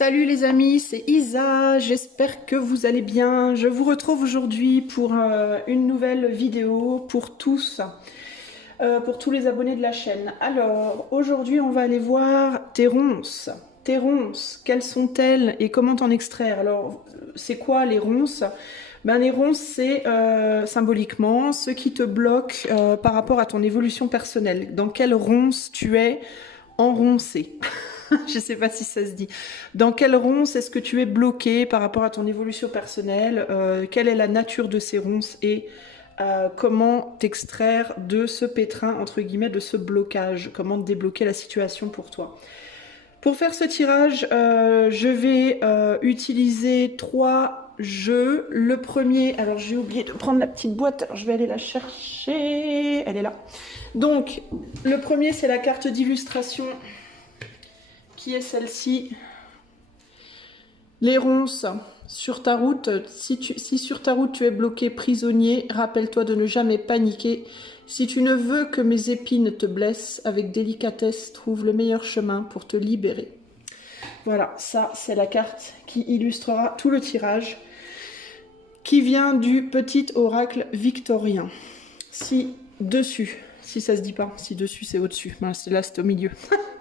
Salut les amis, c'est Isa, j'espère que vous allez bien. Je vous retrouve aujourd'hui pour une nouvelle vidéo pour tous les abonnés de la chaîne. Alors, aujourd'hui on va aller voir tes ronces. Tes ronces, quelles sont-elles et comment t'en extraire? Alors, c'est quoi les ronces? Ben, les ronces, c'est symboliquement ce qui te bloque par rapport à ton évolution personnelle. Dans quelle ronce tu es enroncé? Je ne sais pas si ça se dit. Dans quelle ronce est-ce que tu es bloqué par rapport à ton évolution personnelle? Quelle est la nature de ces ronces et comment t'extraire de ce pétrin, entre guillemets, de ce blocage? Comment débloquer la situation pour toi? Pour faire ce tirage, je vais utiliser 3 jeux. Le premier, alors j'ai oublié de prendre la petite boîte, alors je vais aller la chercher. Elle est là. Donc, le premier, c'est la carte d'illustration qui est celle-ci. Les ronces sur ta route. Si sur ta route tu es bloqué, prisonnier, rappelle-toi de ne jamais paniquer. Si tu ne veux que mes épines te blessent, avec délicatesse, trouve le meilleur chemin pour te libérer. Voilà, ça c'est la carte qui illustrera tout le tirage, qui vient du petit oracle victorien. Si ça se dit pas, si dessus c'est au-dessus, là c'est au milieu,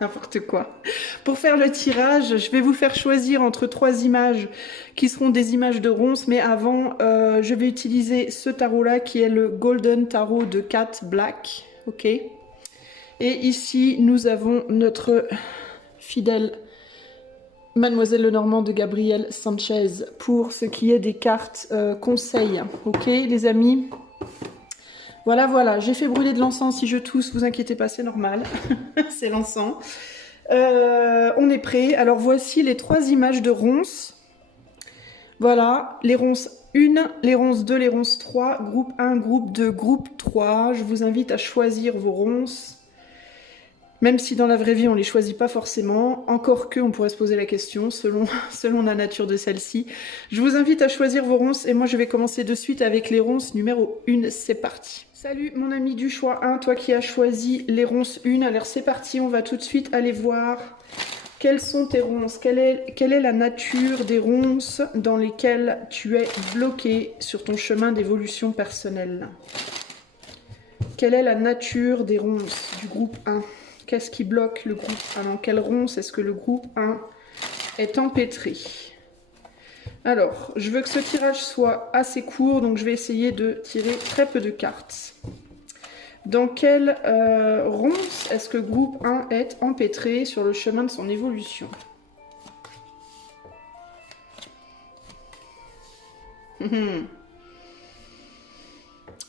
n'importe quoi. Pour faire le tirage, je vais vous faire choisir entre 3 images qui seront des images de ronces, mais avant, je vais utiliser ce tarot-là qui est le Golden Tarot de Cat Black, ok. Et ici, nous avons notre fidèle Mademoiselle Lenormand de Gabriel Sanchez pour ce qui est des cartes conseils, ok les amis. Voilà, j'ai fait brûler de l'encens. Si je tousse, vous inquiétez pas, c'est normal. C'est l'encens. On est prêt. Alors voici les 3 images de ronces. Voilà, les ronces 1, les ronces 2, les ronces 3, groupe 1, groupe 2, groupe 3. Je vous invite à choisir vos ronces. Même si dans la vraie vie, on ne les choisit pas forcément. Encore que, on pourrait se poser la question, selon la nature de celle-ci. Je vous invite à choisir vos ronces. Et moi, je vais commencer de suite avec les ronces numéro 1. C'est parti. Salut, mon ami du choix 1, toi qui as choisi les ronces 1. Alors, c'est parti. On va tout de suite aller voir quelles sont tes ronces. Quelle est la nature des ronces dans lesquelles tu es bloqué sur ton chemin d'évolution personnelle? Quelle est la nature des ronces du groupe 1? Qu'est-ce qui bloque le groupe 1? Dans quelle ronce est-ce que le groupe 1 est empêtré? Alors, je veux que ce tirage soit assez court, donc je vais essayer de tirer très peu de cartes. Dans quelle ronce est-ce que le groupe 1 est empêtré sur le chemin de son évolution?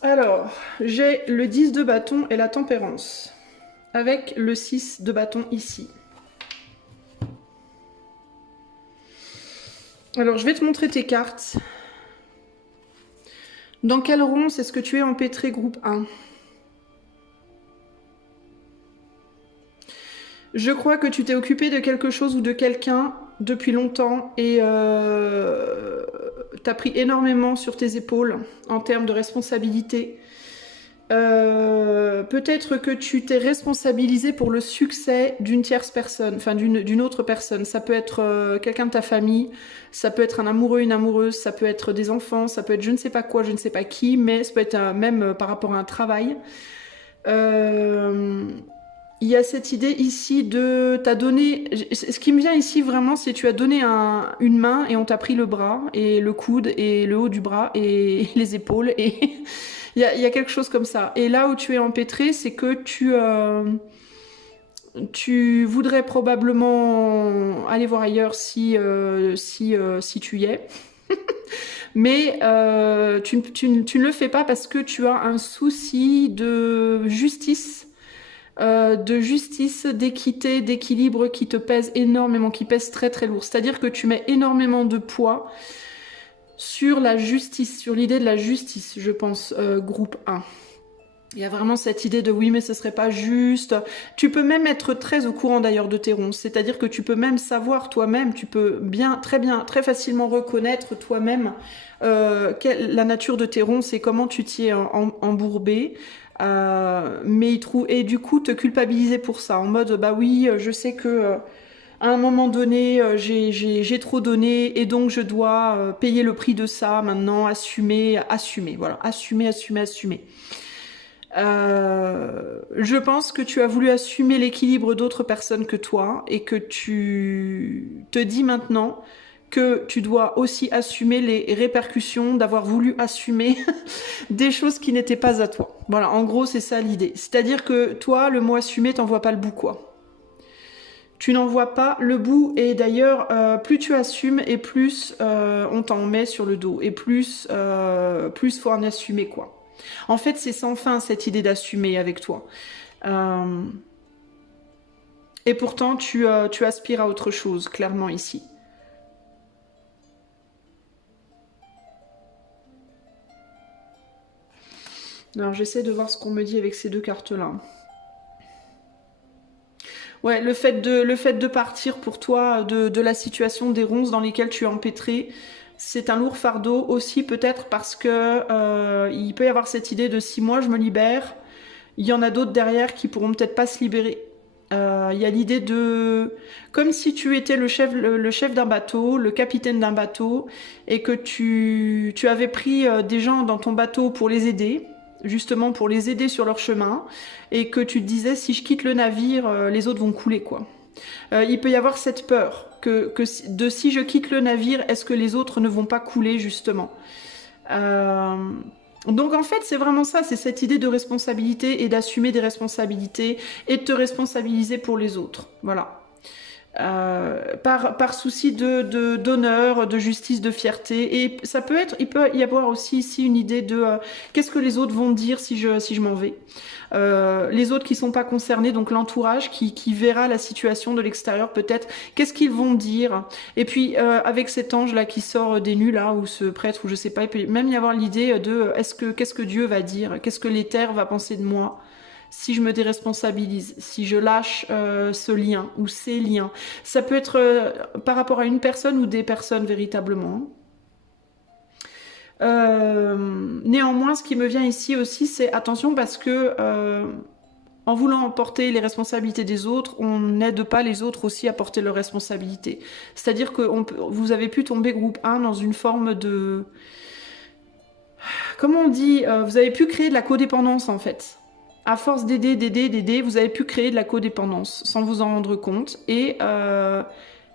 Alors, j'ai le 10 de bâton et la tempérance, avec le 6 de bâton ici. Alors, je vais te montrer tes cartes. Dans quelle ronce est-ce que tu es empêtré, groupe 1? Je crois que tu t'es occupé de quelque chose ou de quelqu'un depuis longtemps et t'as pris énormément sur tes épaules en termes de responsabilité. Peut-être que tu t'es responsabilisé pour le succès d'une tierce personne, enfin d'une autre personne. Ça peut être quelqu'un de ta famille, ça peut être un amoureux, une amoureuse, ça peut être des enfants, ça peut être je ne sais pas quoi, je ne sais pas qui, mais ça peut être même par rapport à un travail. Il y a cette idée ici de t'as donné. Ce qui me vient ici vraiment, c'est tu as donné une main et on t'a pris le bras et le coude et le haut du bras et les épaules et il y a quelque chose comme ça. Et là où tu es empêtré, c'est que tu voudrais probablement aller voir ailleurs si tu y es. Mais tu ne le fais pas parce que tu as un souci de justice, d'équité, d'équilibre qui te pèse énormément, qui pèse très très lourd. C'est-à-dire que tu mets énormément de poids sur la justice, sur l'idée de la justice, je pense, groupe 1. Il y a vraiment cette idée de oui, mais ce serait pas juste. Tu peux même être très au courant d'ailleurs de tes ronces, c'est-à-dire que tu peux même savoir toi-même, tu peux très facilement reconnaître toi-même la nature de tes ronces et comment tu t'y es embourbé. Et du coup te culpabiliser pour ça, en mode bah oui, je sais que à un moment donné, j'ai trop donné et donc je dois payer le prix de ça maintenant, assumer, voilà, assumer. Je pense que tu as voulu assumer l'équilibre d'autres personnes que toi et que tu te dis maintenant que tu dois aussi assumer les répercussions d'avoir voulu assumer des choses qui n'étaient pas à toi. Voilà, en gros, c'est ça l'idée. C'est-à-dire que toi, le mot assumer, t'en vois pas le bout, quoi. Tu n'en vois pas le bout, et d'ailleurs, plus tu assumes, et plus on t'en met sur le dos, et plus faut en assumer, quoi. En fait, c'est sans fin, cette idée d'assumer avec toi. Et pourtant, tu aspires à autre chose, clairement, ici. Alors, j'essaie de voir ce qu'on me dit avec ces deux cartes-là. Ouais, le fait de partir pour toi de la situation des ronces dans lesquelles tu es empêtré, c'est un lourd fardeau aussi, peut-être parce que il peut y avoir cette idée de si moi je me libère, il y en a d'autres derrière qui pourront peut-être pas se libérer. Il y a l'idée de... Comme si tu étais le chef d'un bateau, le capitaine d'un bateau, et que tu avais pris des gens dans ton bateau pour les aider, justement pour les aider sur leur chemin, et que tu te disais, si je quitte le navire, les autres vont couler, quoi. Il peut y avoir cette peur de si je quitte le navire, est-ce que les autres ne vont pas couler, justement. Donc en fait, c'est vraiment ça, c'est cette idée de responsabilité et d'assumer des responsabilités et de te responsabiliser pour les autres. Voilà. Par souci d'honneur, de justice, de fierté. Et ça peut être, il peut y avoir aussi ici une idée de qu'est-ce que les autres vont dire si je m'en vais. Les autres qui sont pas concernés, donc l'entourage qui verra la situation de l'extérieur peut-être, qu'est-ce qu'ils vont dire. Et puis avec cet ange là qui sort des nues là, ou ce prêtre, ou je sais pas, il peut même y avoir l'idée de qu'est-ce que Dieu va dire, qu'est-ce que l'éther va penser de moi si je me déresponsabilise, si je lâche ce lien ou ces liens. Ça peut être par rapport à une personne ou des personnes véritablement. Néanmoins, ce qui me vient ici aussi, c'est attention parce que en voulant porter les responsabilités des autres, on n'aide pas les autres aussi à porter leurs responsabilités. C'est-à-dire que vous avez pu tomber groupe 1 dans une forme de... Comment on dit vous avez pu créer de la codépendance en fait. À force d'aider, vous avez pu créer de la codépendance sans vous en rendre compte. Et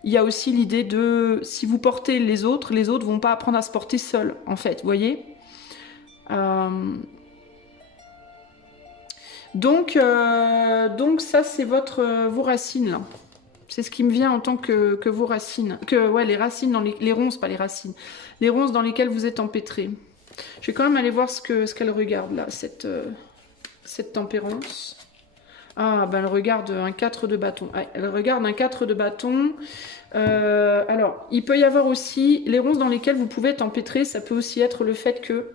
il y a aussi l'idée de si vous portez les autres vont pas apprendre à se porter seuls, en fait, vous voyez. Donc ça, c'est vos racines, là. C'est ce qui me vient en tant que vos racines. Ouais, les racines, les ronces, pas les racines. Les ronces dans lesquelles vous êtes empêtrés. Je vais quand même aller voir ce qu'elle regarde, là, cette tempérance. Ah, ben elle regarde un 4 de bâton. Ouais, elle regarde un 4 de bâton. Alors, il peut y avoir aussi les ronces dans lesquelles vous pouvez être empêtré. Ça peut aussi être le fait que...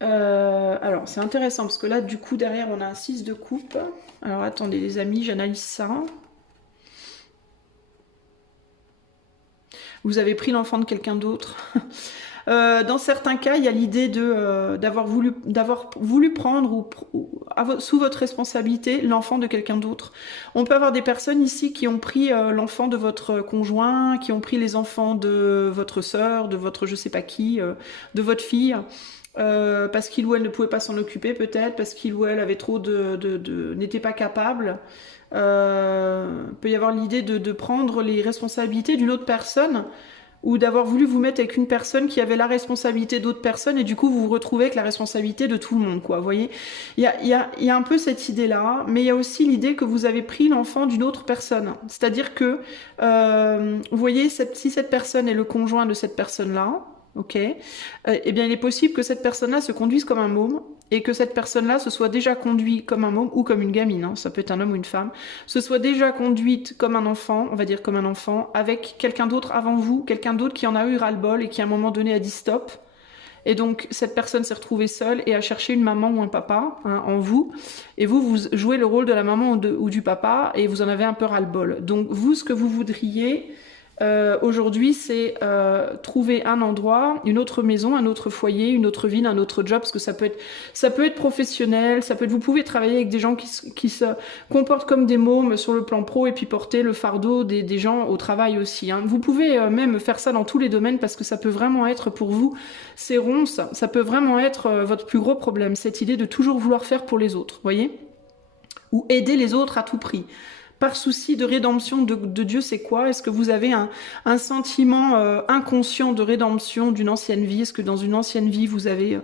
alors, c'est intéressant parce que là, du coup, derrière, on a un 6 de coupe. Alors, attendez, les amis, j'analyse ça. Vous avez pris l'enfant de quelqu'un d'autre. Dans certains cas, il y a l'idée d'avoir voulu prendre sous votre responsabilité l'enfant de quelqu'un d'autre. On peut avoir des personnes ici qui ont pris l'enfant de votre conjoint, qui ont pris les enfants de votre sœur, de votre je sais pas qui, de votre fille, parce qu'il ou elle ne pouvait pas s'en occuper peut-être, parce qu'il ou elle avait trop n'était pas capable. Peut y avoir l'idée de prendre les responsabilités d'une autre personne, ou d'avoir voulu vous mettre avec une personne qui avait la responsabilité d'autres personnes, et du coup vous vous retrouvez avec la responsabilité de tout le monde, quoi, vous voyez. Il y a un peu cette idée-là, mais il y a aussi l'idée que vous avez pris l'enfant d'une autre personne. C'est-à-dire que, vous voyez, si cette personne est le conjoint de cette personne-là, ok, eh bien il est possible que cette personne-là se conduise comme un môme, et que cette personne-là se soit déjà conduite comme un môme, ou comme une gamine, hein, ça peut être un homme ou une femme, se soit déjà conduite comme un enfant, on va dire comme un enfant, avec quelqu'un d'autre avant vous, quelqu'un d'autre qui en a eu ras-le-bol et qui à un moment donné a dit stop. Et donc cette personne s'est retrouvée seule et a cherché une maman ou un papa, hein, en vous, et vous jouez le rôle de la maman ou du papa, et vous en avez un peu ras-le-bol. Donc vous, ce que vous voudriez... aujourd'hui, c'est trouver un endroit, une autre maison, un autre foyer, une autre ville, un autre job, parce que ça peut être professionnel, ça peut être, vous pouvez travailler avec des gens qui se comportent comme des mômes sur le plan pro et puis porter le fardeau des gens au travail aussi. Hein. Vous pouvez même faire ça dans tous les domaines parce que ça peut vraiment être pour vous, ces ronces, ça peut vraiment être votre plus gros problème, cette idée de toujours vouloir faire pour les autres, voyez, ou aider les autres à tout prix. Par souci de rédemption de Dieu, c'est quoi? Est-ce que vous avez un sentiment inconscient de rédemption d'une ancienne vie? Est-ce que dans une ancienne vie, vous avez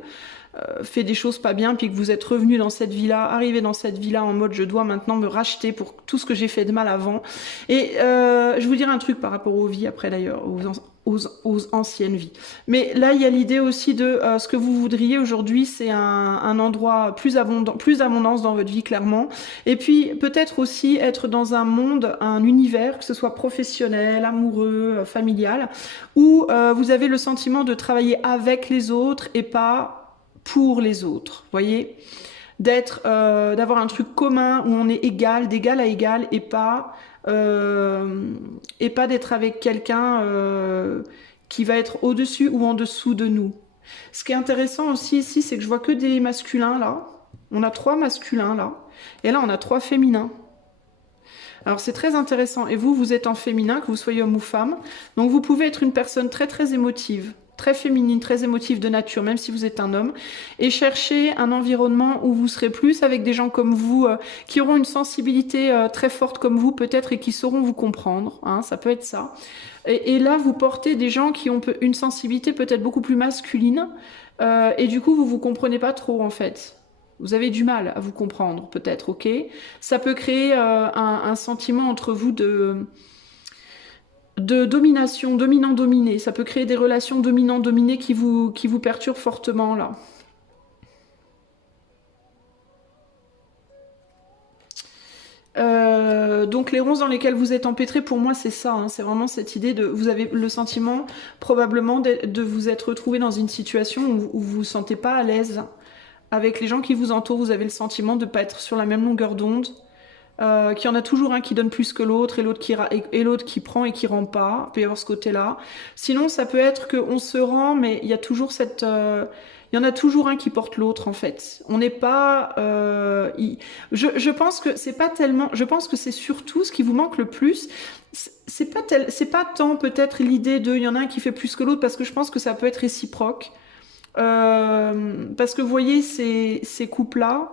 fait des choses pas bien, puis que vous êtes revenu dans cette vie-là, arrivé dans cette vie-là en mode je dois maintenant me racheter pour tout ce que j'ai fait de mal avant. Et je vais vous dire un truc par rapport aux vies après d'ailleurs, aux anciennes vies. Mais là, il y a l'idée aussi de ce que vous voudriez aujourd'hui, c'est un endroit plus d'abondance dans votre vie, clairement. Et puis, peut-être aussi être dans un monde, un univers, que ce soit professionnel, amoureux, familial, où vous avez le sentiment de travailler avec les autres et pas pour les autres, voyez, d'avoir un truc commun où on est égal, d'égal à égal, et pas d'être avec quelqu'un qui va être au-dessus ou en dessous de nous. Ce qui est intéressant aussi ici, c'est que je vois que des masculins là. On a 3 masculins là, et là on a 3 féminins. Alors c'est très intéressant. Et vous êtes en féminin, que vous soyez homme ou femme. Donc vous pouvez être une personne très très émotive, très féminine, très émotive de nature, même si vous êtes un homme, et chercher un environnement où vous serez plus avec des gens comme vous, qui auront une sensibilité très forte comme vous peut-être et qui sauront vous comprendre, hein, ça peut être ça. Et là, vous portez des gens qui ont une sensibilité peut-être beaucoup plus masculine, et du coup, vous comprenez pas trop en fait. Vous avez du mal à vous comprendre, peut-être, ok? Ça peut créer un sentiment entre vous de domination, dominant-dominé. Ça peut créer des relations dominant-dominé qui vous perturbent fortement, là. Donc les ronces dans lesquelles vous êtes empêtrés, pour moi c'est ça, hein, c'est vraiment cette idée de, vous avez le sentiment probablement de vous être retrouvé dans une situation où vous vous sentez pas à l'aise avec les gens qui vous entourent, vous avez le sentiment de ne pas être sur la même longueur d'onde, qu'il y en a toujours un qui donne plus que l'autre et l'autre qui prend et qui rend pas, il peut y avoir ce côté-là. Sinon ça peut être qu'on se rend, mais il y a toujours cette... il y en a toujours un qui porte l'autre en fait. On n'est pas... je pense que c'est pas tellement... Je pense que c'est surtout ce qui vous manque le plus. C'est pas tant peut-être l'idée de... Il y en a un qui fait plus que l'autre parce que je pense que ça peut être réciproque. Parce que vous voyez ces couples-là,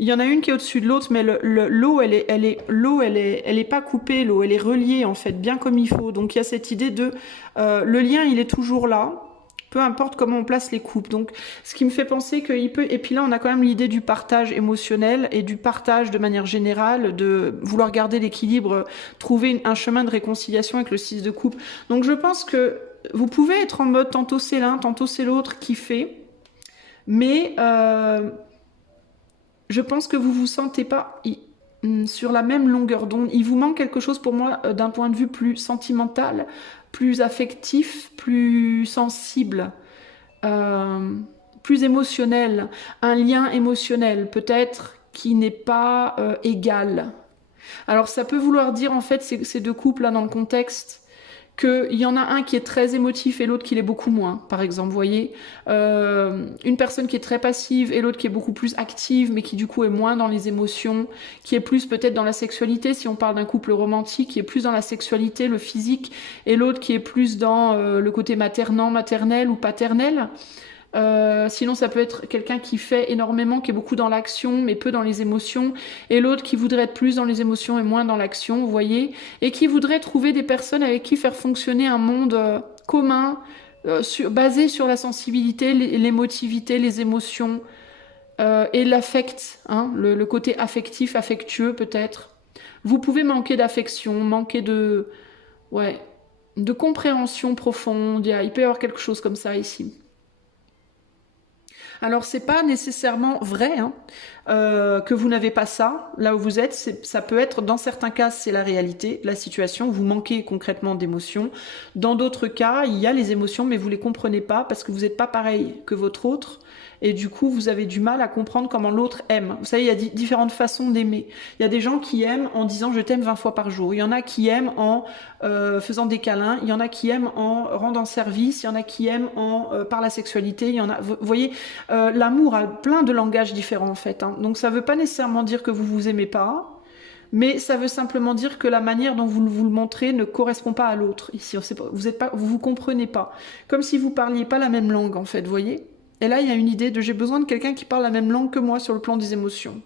il y en a une qui est au-dessus de l'autre, mais l'eau, elle est pas coupée, l'eau, elle est reliée en fait, bien comme il faut. Donc il y a cette idée de le lien, il est toujours là, peu importe comment on place les coupes. Donc ce qui me fait penser qu'il peut. Et puis là, on a quand même l'idée du partage émotionnel et du partage de manière générale, de vouloir garder l'équilibre, trouver un chemin de réconciliation avec le 6 de coupe. Donc je pense que vous pouvez être en mode tantôt c'est l'un, tantôt c'est l'autre qui fait, mais je pense que vous vous sentez pas sur la même longueur d'onde. Il vous manque quelque chose pour moi d'un point de vue plus sentimental, plus affectif, plus sensible, plus émotionnel, un lien émotionnel peut-être qui n'est pas égal. Alors ça peut vouloir dire en fait ces 2 couples là dans le contexte, qu'il y en a un qui est très émotif et l'autre qui l'est beaucoup moins, par exemple, vous voyez. Une personne qui est très passive et l'autre qui est beaucoup plus active, mais qui du coup est moins dans les émotions, qui est plus peut-être dans la sexualité, si on parle d'un couple romantique, qui est plus dans la sexualité, le physique, et l'autre qui est plus dans le côté maternel ou paternel. Sinon ça peut être quelqu'un qui fait énormément, qui est beaucoup dans l'action mais peu dans les émotions, et l'autre qui voudrait être plus dans les émotions et moins dans l'action, vous voyez, et qui voudrait trouver des personnes avec qui faire fonctionner un monde commun, basé sur la sensibilité, l'émotivité, les émotions et l'affect, hein, le côté affectif, affectueux peut-être. Vous pouvez manquer d'affection, manquer de compréhension profonde, il peut y avoir quelque chose comme ça ici. Alors c'est pas nécessairement vrai, hein. que vous n'avez pas ça, là où vous êtes. Ça peut être, dans certains cas, c'est la réalité, la situation, vous manquez concrètement d'émotions. Dans d'autres cas, il y a les émotions, mais vous les comprenez pas parce que vous n'êtes pas pareil que votre autre. Et du coup, vous avez du mal à comprendre comment l'autre aime. Vous savez, il y a différentes façons d'aimer. Il y a des gens qui aiment en disant « je t'aime 20 fois par jour ». Il y en a qui aiment en faisant des câlins. Il y en a qui aiment en rendant service. Il y en a qui aiment par la sexualité. Il y en a, vous voyez, l'amour a plein de langages différents en fait. Hein. Donc ça ne veut pas nécessairement dire que vous vous aimez pas. Mais ça veut simplement dire que la manière dont vous le montrez ne correspond pas à l'autre. Ici, vous comprenez pas. Comme si vous parliez pas la même langue en fait, vous voyez. Et là, il y a une idée de j'ai besoin de quelqu'un qui parle la même langue que moi sur le plan des émotions.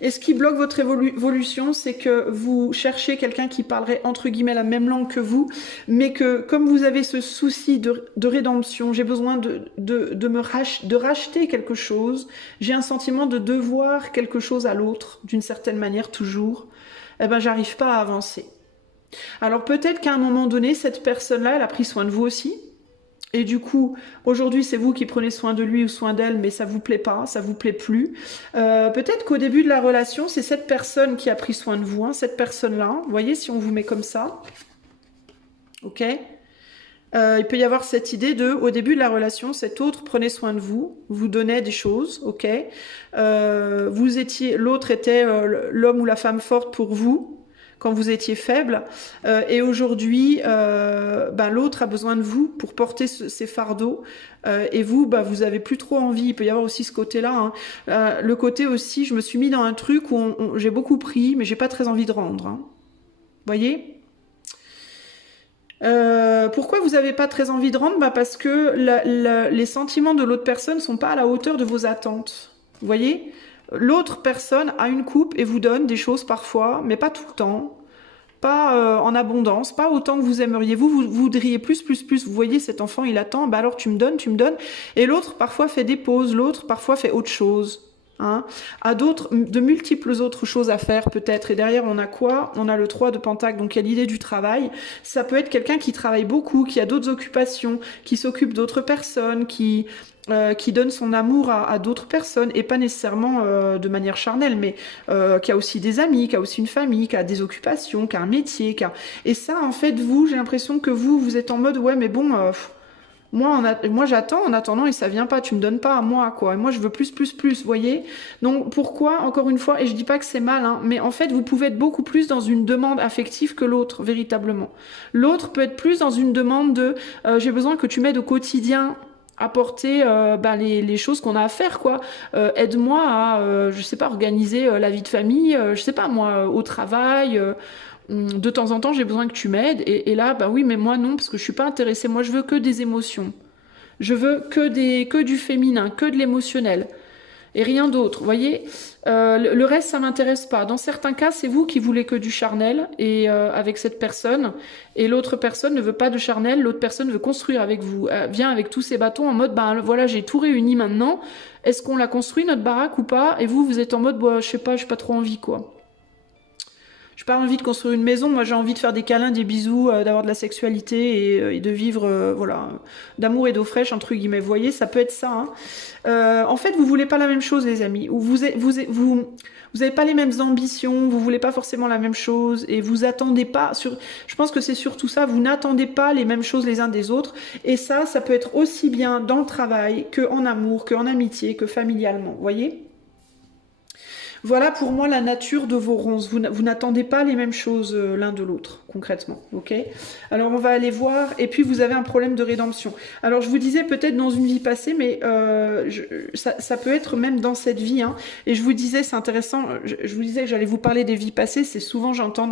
Et ce qui bloque votre évolution, c'est que vous cherchez quelqu'un qui parlerait entre guillemets la même langue que vous, mais que comme vous avez ce souci de rédemption, j'ai besoin de racheter quelque chose, j'ai un sentiment de devoir quelque chose à l'autre, d'une certaine manière toujours, eh ben j'arrive pas à avancer. Alors peut-être qu'à un moment donné, cette personne-là, elle a pris soin de vous aussi. Et du coup, aujourd'hui, c'est vous qui prenez soin de lui ou soin d'elle, mais ça vous plaît pas, ça vous plaît plus. Peut-être qu'au début de la relation, c'est cette personne qui a pris soin de vous, hein, cette personne-là. Vous voyez, si on vous met comme ça, ok. Il peut y avoir cette idée de, au début de la relation, cet autre prenait soin de vous, vous donnait des choses, ok. L'autre était l'homme ou la femme forte pour vous. Quand vous étiez faible, et aujourd'hui, l'autre a besoin de vous pour porter ces fardeaux, et vous, vous avez plus trop envie. Il peut y avoir aussi ce côté-là, hein. Le côté aussi, je me suis mis dans un truc où j'ai beaucoup pris, mais j'ai pas très envie de rendre. Hein. Voyez ? Pourquoi vous n'avez pas très envie de rendre ? Parce que les sentiments de l'autre personne sont pas à la hauteur de vos attentes. Vous voyez ? L'autre personne a une coupe et vous donne des choses parfois, mais pas tout le temps, pas en abondance, pas autant que vous aimeriez. Vous voudriez plus. Vous voyez, cet enfant, il attend, alors tu me donnes. Et l'autre, parfois, fait des pauses, l'autre, parfois, fait autre chose. Hein, a de multiples autres choses à faire peut-être. Et derrière, on a quoi ? On a le 3 de Pentacle, donc il y a l'idée du travail. Ça peut être quelqu'un qui travaille beaucoup, qui a d'autres occupations, qui s'occupe d'autres personnes, qui donne son amour à d'autres personnes, et pas nécessairement de manière charnelle, mais qui a aussi des amis, qui a aussi une famille, qui a des occupations, qui a un métier. Et ça, en fait, j'ai l'impression que vous êtes en mode, ouais, mais bon... Moi j'attends en attendant et ça vient pas, tu me donnes pas à moi quoi, et moi je veux plus, vous voyez. Donc pourquoi, encore une fois, et je dis pas que c'est mal, hein, mais en fait vous pouvez être beaucoup plus dans une demande affective que l'autre, véritablement. L'autre peut être plus dans une demande de j'ai besoin que tu m'aides au quotidien à porter les choses qu'on a à faire quoi. Aide-moi à je sais pas, organiser la vie de famille, je sais pas moi, au travail. De temps en temps, j'ai besoin que tu m'aides. Et là, oui, mais moi non, parce que je suis pas intéressée. Moi, je veux que des émotions. Je veux que du féminin, que de l'émotionnel. Et rien d'autre, vous voyez. Le reste, ça m'intéresse pas. Dans certains cas, c'est vous qui voulez que du charnel et avec cette personne. Et l'autre personne ne veut pas de charnel. L'autre personne veut construire avec vous. Vient avec tous ses bâtons en mode, voilà, j'ai tout réuni maintenant. Est-ce qu'on l'a construit, notre baraque, ou pas? Et vous êtes en mode, je sais pas, j'ai pas trop envie, quoi. J'ai pas envie de construire une maison, moi j'ai envie de faire des câlins, des bisous, d'avoir de la sexualité et de vivre, voilà, d'amour et d'eau fraîche, entre guillemets. Vous voyez, ça peut être ça. Hein. En fait, vous voulez pas la même chose, les amis. Vous avez pas les mêmes ambitions, vous voulez pas forcément la même chose, et vous attendez pas je pense que c'est surtout ça, vous n'attendez pas les mêmes choses les uns des autres, et ça peut être aussi bien dans le travail, que en amour, que en amitié, que familialement, vous voyez ? Voilà pour moi la nature de vos ronces. Vous n'attendez pas les mêmes choses l'un de l'autre, concrètement. Ok ? Alors on va aller voir. Et puis vous avez un problème de rédemption. Alors je vous disais peut-être dans une vie passée, mais ça peut être même dans cette vie. Hein. Et je vous disais, c'est intéressant, je vous disais que j'allais vous parler des vies passées. C'est souvent, j'entends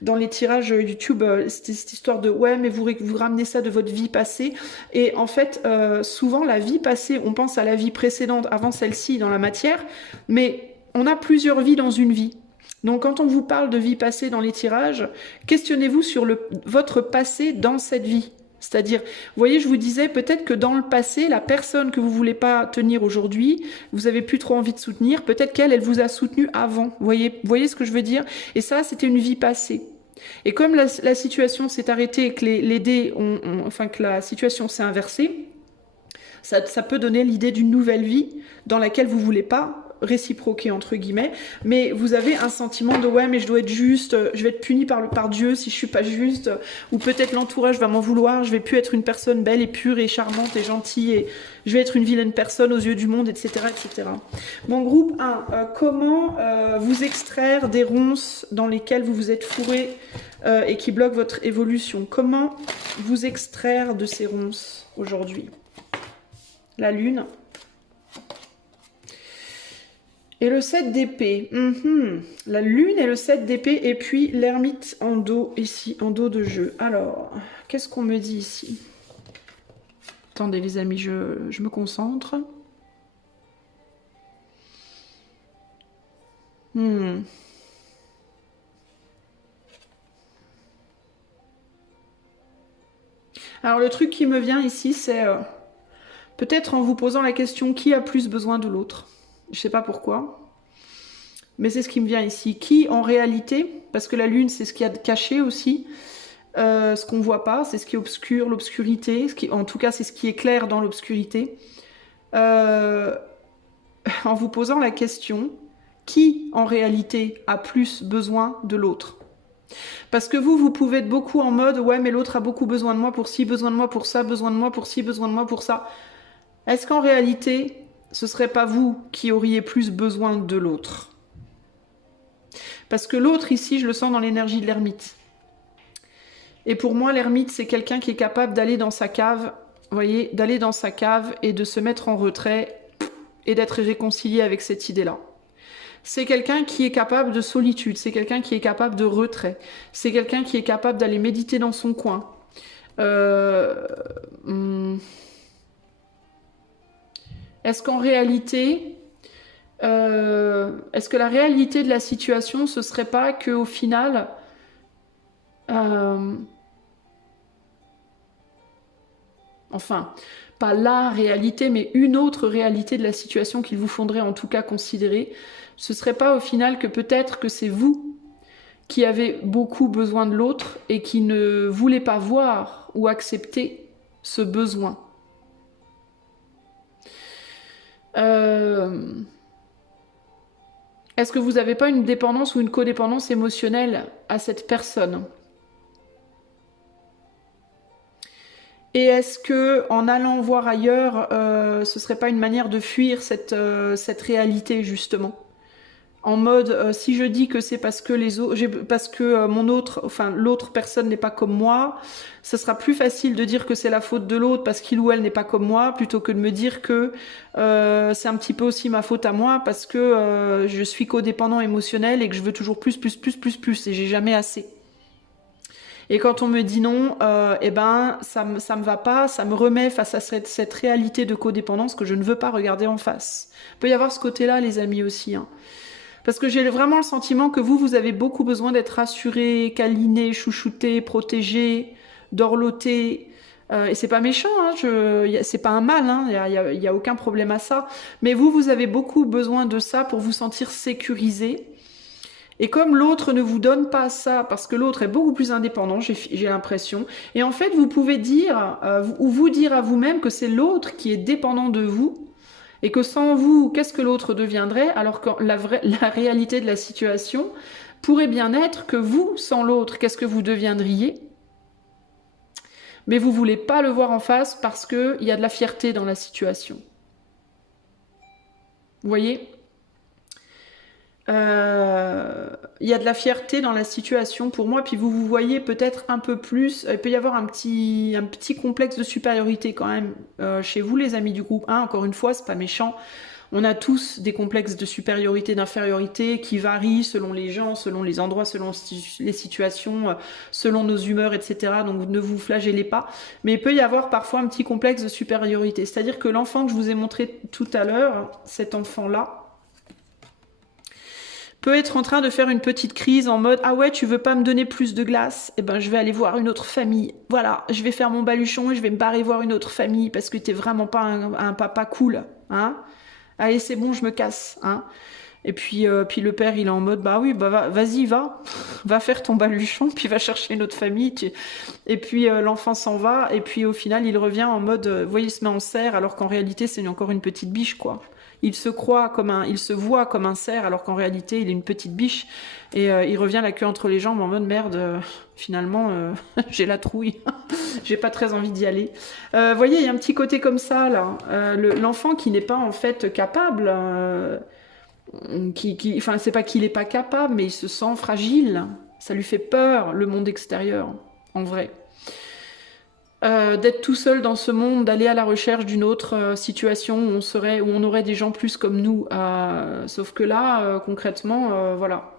dans les tirages YouTube, cette histoire de « ouais, mais vous ramenez ça de votre vie passée ». Et en fait, souvent la vie passée, on pense à la vie précédente, avant celle-ci, dans la matière, mais... on a plusieurs vies dans une vie. Donc quand on vous parle de vie passée dans les tirages, questionnez-vous sur votre passé dans cette vie. C'est-à-dire, vous voyez, je vous disais, peut-être que dans le passé, la personne que vous voulez pas tenir aujourd'hui, vous avez plus trop envie de soutenir, peut-être qu'elle vous a soutenu avant. Vous voyez ce que je veux dire? Et ça, c'était une vie passée. Et comme la situation s'est arrêtée et que les dés que la situation s'est inversée, Ça peut donner l'idée d'une nouvelle vie dans laquelle vous voulez pas réciproquer entre guillemets, mais vous avez un sentiment de ouais mais je dois être juste, je vais être puni par Dieu si je suis pas juste, ou peut-être l'entourage va m'en vouloir, je vais plus être une personne belle et pure et charmante et gentille et je vais être une vilaine personne aux yeux du monde, etc. etc. Mon groupe 1, comment vous extraire des ronces dans lesquelles vous vous êtes fourré et qui bloquent votre évolution? Comment vous extraire de ces ronces aujourd'hui? La lune. Et le 7 d'épée. La lune et le 7 d'épée. Et puis l'ermite en dos, ici, en dos de jeu. Alors, qu'est-ce qu'on me dit ici? Attendez les amis, je me concentre. Alors le truc qui me vient ici, c'est peut-être en vous posant la question qui a plus besoin de l'autre. Je sais pas pourquoi, mais c'est ce qui me vient ici. Qui en réalité, parce que la lune c'est ce qu'il y a de caché aussi, ce qu'on voit pas, c'est ce qui est obscur, l'obscurité, en tout cas c'est ce qui est clair dans l'obscurité. En vous posant la question, qui en réalité a plus besoin de l'autre? Parce que vous pouvez être beaucoup en mode ouais mais l'autre a beaucoup besoin de moi pour ci, besoin de moi pour ça, besoin de moi pour ci, besoin de moi pour ça. Est-ce qu'en réalité ce serait pas vous qui auriez plus besoin de l'autre? Parce que l'autre ici je le sens dans l'énergie de l'ermite. Et pour moi l'ermite c'est quelqu'un qui est capable d'aller dans sa cave, vous voyez, d'aller dans sa cave et de se mettre en retrait et d'être réconcilié avec cette idée-là. C'est quelqu'un qui est capable de solitude, c'est quelqu'un qui est capable de retrait, c'est quelqu'un qui est capable d'aller méditer dans son coin. Est-ce qu'en réalité, est-ce que la réalité de la situation, ce serait pas qu'au final, enfin, pas la réalité, mais une autre réalité de la situation qu'il vous faudrait en tout cas considérer, ce serait pas au final que peut-être que c'est vous qui avez beaucoup besoin de l'autre et qui ne voulez pas voir ou accepter ce besoin. Est-ce que vous n'avez pas une dépendance ou une codépendance émotionnelle à cette personne? Et est-ce que en allant voir ailleurs, ce serait pas une manière de fuir cette réalité justement? En mode, si je dis que c'est parce que l'autre personne n'est pas comme moi, ce sera plus facile de dire que c'est la faute de l'autre parce qu'il ou elle n'est pas comme moi, plutôt que de me dire que c'est un petit peu aussi ma faute à moi parce que je suis codépendant émotionnel et que je veux toujours plus et j'ai jamais assez. Et quand on me dit non, eh ben ça me va pas, ça me remet face à cette réalité de codépendance que je ne veux pas regarder en face. Il peut y avoir ce côté-là, les amis, aussi, hein. Parce que j'ai vraiment le sentiment que vous avez beaucoup besoin d'être rassuré, câliné, chouchouté, protégé, dorloté. Et c'est pas méchant, hein, c'est pas un mal, hein, il y a aucun problème à ça. Mais vous avez beaucoup besoin de ça pour vous sentir sécurisé. Et comme l'autre ne vous donne pas ça, parce que l'autre est beaucoup plus indépendant, j'ai l'impression, et en fait vous pouvez dire, ou vous dire à vous-même que c'est l'autre qui est dépendant de vous, et que sans vous, qu'est-ce que l'autre deviendrait, alors que la réalité de la situation pourrait bien être que vous, sans l'autre, qu'est-ce que vous deviendriez? Mais vous voulez pas le voir en face parce qu'il y a de la fierté dans la situation. Vous voyez ? Il y a de la fierté dans la situation pour moi, puis vous voyez peut-être un peu plus, il peut y avoir un petit complexe de supériorité quand même chez vous les amis du groupe 1, encore une fois, c'est pas méchant, on a tous des complexes de supériorité, d'infériorité qui varient selon les gens, selon les endroits, selon les situations, selon nos humeurs, etc. Donc ne vous flagellez pas, mais il peut y avoir parfois un petit complexe de supériorité, c'est-à-dire que l'enfant que je vous ai montré tout à l'heure, cet enfant-là, peut être en train de faire une petite crise en mode « Ah ouais, tu veux pas me donner plus de glace? Eh ben, je vais aller voir une autre famille. Voilà, je vais faire mon baluchon et je vais me barrer voir une autre famille parce que t'es vraiment pas un papa cool. Hein? Allez, c'est bon, je me casse. Hein ?» Et puis le père, il est en mode, bah oui, bah vas-y, va faire ton baluchon, puis va chercher une autre famille. Et puis l'enfant s'en va, et puis au final, il revient en mode, vous voyez, il se met en cerf, alors qu'en réalité, c'est encore une petite biche, quoi. Il se voit comme un cerf, alors qu'en réalité, il est une petite biche. Et il revient la queue entre les jambes en mode, merde, finalement, j'ai la trouille. J'ai pas très envie d'y aller. Vous voyez, il y a un petit côté comme ça, là. L'enfant qui n'est pas, en fait, capable... enfin, c'est pas qu'il est pas capable, mais il se sent fragile. Ça lui fait peur, le monde extérieur, en vrai. D'être tout seul dans ce monde, d'aller à la recherche d'une autre situation où on aurait des gens plus comme nous. Sauf que là, concrètement, voilà.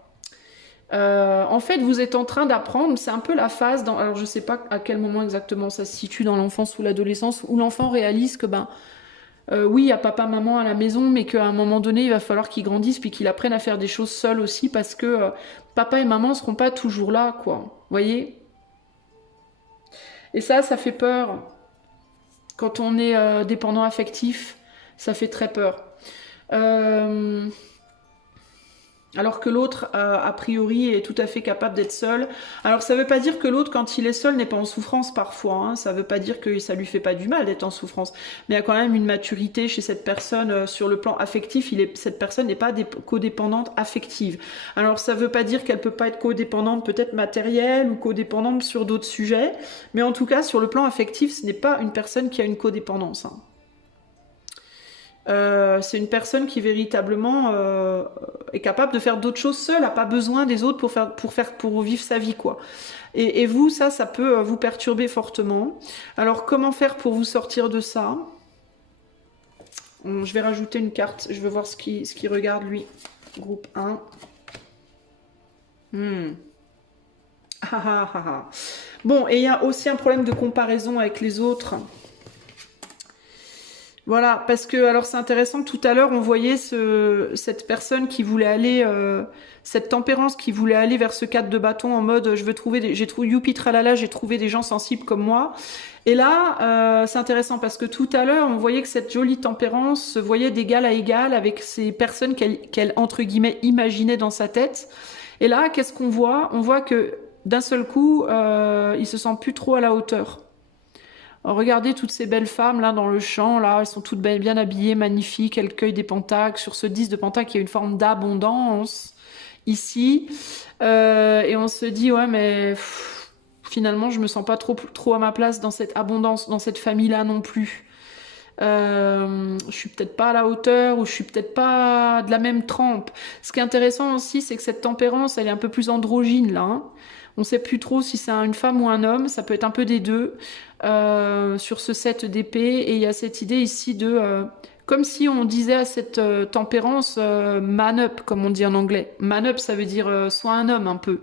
En fait, vous êtes en train d'apprendre, c'est un peu la phase, alors je sais pas à quel moment exactement ça se situe dans l'enfance ou l'adolescence, où l'enfant réalise que oui, il y a papa, maman à la maison, mais qu'à un moment donné, il va falloir qu'il grandisse puis qu'il apprenne à faire des choses seul aussi parce que papa et maman seront pas toujours là, quoi. Vous voyez? Et ça fait peur. Quand on est dépendant affectif, ça fait très peur. Alors que l'autre, a priori, est tout à fait capable d'être seul. Alors ça veut pas dire que l'autre, quand il est seul, n'est pas en souffrance parfois. Hein. Ça veut pas dire que ça lui fait pas du mal d'être en souffrance. Mais il y a quand même une maturité chez cette personne sur le plan affectif. Cette personne n'est pas codépendante affective. Alors ça veut pas dire qu'elle peut pas être codépendante peut-être matérielle ou codépendante sur d'autres sujets. Mais en tout cas, sur le plan affectif, ce n'est pas une personne qui a une codépendance. Hein. C'est une personne qui véritablement est capable de faire d'autres choses seule, n'a pas besoin des autres pour vivre sa vie, quoi. Et vous, ça peut vous perturber fortement. Alors, comment faire pour vous sortir de ça? Je vais rajouter une carte. Je veux voir ce qui regarde, lui. Groupe 1. Bon, et il y a aussi un problème de comparaison avec les autres. Voilà, parce que, alors c'est intéressant, tout à l'heure, on voyait cette personne qui voulait aller, cette tempérance qui voulait aller vers ce cadre de bâton en mode, j'ai trouvé, youpi tralala, j'ai trouvé des gens sensibles comme moi. Et là, c'est intéressant parce que tout à l'heure, on voyait que cette jolie tempérance se voyait d'égal à égal avec ces personnes qu'elle, entre guillemets, imaginait dans sa tête. Et là, qu'est-ce qu'on voit? On voit que, d'un seul coup, il se sent plus trop à la hauteur. Regardez toutes ces belles femmes là dans le champ, là, elles sont toutes bien habillées, magnifiques, elles cueillent des pentacles. Sur ce 10 de pentacles, il y a une forme d'abondance ici. Et on se dit, ouais, mais finalement, je me sens pas trop à ma place dans cette abondance, dans cette famille-là non plus. Je suis peut-être pas à la hauteur ou je suis peut-être pas de la même trempe. Ce qui est intéressant aussi, c'est que cette tempérance, elle est un peu plus androgyne là. Hein. On sait plus trop si c'est une femme ou un homme, ça peut être un peu des deux sur ce 7 d'épée. Et il y a cette idée ici de... comme si on disait à cette tempérance man up, comme on dit en anglais. Man up, ça veut dire sois un homme un peu.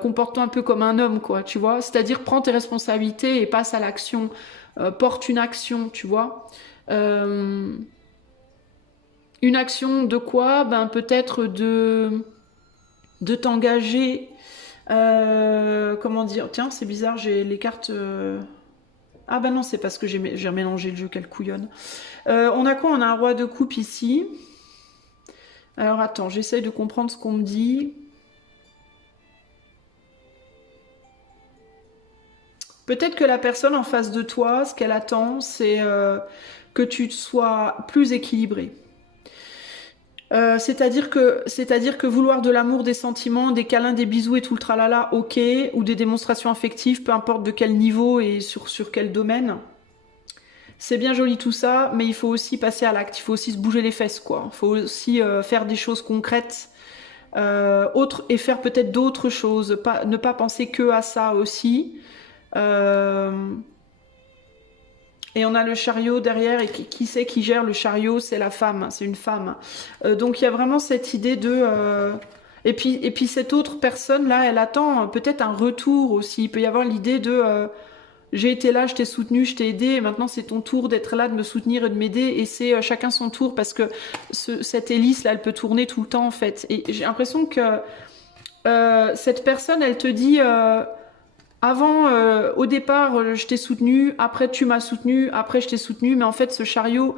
Comporte-toi un peu comme un homme, quoi, tu vois. C'est-à-dire prends tes responsabilités et passe à l'action. Porte une action, tu vois. Une action de quoi? Ben peut-être de t'engager... comment dire? Tiens, c'est bizarre, j'ai les cartes... Ah ben non, c'est parce que j'ai mélangé le jeu, quelle couillonne. On a quoi? On a un roi de coupe ici. Alors attends, j'essaye de comprendre ce qu'on me dit. Peut-être que la personne en face de toi, ce qu'elle attend, c'est que tu sois plus équilibré. C'est-à-dire que vouloir de l'amour, des sentiments, des câlins, des bisous et tout le tralala, ok, ou des démonstrations affectives, peu importe de quel niveau et sur quel domaine. C'est bien joli tout ça, mais il faut aussi passer à l'acte, il faut aussi se bouger les fesses, quoi. Il faut aussi faire des choses concrètes, et faire peut-être d'autres choses, ne pas penser que à ça aussi. Et on a le chariot derrière, et qui c'est qui gère le chariot? C'est la femme, c'est une femme. Donc il y a vraiment cette idée de... Et puis cette autre personne là, elle attend peut-être un retour aussi. Il peut y avoir l'idée de... j'ai été là, je t'ai soutenu, je t'ai aidé, et maintenant c'est ton tour d'être là, de me soutenir et de m'aider, et c'est chacun son tour, parce que cette hélice là, elle peut tourner tout le temps en fait. Et j'ai l'impression que cette personne, elle te dit... avant, au départ, je t'ai soutenu, après tu m'as soutenu, après je t'ai soutenu, mais en fait ce chariot,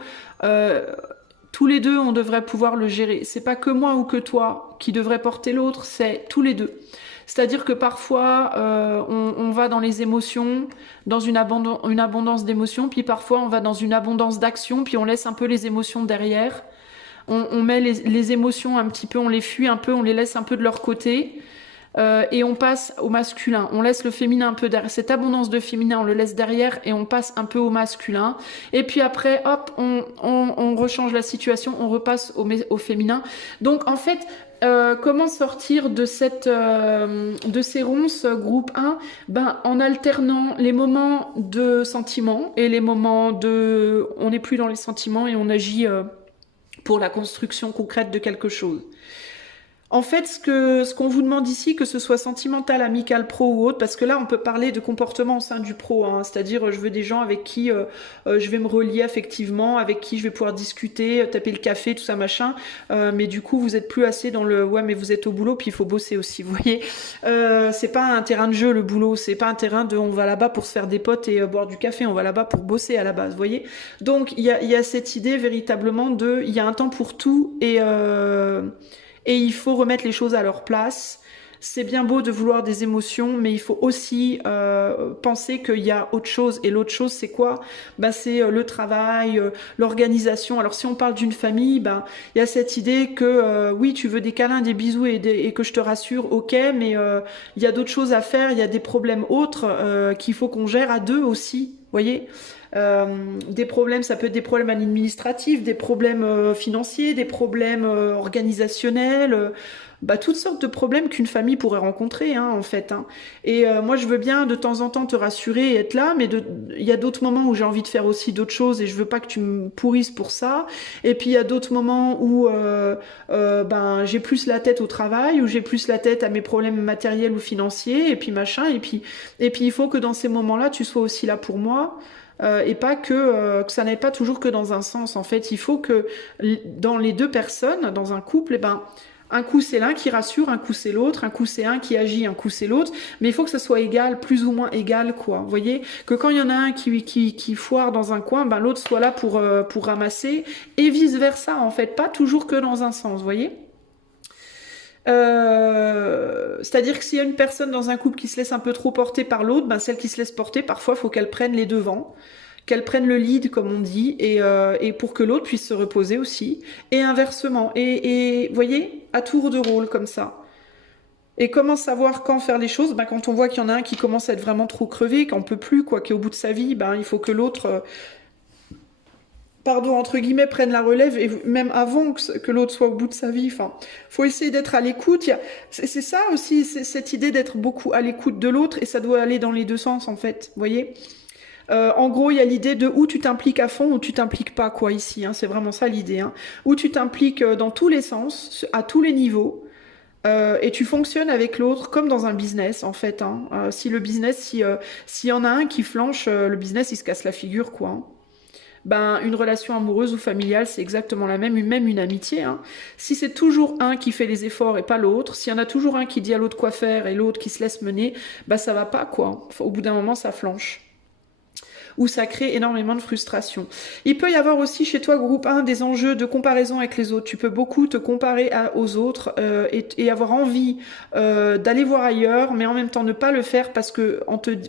Tous les deux, on devrait pouvoir le gérer. C'est pas que moi ou que toi qui devrait porter l'autre, c'est tous les deux. C'est-à-dire que parfois, on va dans les émotions, dans une abondance d'émotions, puis parfois on va dans une abondance d'action, puis on laisse un peu les émotions derrière. On met les émotions un petit peu, on les fuit un peu, on les laisse un peu de leur côté. Et on passe au masculin. On laisse le féminin un peu derrière. Cette abondance de féminin, on le laisse derrière et on passe un peu au masculin. Et puis après, hop, on rechange la situation, on repasse au féminin. Donc en fait, comment sortir de de ces ronces groupe 1? Ben, en alternant les moments de sentiments et les moments de... On n'est plus dans les sentiments et on agit pour la construction concrète de quelque chose. En fait, ce qu'on vous demande ici, que ce soit sentimental, amical, pro ou autre, parce que là, on peut parler de comportement au sein du pro, hein, c'est-à-dire, je veux des gens avec qui je vais me relier affectivement, avec qui je vais pouvoir discuter, taper le café, tout ça, machin, mais du coup, vous êtes plus assez dans le « ouais, mais vous êtes au boulot, puis il faut bosser aussi », vous voyez. C'est pas un terrain de jeu, le boulot, c'est pas un terrain de « on va là-bas pour se faire des potes et boire du café, on va là-bas pour bosser à la base », vous voyez. Donc, il y a cette idée, véritablement, il y a un temps pour tout, et il faut remettre les choses à leur place. C'est bien beau de vouloir des émotions, mais il faut aussi penser qu'il y a autre chose. Et l'autre chose, c'est quoi? Ben, c'est le travail, l'organisation. Alors si on parle d'une famille, ben, il y a cette idée que oui, tu veux des câlins, des bisous et que je te rassure, ok, mais il y a d'autres choses à faire, il y a des problèmes autres qu'il faut qu'on gère à deux aussi, voyez. Des problèmes, ça peut être des problèmes administratifs, des problèmes financiers, des problèmes organisationnels, bah, toutes sortes de problèmes qu'une famille pourrait rencontrer, hein, en fait. Hein. Et moi, je veux bien de temps en temps te rassurer et être là, mais il y a d'autres moments où j'ai envie de faire aussi d'autres choses et je veux pas que tu me pourrisses pour ça. Et puis il y a d'autres moments où ben j'ai plus la tête au travail, où j'ai plus la tête à mes problèmes matériels ou financiers, et puis machin. Et puis il faut que dans ces moments-là, tu sois aussi là pour moi. Et pas que ça n'aille pas toujours que dans un sens. En fait, il faut que dans les deux personnes, dans un couple, eh ben, un coup c'est l'un qui rassure, un coup c'est l'autre, un coup c'est un qui agit, un coup c'est l'autre, mais il faut que ça soit égal, plus ou moins égal, quoi. Vous voyez, que quand il y en a un qui foire dans un coin, ben l'autre soit là pour ramasser, et vice versa, en fait, pas toujours que dans un sens, vous voyez. C'est-à-dire que s'il y a une personne dans un couple qui se laisse un peu trop porter par l'autre, ben celle qui se laisse porter, parfois, il faut qu'elle prenne les devants, qu'elle prenne le lead, comme on dit, et pour que l'autre puisse se reposer aussi, et inversement. Et vous voyez, à tour de rôle, comme ça. Et comment savoir quand faire les choses? Ben, quand on voit qu'il y en a un qui commence à être vraiment trop crevé, qu'on peut plus, quoi, qui est au bout de sa vie, ben, il faut que l'autre... pardon, entre guillemets, prennent la relève, et même avant que l'autre soit au bout de sa vie. Enfin, faut essayer d'être à l'écoute. C'est ça aussi, c'est cette idée d'être beaucoup à l'écoute de l'autre, et ça doit aller dans les deux sens, en fait. Vous voyez? En gros, il y a l'idée de où tu t'impliques à fond, ou tu t'impliques pas, quoi, ici. Hein, c'est vraiment ça l'idée. Hein. Où tu t'impliques dans tous les sens, à tous les niveaux, et tu fonctionnes avec l'autre comme dans un business, en fait. Hein. Si le business, s'il y en a un qui flanche, le business, il se casse la figure, quoi. Hein. Ben, une relation amoureuse ou familiale, c'est exactement la même une amitié. Hein. Si c'est toujours un qui fait les efforts et pas l'autre, s'il y en a toujours un qui dit à l'autre quoi faire et l'autre qui se laisse mener, ben ça va pas, quoi. Au bout d'un moment, ça flanche. Où ça crée énormément de frustration. Il peut y avoir aussi chez toi, groupe 1, des enjeux de comparaison avec les autres. Tu peux beaucoup te comparer aux autres et avoir envie d'aller voir ailleurs, mais en même temps ne pas le faire parce que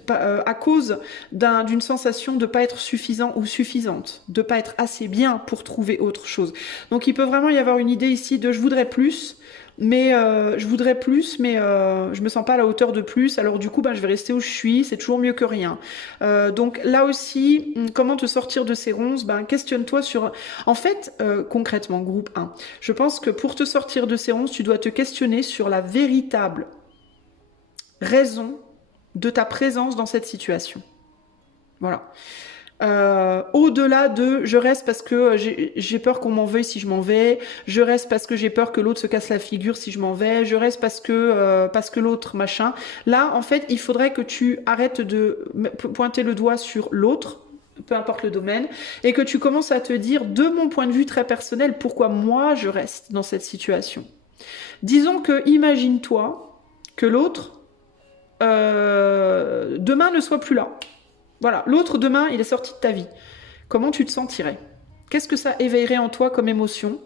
à cause d'une sensation de pas être suffisant ou suffisante, de pas être assez bien pour trouver autre chose. Donc il peut vraiment y avoir une idée ici de je voudrais plus, mais je voudrais plus, mais je me sens pas à la hauteur de plus, alors du coup ben, je vais rester où je suis, c'est toujours mieux que rien. Donc là aussi, comment te sortir de ces ronces? Ben, questionne-toi sur... En fait, concrètement, groupe 1, je pense que pour te sortir de ces ronces, tu dois te questionner sur la véritable raison de ta présence dans cette situation. Voilà. Au-delà de je reste parce que j'ai peur qu'on m'en veuille si je m'en vais, je reste parce que j'ai peur que l'autre se casse la figure si je m'en vais, je reste parce que l'autre machin. Là, en fait, il faudrait que tu arrêtes de pointer le doigt sur l'autre, peu importe le domaine, et que tu commences à te dire, de mon point de vue très personnel, pourquoi moi je reste dans cette situation. Disons que, imagine-toi que l'autre, demain ne soit plus là. Voilà, l'autre demain, il est sorti de ta vie. Comment tu te sentirais? Qu'est-ce que ça éveillerait en toi comme émotion?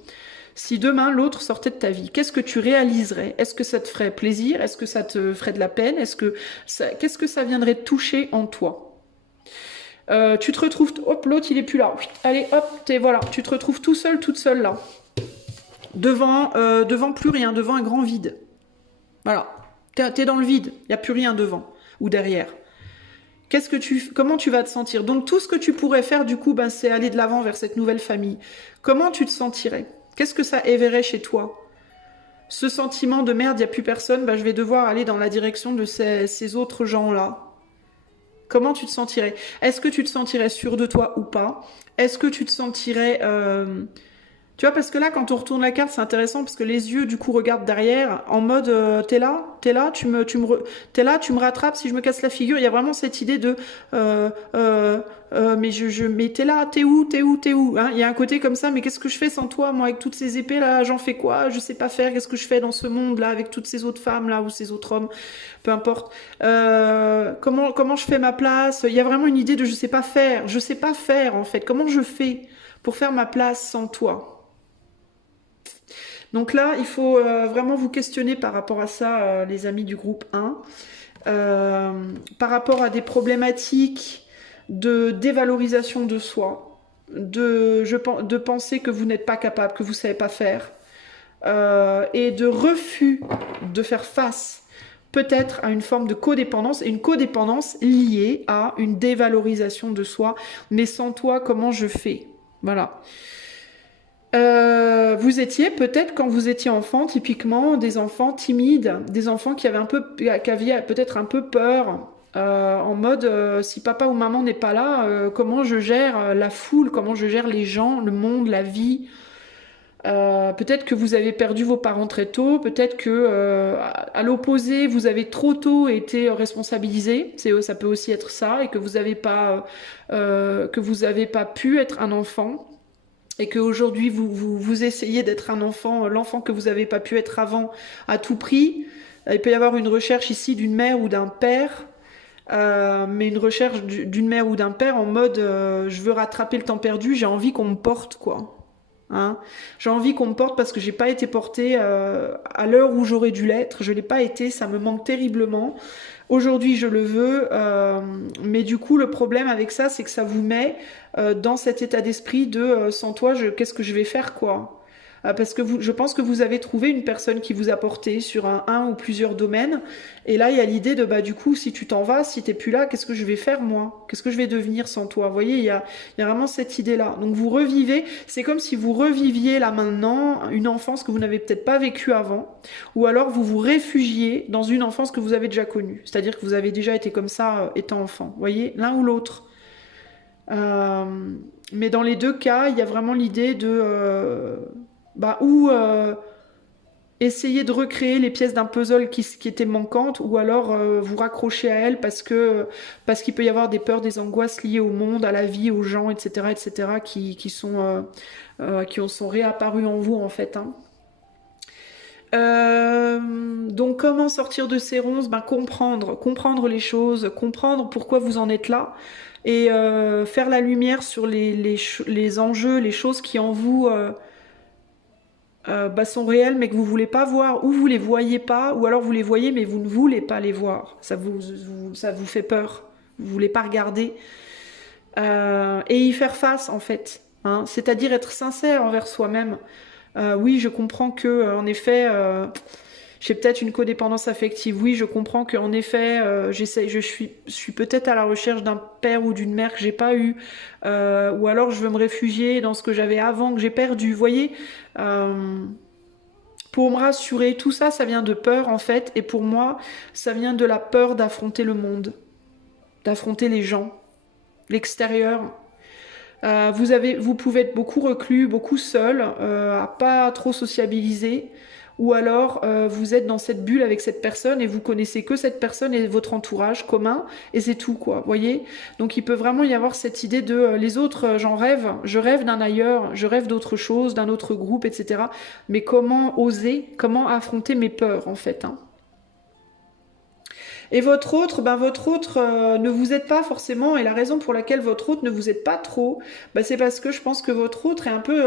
Si demain l'autre sortait de ta vie, qu'est-ce que tu réaliserais? Est-ce que ça te ferait plaisir? Est-ce que ça te ferait de la peine? Qu'est-ce que ça viendrait toucher en toi? Tu te retrouves, hop, l'autre il est plus là. Allez, hop, voilà, tu te retrouves tout seul, toute seule là, devant plus rien, devant un grand vide. Voilà, t'es dans le vide, il y a plus rien devant ou derrière. Comment tu vas te sentir? Donc tout ce que tu pourrais faire du coup, ben, c'est aller de l'avant vers cette nouvelle famille. Comment tu te sentirais? Qu'est-ce que ça éveillerait chez toi? Ce sentiment de merde, il n'y a plus personne, ben, je vais devoir aller dans la direction de ces autres gens-là. Comment tu te sentirais? Est-ce que tu te sentirais sûr de toi ou pas? Est-ce que tu te sentirais... Tu vois, parce que là, quand on retourne la carte, c'est intéressant parce que les yeux, du coup, regardent derrière en mode t'es là, t'es là, tu me rattrapes si je me casse la figure. Il y a vraiment cette idée de mais t'es là, t'es où, hein? Il y a un côté comme ça, mais qu'est-ce que je fais sans toi, moi, avec toutes ces épées là, j'en fais quoi? Je sais pas faire, qu'est-ce que je fais dans ce monde là, avec toutes ces autres femmes là ou ces autres hommes, peu importe. Comment je fais ma place? Il y a vraiment une idée de je sais pas faire en fait. Comment je fais pour faire ma place sans toi? Donc là, il faut vraiment vous questionner par rapport à ça, les amis du groupe 1, par rapport à des problématiques de dévalorisation de soi, de penser que vous n'êtes pas capable, que vous ne savez pas faire, et de refus de faire face peut-être à une forme de codépendance, et une codépendance liée à une dévalorisation de soi. Mais sans toi, comment je fais? Voilà. Vous étiez peut-être quand vous étiez enfant, typiquement des enfants timides, des enfants qui avaient peut-être un peu peur, en mode si papa ou maman n'est pas là, comment je gère la foule, comment je gère les gens, le monde, la vie. Peut-être que vous avez perdu vos parents très tôt, peut-être que à l'opposé, vous avez trop tôt été responsabilisé. Ça peut aussi être ça, et que vous n'avez pas pu être un enfant. Et qu'aujourd'hui, vous essayez d'être un enfant, l'enfant que vous n'avez pas pu être avant à tout prix. Il peut y avoir une recherche ici d'une mère ou d'un père, mais une recherche d'une mère ou d'un père en mode je veux rattraper le temps perdu, j'ai envie qu'on me porte, quoi. Hein, j'ai envie qu'on me porte parce que j'ai pas été portée à l'heure où j'aurais dû l'être. Je l'ai pas été, ça me manque terriblement. Aujourd'hui, je le veux, mais du coup, le problème avec ça, c'est que ça vous met dans cet état d'esprit de sans toi, qu'est-ce que je vais faire, quoi? Parce que je pense que vous avez trouvé une personne qui vous a porté sur un ou plusieurs domaines. Et là, il y a l'idée de, bah, du coup, si tu t'en vas, si t'es plus là, qu'est-ce que je vais faire, moi? Qu'est-ce que je vais devenir sans toi? Vous voyez, il y a vraiment cette idée-là. Donc, vous revivez, c'est comme si vous reviviez là maintenant une enfance que vous n'avez peut-être pas vécue avant. Ou alors, vous vous réfugiez dans une enfance que vous avez déjà connue. C'est-à-dire que vous avez déjà été comme ça étant enfant. Vous voyez, l'un ou l'autre. Mais dans les deux cas, il y a vraiment l'idée de... essayer de recréer les pièces d'un puzzle qui étaient manquantes, ou alors vous raccrocher à elles parce qu'il peut y avoir des peurs, des angoisses liées au monde, à la vie, aux gens, etc., qui sont réapparus en vous en fait. Hein. Donc comment sortir de ces ronces? Comprendre les choses, comprendre pourquoi vous en êtes là, et faire la lumière sur les enjeux, les choses qui en vous sont réels mais que vous voulez pas voir, ou vous les voyez pas, ou alors vous les voyez mais vous ne voulez pas les voir. Ça vous fait peur, vous voulez pas regarder. Et y faire face en fait. Hein, c'est-à-dire être sincère envers soi-même. Oui, je comprends que, en effet, j'ai peut-être une codépendance affective. Oui, je comprends que, en effet, je suis peut-être à la recherche d'un père ou d'une mère que j'ai pas eu, ou alors je veux me réfugier dans ce que j'avais avant que j'ai perdu. Vous voyez, pour me rassurer, tout ça, ça vient de peur en fait, et pour moi, ça vient de la peur d'affronter le monde, d'affronter les gens, l'extérieur. Vous pouvez être beaucoup reclus, beaucoup seul, à pas trop sociabiliser, ou alors vous êtes dans cette bulle avec cette personne et vous connaissez que cette personne et votre entourage commun, et c'est tout, quoi, voyez. Donc il peut vraiment y avoir cette idée de les autres, j'en rêve, je rêve d'un ailleurs, je rêve d'autre chose, d'un autre groupe, etc. Mais comment oser, comment affronter mes peurs en fait, hein. Et votre autre ne vous aide pas forcément, et la raison pour laquelle votre autre ne vous aide pas trop, c'est parce que je pense que votre autre est un peu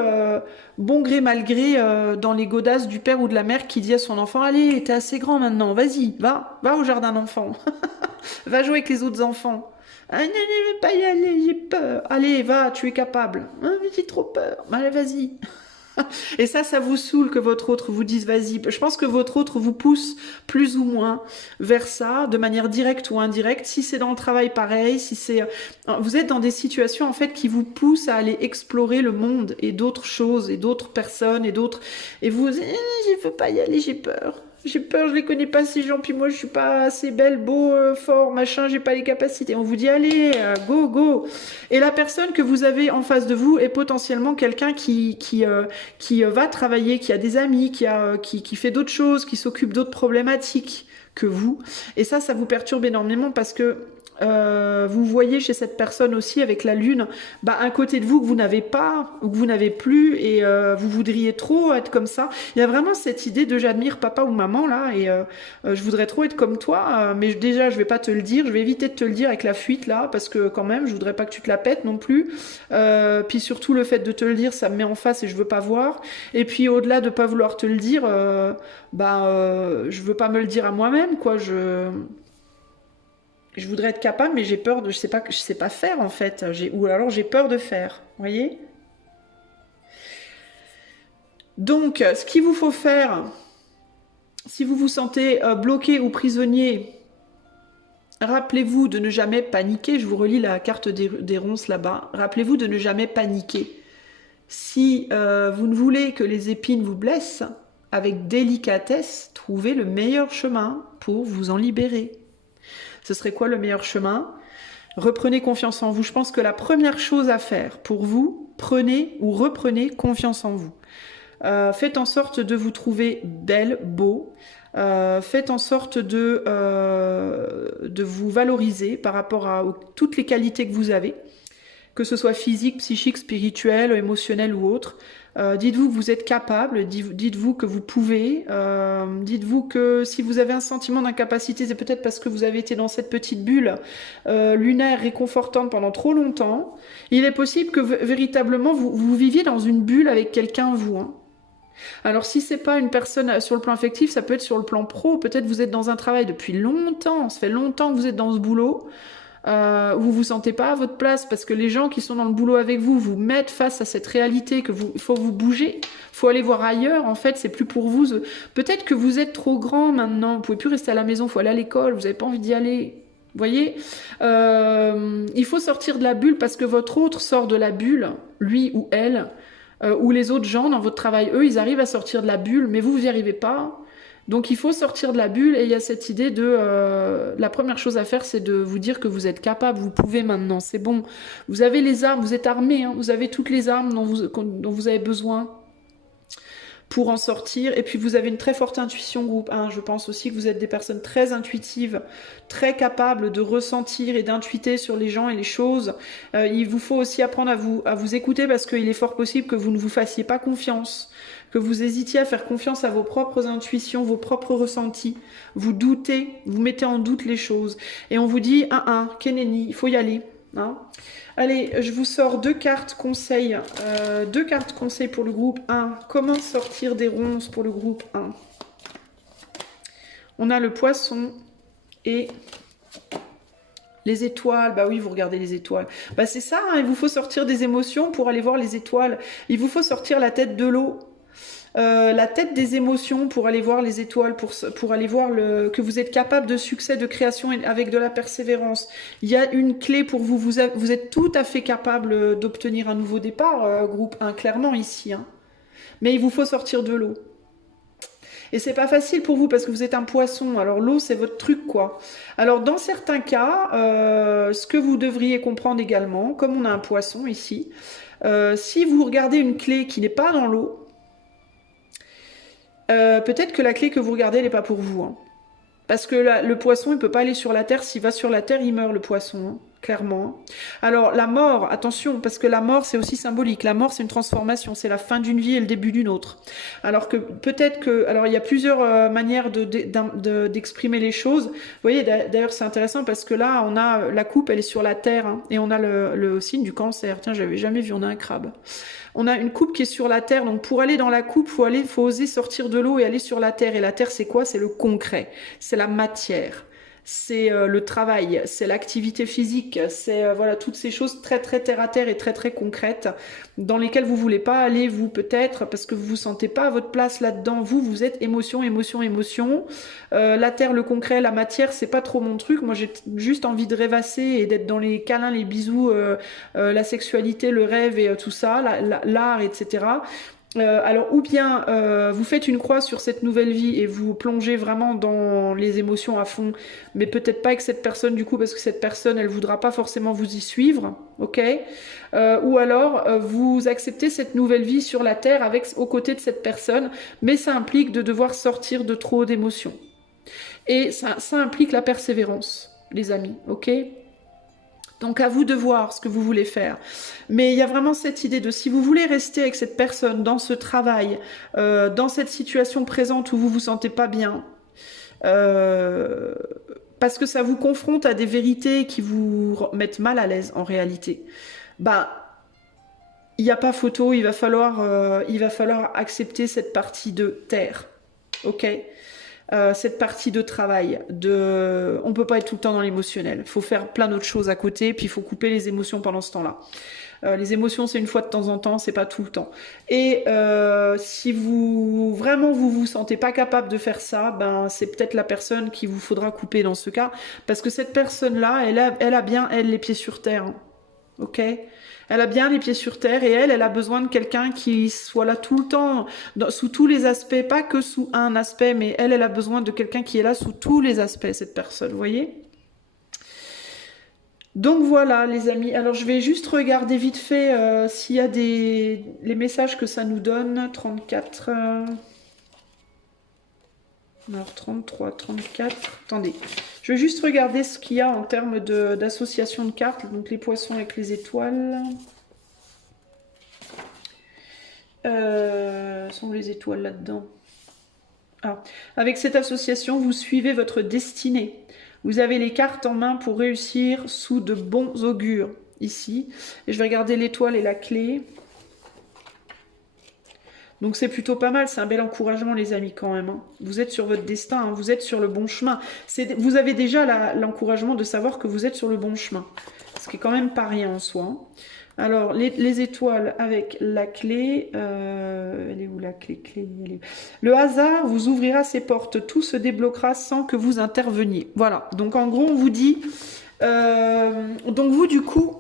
bon gré mal gré dans les godasses du père ou de la mère qui dit à son enfant, allez, t'es assez grand maintenant, vas-y, va au jardin d'enfants, va jouer avec les autres enfants. Ah, non, je ne veux pas y aller, j'ai peur. Allez, va, tu es capable. Ah, mais j'ai trop peur. Allez, vas-y. Et ça vous saoule que votre autre vous dise vas-y. Je pense que votre autre vous pousse plus ou moins vers ça, de manière directe ou indirecte. Si c'est dans le travail, pareil. Si c'est, vous êtes dans des situations en fait qui vous poussent à aller explorer le monde et d'autres choses et d'autres personnes et d'autres. Et vous, je veux pas y aller, j'ai peur. J'ai peur, je les connais pas ces gens, puis moi je suis pas assez belle, beau, fort, machin, j'ai pas les capacités. On vous dit allez, go, go. Et la personne que vous avez en face de vous est potentiellement quelqu'un qui va travailler, qui a des amis, qui fait d'autres choses, qui s'occupe d'autres problématiques que vous. Et ça vous perturbe énormément parce que vous voyez chez cette personne aussi avec la lune un côté de vous que vous n'avez pas ou que vous n'avez plus et vous voudriez trop être comme ça. Il y a vraiment cette idée de j'admire papa ou maman là et je voudrais trop être comme toi mais déjà je vais pas te le dire, je vais éviter de te le dire avec la fuite là parce que quand même je voudrais pas que tu te la pètes non plus puis surtout le fait de te le dire ça me met en face et je veux pas voir et puis au-delà de pas vouloir te le dire je veux pas me le dire à moi-même quoi je voudrais être capable, mais j'ai peur de, je sais pas faire en fait, ou alors j'ai peur de faire, voyez. Donc, ce qu'il vous faut faire, si vous vous sentez bloqué ou prisonnier, rappelez-vous de ne jamais paniquer. Je vous relis la carte des ronces là-bas. Rappelez-vous de ne jamais paniquer. Si vous ne voulez que les épines vous blessent, avec délicatesse, trouvez le meilleur chemin pour vous en libérer. Ce serait quoi le meilleur chemin? Reprenez confiance en vous. Je pense que la première chose à faire pour vous, prenez ou reprenez confiance en vous. Faites en sorte de vous trouver belle, beau. Faites en sorte de vous valoriser par rapport à toutes les qualités que vous avez, que ce soit physique, psychique, spirituel, émotionnel ou autre. Dites-vous que vous êtes capable, dites-vous que vous pouvez, dites-vous que si vous avez un sentiment d'incapacité, c'est peut-être parce que vous avez été dans cette petite bulle lunaire réconfortante pendant trop longtemps. Il est possible que véritablement vous viviez dans une bulle avec quelqu'un, vous. Hein. Alors si c'est pas une personne sur le plan affectif, ça peut être sur le plan pro. Peut-être vous êtes dans un travail depuis longtemps, ça fait longtemps que vous êtes dans ce boulot. Vous vous sentez pas à votre place parce que les gens qui sont dans le boulot avec vous vous mettent face à cette réalité que il faut vous bouger, faut aller voir ailleurs. En fait, c'est plus pour vous. Peut-être que vous êtes trop grand maintenant, vous pouvez plus rester à la maison, faut aller à l'école, vous avez pas envie d'y aller. Vous voyez, il faut sortir de la bulle parce que votre autre sort de la bulle, lui ou elle, ou les autres gens dans votre travail, eux, ils arrivent à sortir de la bulle, mais vous n'y arrivez pas. Donc il faut sortir de la bulle et il y a cette idée de... la première chose à faire, c'est de vous dire que vous êtes capable, vous pouvez maintenant, c'est bon. Vous avez les armes, vous êtes armés, hein, vous avez toutes les armes dont vous avez besoin pour en sortir. Et puis vous avez une très forte intuition, groupe 1. Je pense aussi que vous êtes des personnes très intuitives, très capables de ressentir et d'intuiter sur les gens et les choses. Il vous faut aussi apprendre à vous écouter parce qu'il est fort possible que vous ne vous fassiez pas confiance, que vous hésitiez à faire confiance à vos propres intuitions, vos propres ressentis. Vous doutez, vous mettez en doute les choses. Et on vous dit, Keneni, il faut y aller. Hein. Allez, je vous sors deux cartes conseils pour le groupe 1. Comment sortir des ronces pour le groupe 1? On a le poisson et les étoiles. Bah oui, vous regardez les étoiles. Bah c'est ça, hein, il vous faut sortir des émotions pour aller voir les étoiles. Il vous faut sortir la tête de l'eau. La tête des émotions pour aller voir les étoiles, pour aller voir que vous êtes capable de succès, de création avec de la persévérance. Il y a une clé pour vous. Vous êtes tout à fait capable d'obtenir un nouveau départ, groupe 1, clairement ici. Hein. Mais il vous faut sortir de l'eau. Et c'est pas facile pour vous parce que vous êtes un poisson. Alors l'eau, c'est votre truc, quoi. Alors dans certains cas, ce que vous devriez comprendre également, comme on a un poisson ici, si vous regardez une clé qui n'est pas dans l'eau, peut-être que la clé que vous regardez, elle n'est pas pour vous. Hein. Parce que le poisson, il ne peut pas aller sur la terre. S'il va sur la terre, il meurt, le poisson. Hein. clairement. Alors, la mort, attention, parce que la mort, c'est aussi symbolique. La mort, c'est une transformation, c'est la fin d'une vie et le début d'une autre. Alors que peut-être que... Alors, il y a plusieurs manières d'exprimer les choses. Vous voyez, d'ailleurs, c'est intéressant parce que là, on a la coupe, elle est sur la terre, hein, et on a le signe du cancer. Tiens, j'avais jamais vu, on a un crabe. On a une coupe qui est sur la terre, donc pour aller dans la coupe, faut oser sortir de l'eau et aller sur la terre. Et la terre, c'est quoi? C'est le concret, c'est la matière. C'est le travail, c'est l'activité physique, c'est voilà toutes ces choses très très terre à terre et très très concrètes dans lesquelles vous voulez pas aller vous peut-être parce que vous vous sentez pas à votre place là-dedans. Vous êtes émotion, émotion, émotion. La terre, le concret, la matière, c'est pas trop mon truc. Moi, j'ai juste envie de rêvasser et d'être dans les câlins, les bisous, la sexualité, le rêve et tout ça, l'art, etc. Alors, ou bien vous faites une croix sur cette nouvelle vie et vous plongez vraiment dans les émotions à fond, mais peut-être pas avec cette personne du coup, parce que cette personne, elle voudra pas forcément vous y suivre, ok? Ou alors, vous acceptez cette nouvelle vie sur la terre aux côtés de cette personne, mais ça implique de devoir sortir de trop d'émotions. Et ça implique la persévérance, les amis, ok? Donc à vous de voir ce que vous voulez faire. Mais il y a vraiment cette idée de si vous voulez rester avec cette personne, dans ce travail, dans cette situation présente où vous vous sentez pas bien, parce que ça vous confronte à des vérités qui vous mettent mal à l'aise en réalité, bah il n'y a pas photo, il va falloir accepter cette partie de terre, ok? Cette partie de travail, on peut pas être tout le temps dans l'émotionnel. Il faut faire plein d'autres choses à côté, puis il faut couper les émotions pendant ce temps-là. Les émotions, c'est une fois de temps en temps, c'est pas tout le temps. Et si vous vous sentez pas capable de faire ça, ben c'est peut-être la personne qu'il vous faudra couper dans ce cas, parce que cette personne-là, elle a bien les pieds sur terre, hein. Ok? Elle a bien les pieds sur terre et elle a besoin de quelqu'un qui soit là tout le temps, sous tous les aspects, pas que sous un aspect, mais elle a besoin de quelqu'un qui est là sous tous les aspects, cette personne, vous voyez? Donc voilà, les amis. Alors, je vais juste regarder vite fait s'il y a les messages que ça nous donne. 34... Alors, 33, 34... Attendez. Je vais juste regarder ce qu'il y a en termes d'association de cartes. Donc, les poissons avec les étoiles. Sont les étoiles là-dedans? Ah. Avec cette association, vous suivez votre destinée. Vous avez les cartes en main pour réussir sous de bons augures, ici. Et je vais regarder l'étoile et la clé. Donc c'est plutôt pas mal, c'est un bel encouragement les amis quand même, hein. Vous êtes sur votre destin, hein, vous êtes sur le bon chemin. Vous avez déjà l'encouragement de savoir que vous êtes sur le bon chemin. Ce qui est quand même pas rien en soi, hein. Alors les étoiles avec la clé, elle est où la clé, Le hasard vous ouvrira ses portes, tout se débloquera sans que vous interveniez. Voilà, donc en gros on vous dit, donc vous du coup,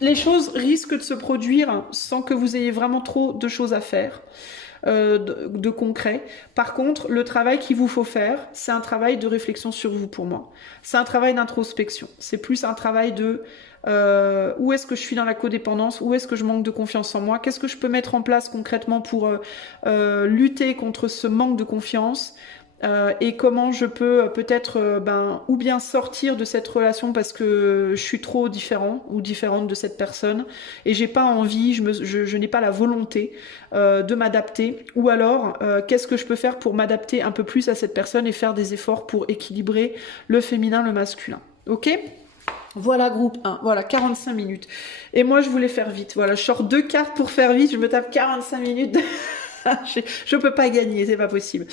les choses risquent de se produire sans que vous ayez vraiment trop de choses à faire. De concret. Par contre, le travail qu'il vous faut faire, c'est un travail de réflexion sur vous pour moi. C'est un travail d'introspection. C'est plus un travail de où est-ce que je suis dans la codépendance, où est-ce que je manque de confiance en moi, qu'est-ce que je peux mettre en place concrètement pour lutter contre ce manque de confiance. Et comment je peux peut-être ou bien sortir de cette relation parce que je suis trop différent ou différente de cette personne et j'ai pas envie, je n'ai pas la volonté de m'adapter, ou alors qu'est-ce que je peux faire pour m'adapter un peu plus à cette personne et faire des efforts pour équilibrer le féminin, le masculin. Ok ? Voilà, groupe 1, voilà, 45 minutes. Et moi, je voulais faire vite. Voilà, je sors 2 cartes pour faire vite, je me tape 45 minutes. Je peux pas gagner, c'est pas possible.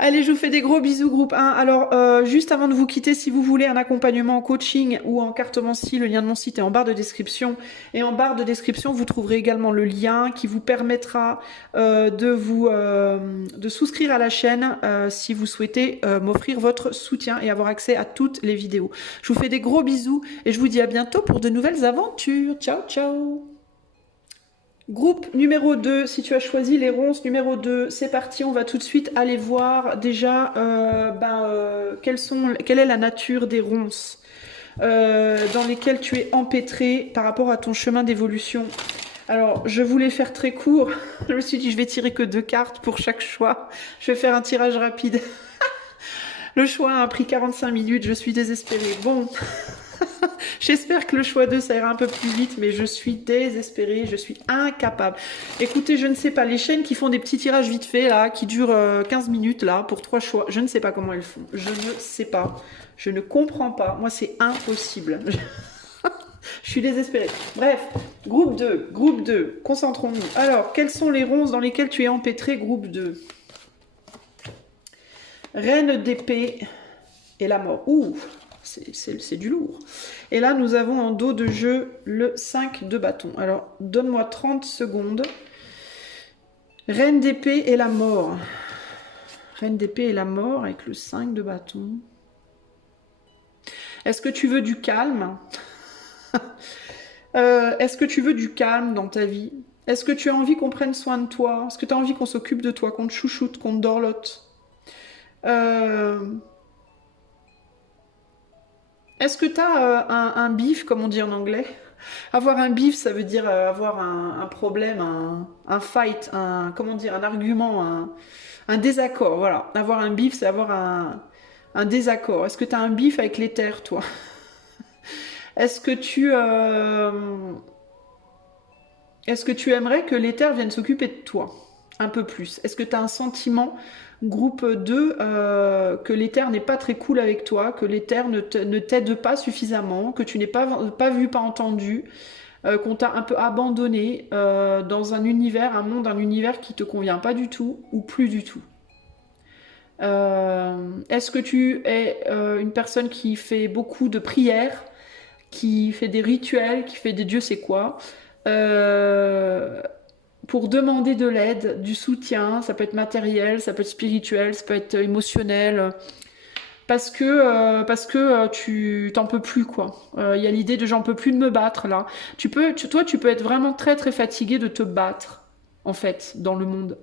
Allez, je vous fais des gros bisous, groupe 1. Alors, juste avant de vous quitter, si vous voulez un accompagnement en coaching ou en cartomancie, le lien de mon site est en barre de description. Et en barre de description, vous trouverez également le lien qui vous permettra de souscrire à la chaîne si vous souhaitez m'offrir votre soutien et avoir accès à toutes les vidéos. Je vous fais des gros bisous et je vous dis à bientôt pour de nouvelles aventures. Ciao, ciao! Groupe numéro 2, si tu as choisi les ronces numéro 2, c'est parti, on va tout de suite aller voir déjà quelle est la nature des ronces dans lesquelles tu es empêtré par rapport à ton chemin d'évolution. Alors, je voulais faire très court, je me suis dit je vais tirer que 2 cartes pour chaque choix, je vais faire un tirage rapide. Le choix a pris 45 minutes, je suis désespérée. Bon... J'espère que le choix 2, ça ira un peu plus vite, mais je suis désespérée, je suis incapable. Écoutez, je ne sais pas, les chaînes qui font des petits tirages vite fait, là, qui durent 15 minutes, là, pour 3 choix, je ne sais pas comment elles font. Je ne sais pas. Je ne comprends pas. Moi, c'est impossible. Je suis désespérée. Bref, groupe 2, concentrons-nous. Alors, quelles sont les ronces dans lesquelles tu es empêtré, groupe 2? Reine d'épée et la mort. Ouh, c'est du lourd. Et là, nous avons en dos de jeu le 5 de bâton. Alors, donne-moi 30 secondes. Reine d'épée et la mort. Reine d'épée et la mort avec le 5 de bâton. Est-ce que tu veux du calme? Est-ce que tu veux du calme dans ta vie? Est-ce que tu as envie qu'on prenne soin de toi? Est-ce que tu as envie qu'on s'occupe de toi, qu'on te chouchoute, qu'on te dorlote? Est-ce que tu as un bif, comme on dit en anglais? Avoir un bif, ça veut dire avoir un problème, un fight, comment dire, un argument, un désaccord. Voilà. Avoir un bif, c'est avoir un désaccord. Est-ce que tu as un bif avec l'éther, toi? Est-ce que tu aimerais que l'éther vienne s'occuper de toi un peu plus? Est-ce que tu as un sentiment, groupe 2, que l'éther n'est pas très cool avec toi, que l'éther ne t'aide pas suffisamment, que tu n'es pas vu, pas entendu, qu'on t'a un peu abandonné dans un univers, un univers qui te convient pas du tout ou plus du tout? Est-ce que tu es une personne qui fait beaucoup de prières, qui fait des rituels, qui fait des dieux c'est quoi, pour demander de l'aide, du soutien? Ça peut être matériel, ça peut être spirituel, ça peut être émotionnel, parce que tu t'en peux plus, quoi. Il y a l'idée de j'en peux plus de me battre là. Toi, tu peux être vraiment très très fatigué de te battre, en fait, dans le monde.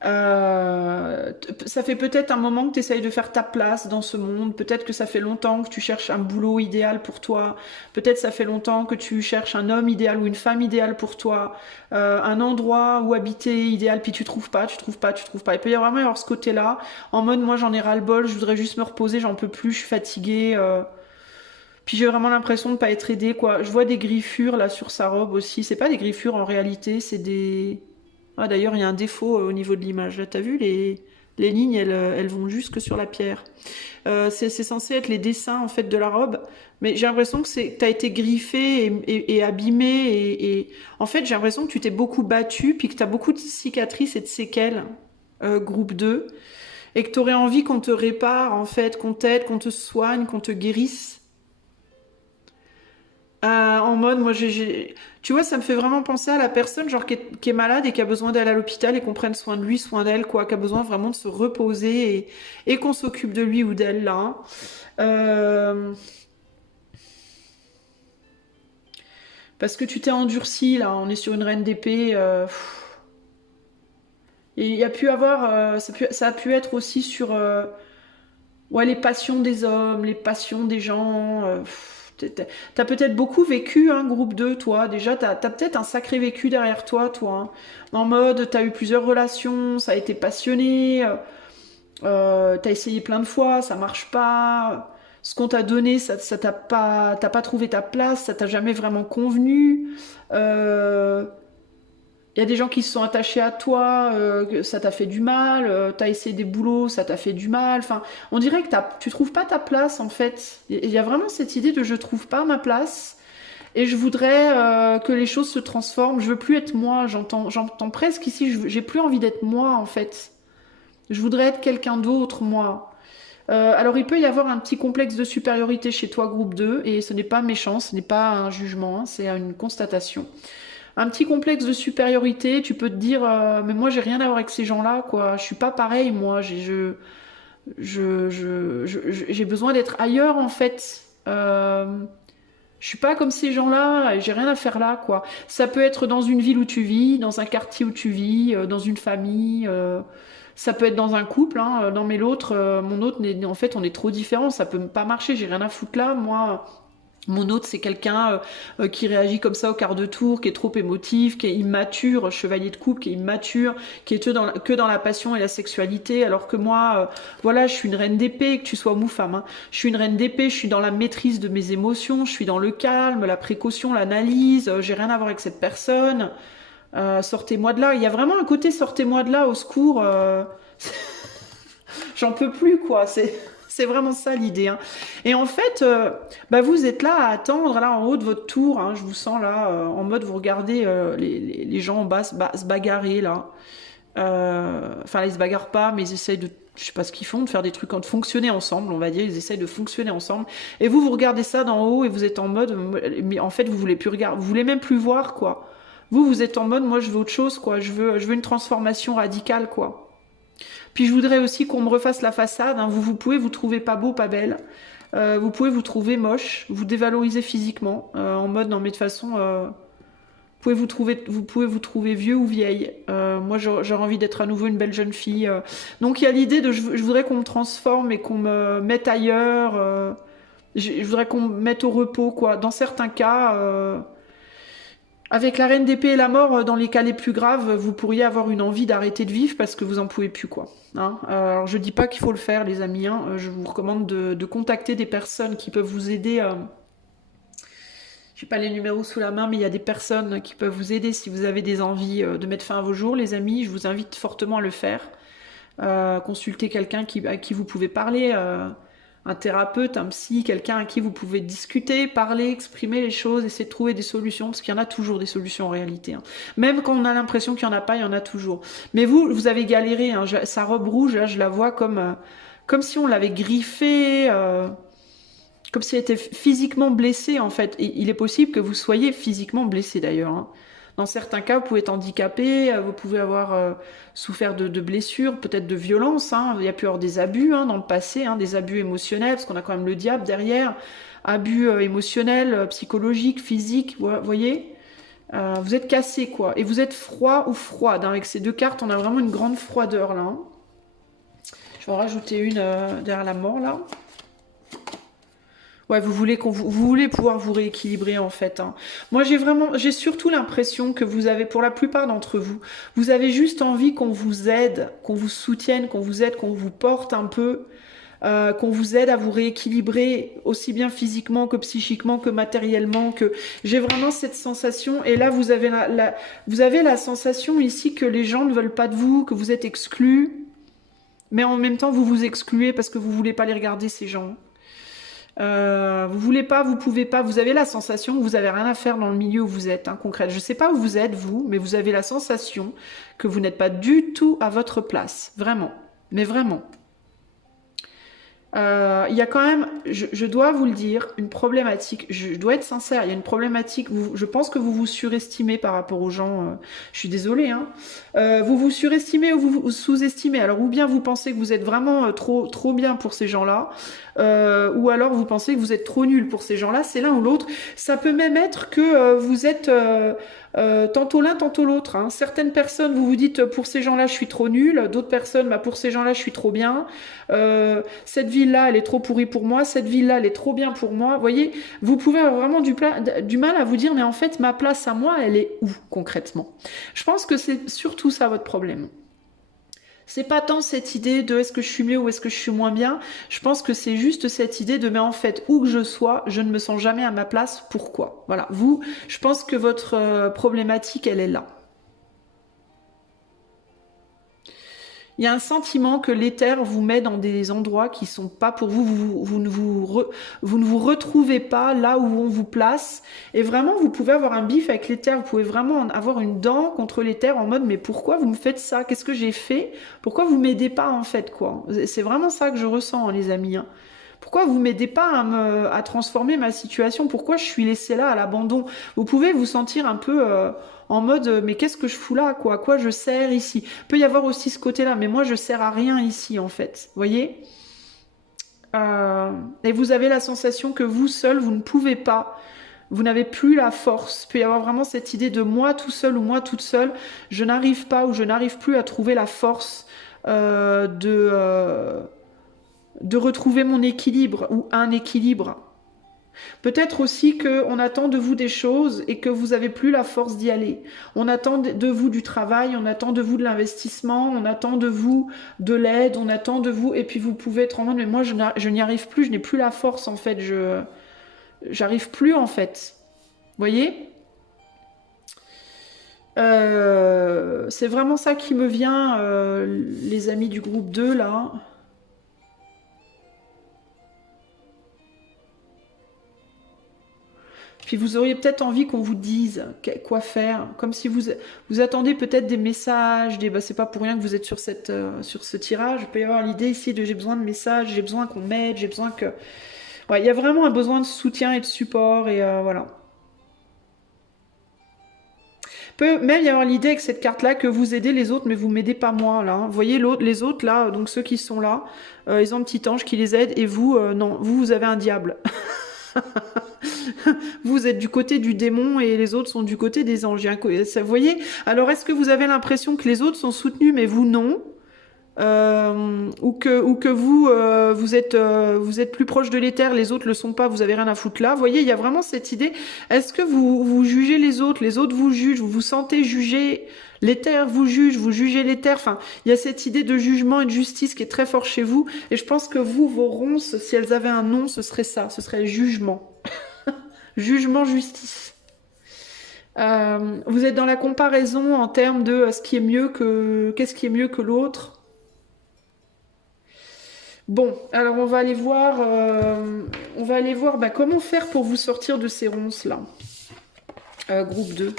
Ça fait peut-être un moment que tu essayes de faire ta place dans ce monde. Peut-être que ça fait longtemps que tu cherches un boulot idéal pour toi. Peut-être ça fait longtemps que tu cherches un homme idéal ou une femme idéale pour toi. Un endroit où habiter idéal, puis tu trouves pas, tu trouves pas, tu trouves pas. Il peut y avoir vraiment y avoir ce côté-là, en mode moi j'en ai ras-le-bol, je voudrais juste me reposer, j'en peux plus, je suis fatiguée. Puis j'ai vraiment l'impression de pas être aidée, quoi. Je vois des griffures là sur sa robe aussi. C'est pas des griffures en réalité, c'est des... Ah, d'ailleurs, il y a un défaut au niveau de l'image. Là, t'as vu, les lignes, elles vont jusque sur la pierre. C'est censé être les dessins, en fait, de la robe. Mais j'ai l'impression que t'as été griffé et abîmé. En fait, j'ai l'impression que tu t'es beaucoup battu, puis que t'as beaucoup de cicatrices et de séquelles, groupe 2. Et que t'aurais envie qu'on te répare, en fait, qu'on t'aide, qu'on te soigne, qu'on te guérisse. En mode, moi, tu vois, ça me fait vraiment penser à la personne genre qui est malade et qui a besoin d'aller à l'hôpital et qu'on prenne soin de lui, soin d'elle, quoi, qui a besoin vraiment de se reposer et qu'on s'occupe de lui ou d'elle là, hein. Euh, Parce que tu t'es endurci là, on est sur une reine d'épée. Et il y a pu avoir, ça a pu être aussi sur ouais, les passions des hommes, les passions des gens. T'as peut-être beaucoup vécu, hein, groupe 2, toi. Déjà, t'as peut-être un sacré vécu derrière toi, toi, hein. En mode, t'as eu plusieurs relations, ça a été passionné, t'as essayé plein de fois, ça marche pas. Ce qu'on t'a donné, ça t'as pas trouvé ta place, ça t'a jamais vraiment convenu. Euh, il y a des gens qui se sont attachés à toi, que ça t'a fait du mal, t'as essayé des boulots, ça t'a fait du mal. Enfin, on dirait que tu trouves pas ta place en fait. Il y a vraiment cette idée de je trouve pas ma place et je voudrais que les choses se transforment. Je veux plus être moi. J'entends presque ici. J'ai plus envie d'être moi en fait. Je voudrais être quelqu'un d'autre moi. Alors il peut y avoir un petit complexe de supériorité chez toi, groupe 2, et ce n'est pas méchant, ce n'est pas un jugement, hein, c'est une constatation. Un petit complexe de supériorité, tu peux te dire mais moi j'ai rien à voir avec ces gens-là, quoi. Je suis pas pareil, moi. J'ai besoin d'être ailleurs en fait. Je suis pas comme ces gens-là, et j'ai rien à faire là, quoi. Ça peut être dans une ville où tu vis, dans un quartier où tu vis, dans une famille. Ça peut être dans un couple, hein. Non mais l'autre, mon autre, en fait, on est trop différents. Ça peut pas marcher. J'ai rien à foutre là, moi. Mon autre, c'est quelqu'un qui réagit comme ça au quart de tour, qui est trop émotif, qui est immature, chevalier de coupe, qui est immature, qui est que dans la passion et la sexualité, alors que moi, voilà, je suis une reine d'épée, que tu sois homme ou femme, hein. Je suis une reine d'épée, je suis dans la maîtrise de mes émotions, je suis dans le calme, la précaution, l'analyse, j'ai rien à voir avec cette personne. Sortez-moi de là. Il y a vraiment un côté sortez-moi de là, au secours. J'en peux plus, quoi. C'est vraiment ça l'idée, hein. Et en fait, bah, vous êtes là à attendre, là en haut de votre tour, hein. Je vous sens là en mode vous regardez les gens en bas se bagarrer là. Enfin, ils se bagarrent pas, mais ils essayent de, je sais pas ce qu'ils font, de faire des trucs, de fonctionner ensemble, on va dire. Ils essayent de fonctionner ensemble. Et vous regardez ça d'en haut et vous êtes en mode, mais en fait, vous voulez plus regarder, vous voulez même plus voir, quoi. Vous êtes en mode, moi, je veux autre chose, quoi. Je veux une transformation radicale, quoi. Puis je voudrais aussi qu'on me refasse la façade, hein. Vous pouvez vous trouver pas beau, pas belle. Vous pouvez vous trouver moche, vous dévaloriser physiquement, en mode non mais de toute façon, vous pouvez vous trouver vieux ou vieille. Moi j'aurais envie d'être à nouveau une belle jeune fille. Donc il y a l'idée de je voudrais qu'on me transforme et qu'on me mette ailleurs. Je voudrais qu'on me mette au repos quoi. Dans certains cas. Avec la reine d'épée et la mort, dans les cas les plus graves, vous pourriez avoir une envie d'arrêter de vivre parce que vous en pouvez plus, quoi. Hein. Alors je dis pas qu'il faut le faire, les amis, hein. Je vous recommande de contacter des personnes qui peuvent vous aider. J'ai pas les numéros sous la main, mais il y a des personnes qui peuvent vous aider si vous avez des envies de mettre fin à vos jours, les amis. Je vous invite fortement à le faire. Consulter quelqu'un à qui vous pouvez parler. Un thérapeute, un psy, quelqu'un à qui vous pouvez discuter, parler, exprimer les choses, essayer de trouver des solutions, parce qu'il y en a toujours des solutions en réalité, hein. Même quand on a l'impression qu'il n'y en a pas, il y en a toujours. Mais vous avez galéré, hein. Sa robe rouge, là, je la vois comme si on l'avait griffée, comme si elle était physiquement blessée, en fait. Et il est possible que vous soyez physiquement blessé, d'ailleurs, hein. Dans certains cas, vous pouvez être handicapé, vous pouvez avoir souffert de blessures, peut-être de violences, hein. Il y a pu y avoir des abus, hein, dans le passé, hein, des abus émotionnels, parce qu'on a quand même le diable derrière. Abus émotionnels, psychologiques, physiques, vous voyez. Vous êtes cassé, quoi. Et vous êtes froid ou froide, hein. Avec ces deux cartes, on a vraiment une grande froideur, là, hein. Je vais en rajouter une derrière la mort, là. Ouais, vous voulez pouvoir vous rééquilibrer en fait, hein. Moi, j'ai surtout l'impression que vous avez, pour la plupart d'entre vous, vous avez juste envie qu'on vous aide, qu'on vous soutienne, qu'on vous aide, qu'on vous porte un peu, qu'on vous aide à vous rééquilibrer aussi bien physiquement que psychiquement que matériellement. Que j'ai vraiment cette sensation. Et là, vous avez vous avez la sensation ici que les gens ne veulent pas de vous, que vous êtes exclus, mais en même temps, vous vous excluez parce que vous voulez pas les regarder ces gens. Vous voulez pas, vous pouvez pas, vous avez la sensation que vous avez rien à faire dans le milieu où vous êtes, hein, concrète. Je sais pas où vous êtes, vous, mais vous avez la sensation que vous n'êtes pas du tout à votre place. Vraiment. Mais vraiment. Il y a quand même, je dois vous le dire, une problématique. Je dois être sincère, il y a une problématique. Je pense que vous vous surestimez par rapport aux gens. Je suis désolée, hein. Vous vous surestimez ou vous sous-estimez. Alors, ou bien vous pensez que vous êtes vraiment trop bien pour ces gens-là, ou alors vous pensez que vous êtes trop nul pour ces gens-là. C'est l'un ou l'autre. Ça peut même être que vous êtes tantôt l'un, tantôt l'autre, hein. Certaines personnes, vous vous dites pour ces gens-là, je suis trop nul. D'autres personnes, bah, pour ces gens-là, je suis trop bien. Cette ville-là, elle est trop pourrie pour moi. Cette ville-là, elle est trop bien pour moi. Vous voyez, vous pouvez avoir vraiment du mal à vous dire, mais en fait, ma place à moi, elle est où concrètement? Je pense que c'est surtout ça votre problème. C'est pas tant cette idée de est-ce que je suis mieux ou est-ce que je suis moins bien. Je pense que c'est juste cette idée de mais en fait, où que je sois, je ne me sens jamais à ma place. Pourquoi? Voilà. Vous, je pense que votre problématique, elle est là. Il y a un sentiment que l'éther vous met dans des endroits qui sont pas pour vous. Vous ne vous retrouvez pas là où on vous place. Et vraiment, vous pouvez avoir un bif avec l'éther. Vous pouvez vraiment avoir une dent contre l'éther en mode mais pourquoi vous me faites ça? Qu'est-ce que j'ai fait? Pourquoi vous m'aidez pas en fait quoi? C'est vraiment ça que je ressens, hein, les amis, hein. Pourquoi vous m'aidez pas à transformer ma situation? Pourquoi je suis laissée là à l'abandon? Vous pouvez vous sentir un peu en mode mais qu'est-ce que je fous là quoi? À quoi je sers ici? Peut y avoir aussi ce côté-là, mais moi je sers à rien ici en fait. Vous voyez? Et vous avez la sensation que vous seul vous ne pouvez pas. Vous n'avez plus la force. Il peut y avoir vraiment cette idée de moi tout seul ou moi toute seule. Je n'arrive pas ou je n'arrive plus à trouver la force de retrouver mon équilibre ou un équilibre. Peut-être aussi qu'on attend de vous des choses et que vous n'avez plus la force d'y aller. On attend de vous du travail, on attend de vous de l'investissement, on attend de vous de l'aide, on attend de vous... Et puis vous pouvez être en mode, mais moi je n'y arrive plus, je n'ai plus la force en fait, j'arrive plus en fait. Vous voyez? C'est vraiment ça qui me vient, les amis du groupe 2 là. Puis vous auriez peut-être envie qu'on vous dise quoi faire, comme si vous attendez peut-être des messages, bah, c'est pas pour rien que vous êtes sur, sur ce tirage, il peut y avoir l'idée ici de j'ai besoin de messages, j'ai besoin qu'on m'aide, j'ai besoin que... Ouais, il y a vraiment un besoin de soutien et de support, et voilà. Peut même y avoir l'idée avec cette carte-là que vous aidez les autres, mais vous m'aidez pas moi, là. Vous voyez, les autres, là, donc ceux qui sont là, ils ont un petit ange qui les aide, et vous, non, vous avez un diable. Vous êtes du côté du démon et les autres sont du côté des anges. Vous voyez? Alors, est-ce que vous avez l'impression que les autres sont soutenus, mais vous, non? Ou que vous, vous êtes plus proche de l'éther, les autres le sont pas, vous avez rien à foutre là. Vous voyez, il y a vraiment cette idée. Est-ce que vous jugez les autres vous jugent, vous vous sentez jugé, l'éther vous juge, vous jugez l'éther. Enfin, il y a cette idée de jugement et de justice qui est très fort chez vous. Et je pense que vous, vos ronces, si elles avaient un nom, ce serait ça, ce serait jugement. Jugement, justice. Vous êtes dans la comparaison en termes de ce qui est mieux que qu'est-ce qui est mieux que l'autre. Bon, alors on va aller voir bah, comment faire pour vous sortir de ces ronces-là. Groupe 2.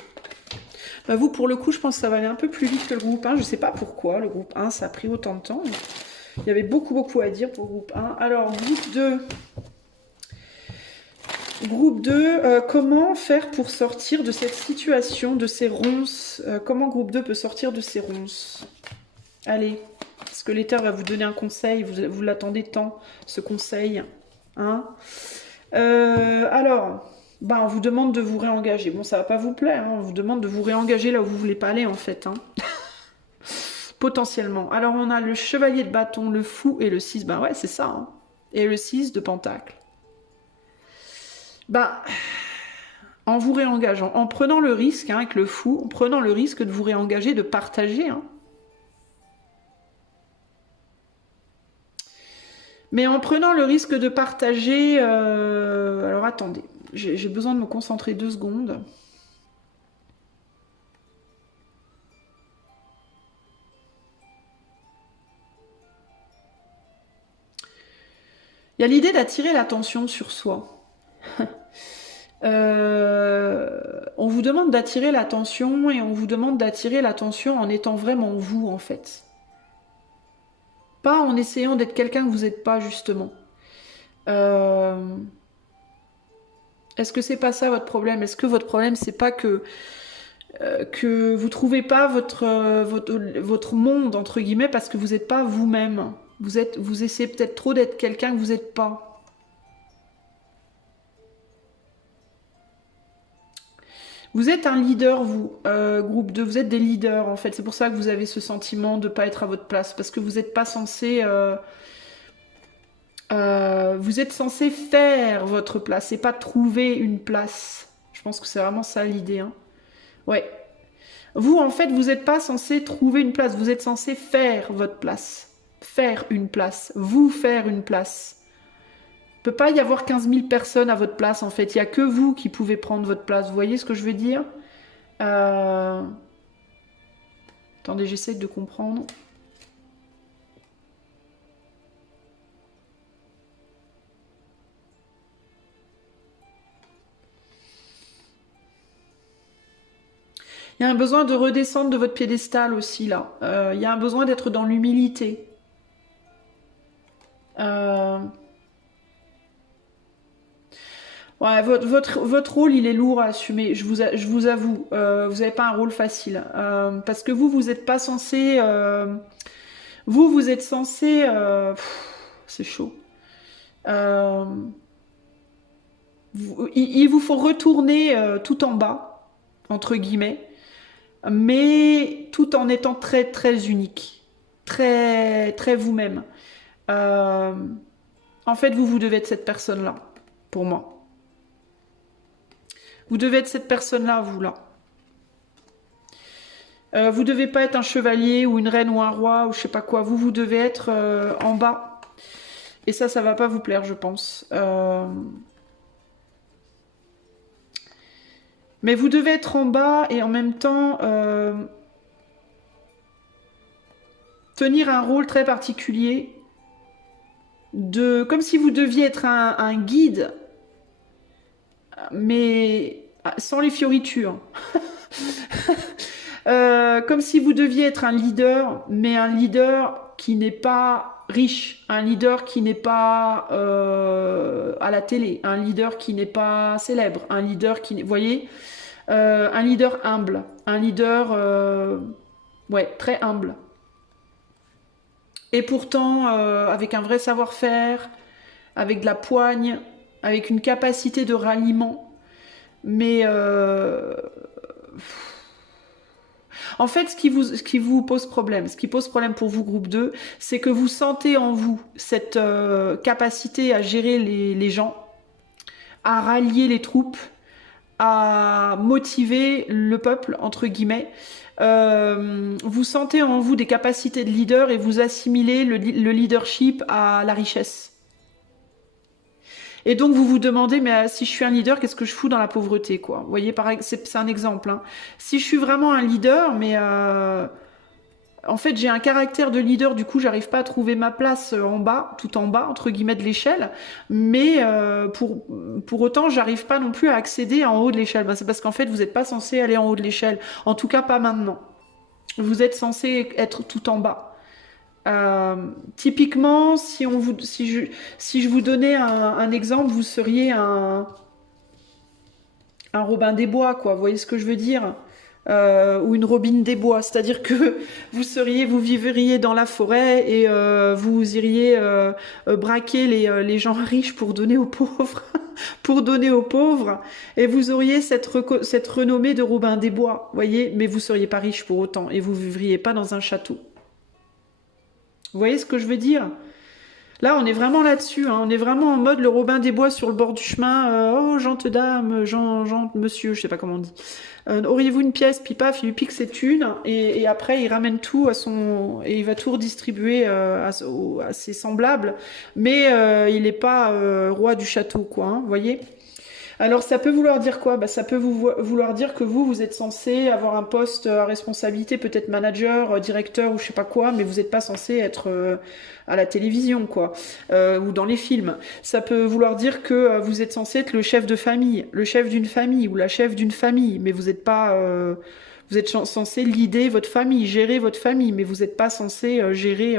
Bah, vous, pour le coup, je pense que ça va aller un peu plus vite que le groupe 1. Je ne sais pas pourquoi. Le groupe 1, ça a pris autant de temps. Il y avait beaucoup à dire pour le groupe 1. Alors, groupe 2. Groupe 2, comment faire pour sortir de cette situation, de ces ronces? Comment groupe 2 peut sortir de ces ronces? Allez. Parce que l'éther va vous donner un conseil, vous l'attendez tant, ce conseil. Hein alors, bah, on vous demande de vous réengager. Bon, ça va pas vous plaire, hein, on vous demande de vous réengager là où vous voulez pas aller, en fait. Hein. Potentiellement. Alors, on a le chevalier de bâton, le fou et le 6. Bah ouais, c'est ça. Hein. Et le 6 de pentacle. Bah, en vous réengageant, en prenant le risque, hein, avec le fou, en prenant le risque de vous réengager, de partager, hein. Mais en prenant le risque de partager... Alors attendez, j'ai besoin de me concentrer 2 secondes. Il y a l'idée d'attirer l'attention sur soi. On vous demande d'attirer l'attention et on vous demande d'attirer l'attention en étant vraiment vous, en fait. Pas en essayant d'être quelqu'un que vous n'êtes pas, justement. Est-ce que c'est pas ça votre problème? Est-ce que votre problème, c'est pas que vous trouvez pas votre monde, entre guillemets, parce que vous n'êtes pas vous-même? Vous essayez peut-être trop d'être quelqu'un que vous n'êtes pas. Vous êtes un leader, vous, groupe 2, vous êtes des leaders, en fait. C'est pour ça que vous avez ce sentiment de ne pas être à votre place, parce que vous n'êtes pas censé... vous êtes censé faire votre place, et pas trouver une place. Je pense que c'est vraiment ça l'idée. Hein. Ouais. Vous, en fait, vous n'êtes pas censé trouver une place, vous êtes censé faire votre place. Faire une place. Vous faire une place. Il ne peut pas y avoir 15 000 personnes à votre place, en fait. Il n'y a que vous qui pouvez prendre votre place. Vous voyez ce que je veux dire? Attendez, j'essaie de comprendre. Il y a un besoin de redescendre de votre piédestal aussi, là. Il y a un besoin d'être dans l'humilité. Ouais, votre rôle, il est lourd à assumer, je vous avoue. Vous n'avez pas un rôle facile. Parce que vous n'êtes pas censé... vous êtes censé... c'est chaud. Il vous faut retourner tout en bas, entre guillemets, mais tout en étant très unique. Très vous-même. En fait, vous devez être cette personne-là, pour moi. Vous devez être cette personne-là, vous, là. Vous devez pas être un chevalier ou une reine ou un roi ou je sais pas quoi. Vous devez être en bas. Et ça va pas vous plaire, je pense. Mais vous devez être en bas et en même temps tenir un rôle très particulier comme si vous deviez être un guide, mais sans les fioritures. Comme si vous deviez être un leader, mais un leader qui n'est pas riche, un leader qui n'est pas à la télé, un leader qui n'est pas célèbre, un leader qui, vous voyez, un leader humble, un leader, ouais, très humble. Et pourtant, avec un vrai savoir-faire, avec de la poigne, avec une capacité de ralliement, mais en fait, ce qui vous pose problème, ce qui pose problème pour vous, groupe 2, c'est que vous sentez en vous cette capacité à gérer les gens, à rallier les troupes, à motiver le peuple, entre guillemets. Vous sentez en vous des capacités de leader et vous assimilez le leadership à la richesse. Et donc vous vous demandez, mais si je suis un leader, qu'est-ce que je fous dans la pauvreté, quoi? Vous voyez, c'est un exemple. Hein. Si je suis vraiment un leader, mais en fait j'ai un caractère de leader, du coup j'arrive pas à trouver ma place en bas, tout en bas, entre guillemets, de l'échelle, mais pour autant j'arrive pas non plus à accéder en haut de l'échelle. Ben, c'est parce qu'en fait vous n'êtes pas censé aller en haut de l'échelle, en tout cas pas maintenant. Vous êtes censé être tout en bas. Typiquement, si je vous donnais un exemple, vous seriez un Robin des Bois, quoi. Vous voyez ce que je veux dire? Ou une Robine des Bois, c'est-à-dire que vous vivriez dans la forêt et vous iriez braquer les gens riches pour donner aux pauvres, pour donner aux pauvres, et vous auriez cette renommée de Robin des Bois, vous voyez, mais vous seriez pas riche pour autant et vous vivriez pas dans un château. Vous voyez ce que je veux dire? Là, on est vraiment là-dessus, hein. On est vraiment en mode le Robin des Bois sur le bord du chemin. Oh, gente dame, monsieur, je sais pas comment on dit. Auriez-vous une pièce? Puis paf, il lui pique ses thunes et après il ramène tout à son et il va tout redistribuer à ses semblables. Mais il n'est pas roi du château, quoi. Hein, vous voyez? Alors ça peut vouloir dire quoi? Bah, ça peut vouloir dire que vous êtes censé avoir un poste à responsabilité, peut-être manager, directeur ou je sais pas quoi, mais vous n'êtes pas censé être à la télévision, quoi, ou dans les films. Ça peut vouloir dire que vous êtes censé être le chef de famille, le chef d'une famille ou la chef d'une famille, mais vous n'êtes pas... vous êtes censé leader votre famille, gérer votre famille, mais vous n'êtes pas censé gérer...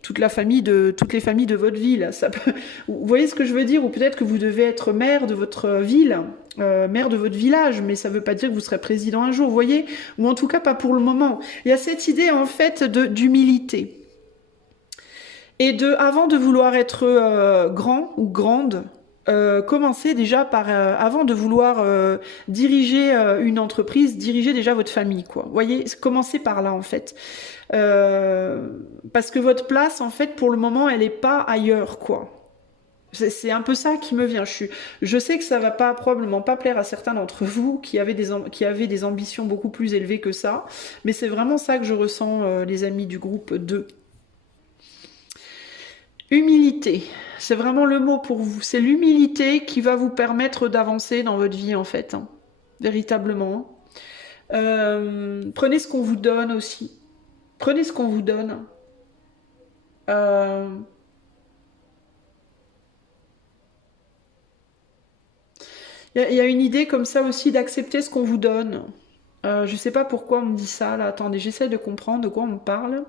toutes les familles de votre ville. Ça peut... Vous voyez ce que je veux dire? Ou peut-être que vous devez être maire de votre ville, maire de votre village, mais ça ne veut pas dire que vous serez président un jour, vous voyez? Ou en tout cas pas pour le moment. Il y a cette idée en fait d'humilité. Et avant de vouloir être grand ou grande, commencez déjà par, avant de vouloir diriger une entreprise, dirigez déjà votre famille, quoi. Vous voyez, commencez par là en fait. Parce que votre place, en fait, pour le moment, elle n'est pas ailleurs, quoi. C'est un peu ça qui me vient. Je sais que ça va probablement pas plaire à certains d'entre vous qui avaient des ambitions beaucoup plus élevées que ça, mais c'est vraiment ça que je ressens, les amis du groupe 2. Humilité, c'est vraiment le mot pour vous. C'est l'humilité qui va vous permettre d'avancer dans votre vie, en fait, hein. Véritablement. Prenez ce qu'on vous donne aussi. Prenez ce qu'on vous donne. Y a une idée comme ça aussi d'accepter ce qu'on vous donne. Je sais pas pourquoi on me dit ça, là. Attendez, j'essaie de comprendre de quoi on me parle.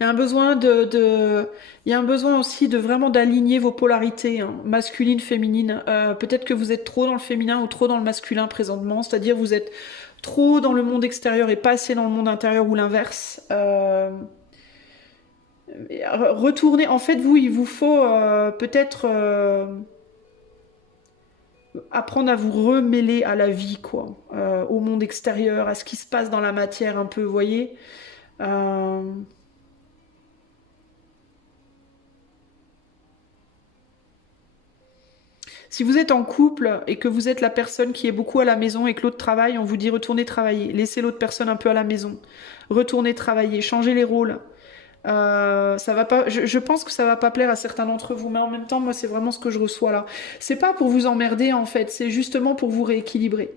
Il y a un besoin il y a un besoin aussi de vraiment d'aligner vos polarités, hein, masculine, féminine. Peut-être que vous êtes trop dans le féminin ou trop dans le masculin présentement, c'est-à-dire vous êtes trop dans le monde extérieur et pas assez dans le monde intérieur ou l'inverse. Retourner, en fait, il vous faut peut-être apprendre à vous remêler à la vie, quoi, au monde extérieur, à ce qui se passe dans la matière un peu, vous voyez. Si vous êtes en couple et que vous êtes la personne qui est beaucoup à la maison et que l'autre travaille, on vous dit retournez travailler. Laissez l'autre personne un peu à la maison. Retournez travailler. Changez les rôles. Ça va pas. Je pense que ça va pas plaire à certains d'entre vous, mais en même temps, moi, c'est vraiment ce que je reçois là. C'est pas pour vous emmerder en fait. C'est justement pour vous rééquilibrer,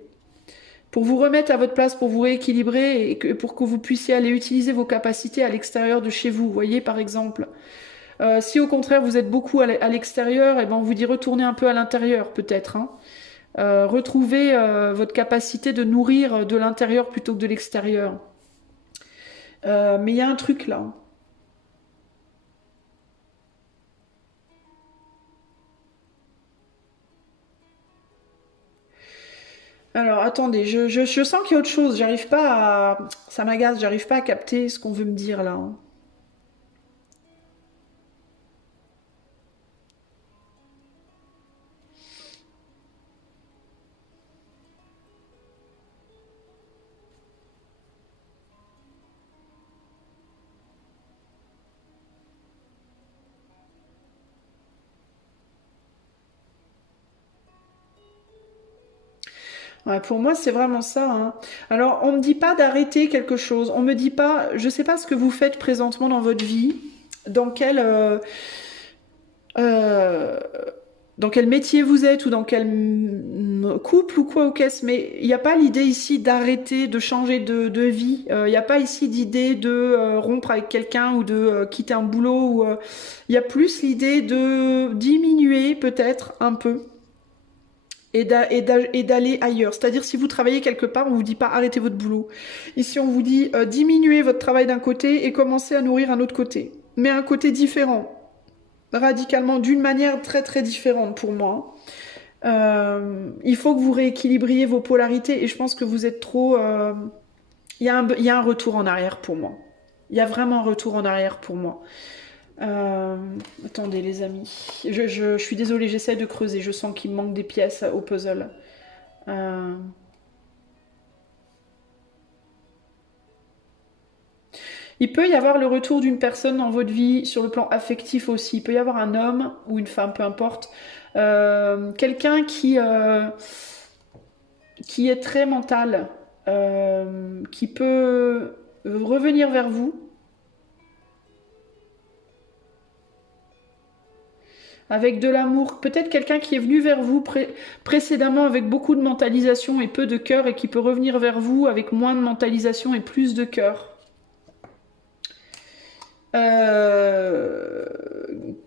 pour vous remettre à votre place, pour vous rééquilibrer et pour que vous puissiez aller utiliser vos capacités à l'extérieur de chez vous. Vous voyez, par exemple. Si au contraire vous êtes beaucoup à l'extérieur, et ben on vous dit retournez un peu à l'intérieur peut-être. Hein. Retrouvez votre capacité de nourrir de l'intérieur plutôt que de l'extérieur. Mais il y a un truc là. Alors attendez, je sens qu'il y a autre chose. J'arrive pas à. Ça m'agace, j'arrive pas à capter ce qu'on veut me dire là. Hein. Ouais, pour moi, c'est vraiment ça. Hein. Alors, on me dit pas d'arrêter quelque chose. On me dit pas, je sais pas ce que vous faites présentement dans votre vie, dans quel, euh, dans quel métier vous êtes ou dans quel couple ou quoi ou qu'est-ce. Mais il n'y a pas l'idée ici d'arrêter, de changer de vie. Il n'y a pas ici d'idée de rompre avec quelqu'un ou de quitter un boulot. Ou, il y a plus l'idée de diminuer peut-être un peu et d'aller ailleurs. C'est-à-dire, si vous travaillez quelque part, on vous dit pas arrêtez votre boulot. Ici, on vous dit diminuez votre travail d'un côté et commencez à nourrir un autre côté. Mais un côté différent, radicalement, d'une manière très très différente pour moi. Il faut que vous rééquilibriez vos polarités et je pense que vous êtes trop... il y a un retour en arrière pour moi. Il y a vraiment un retour en arrière pour moi. Attendez les amis, je suis désolée, j'essaie de creuser, je sens qu'il me manque des pièces au puzzle. Euh, Il peut y avoir le retour d'une personne dans votre vie sur le plan affectif aussi. Il peut y avoir un homme ou une femme, peu importe, quelqu'un qui est très mental, qui peut revenir vers vous avec de l'amour. Peut-être quelqu'un qui est venu vers vous précédemment avec beaucoup de mentalisation et peu de cœur et qui peut revenir vers vous avec moins de mentalisation et plus de cœur. Euh,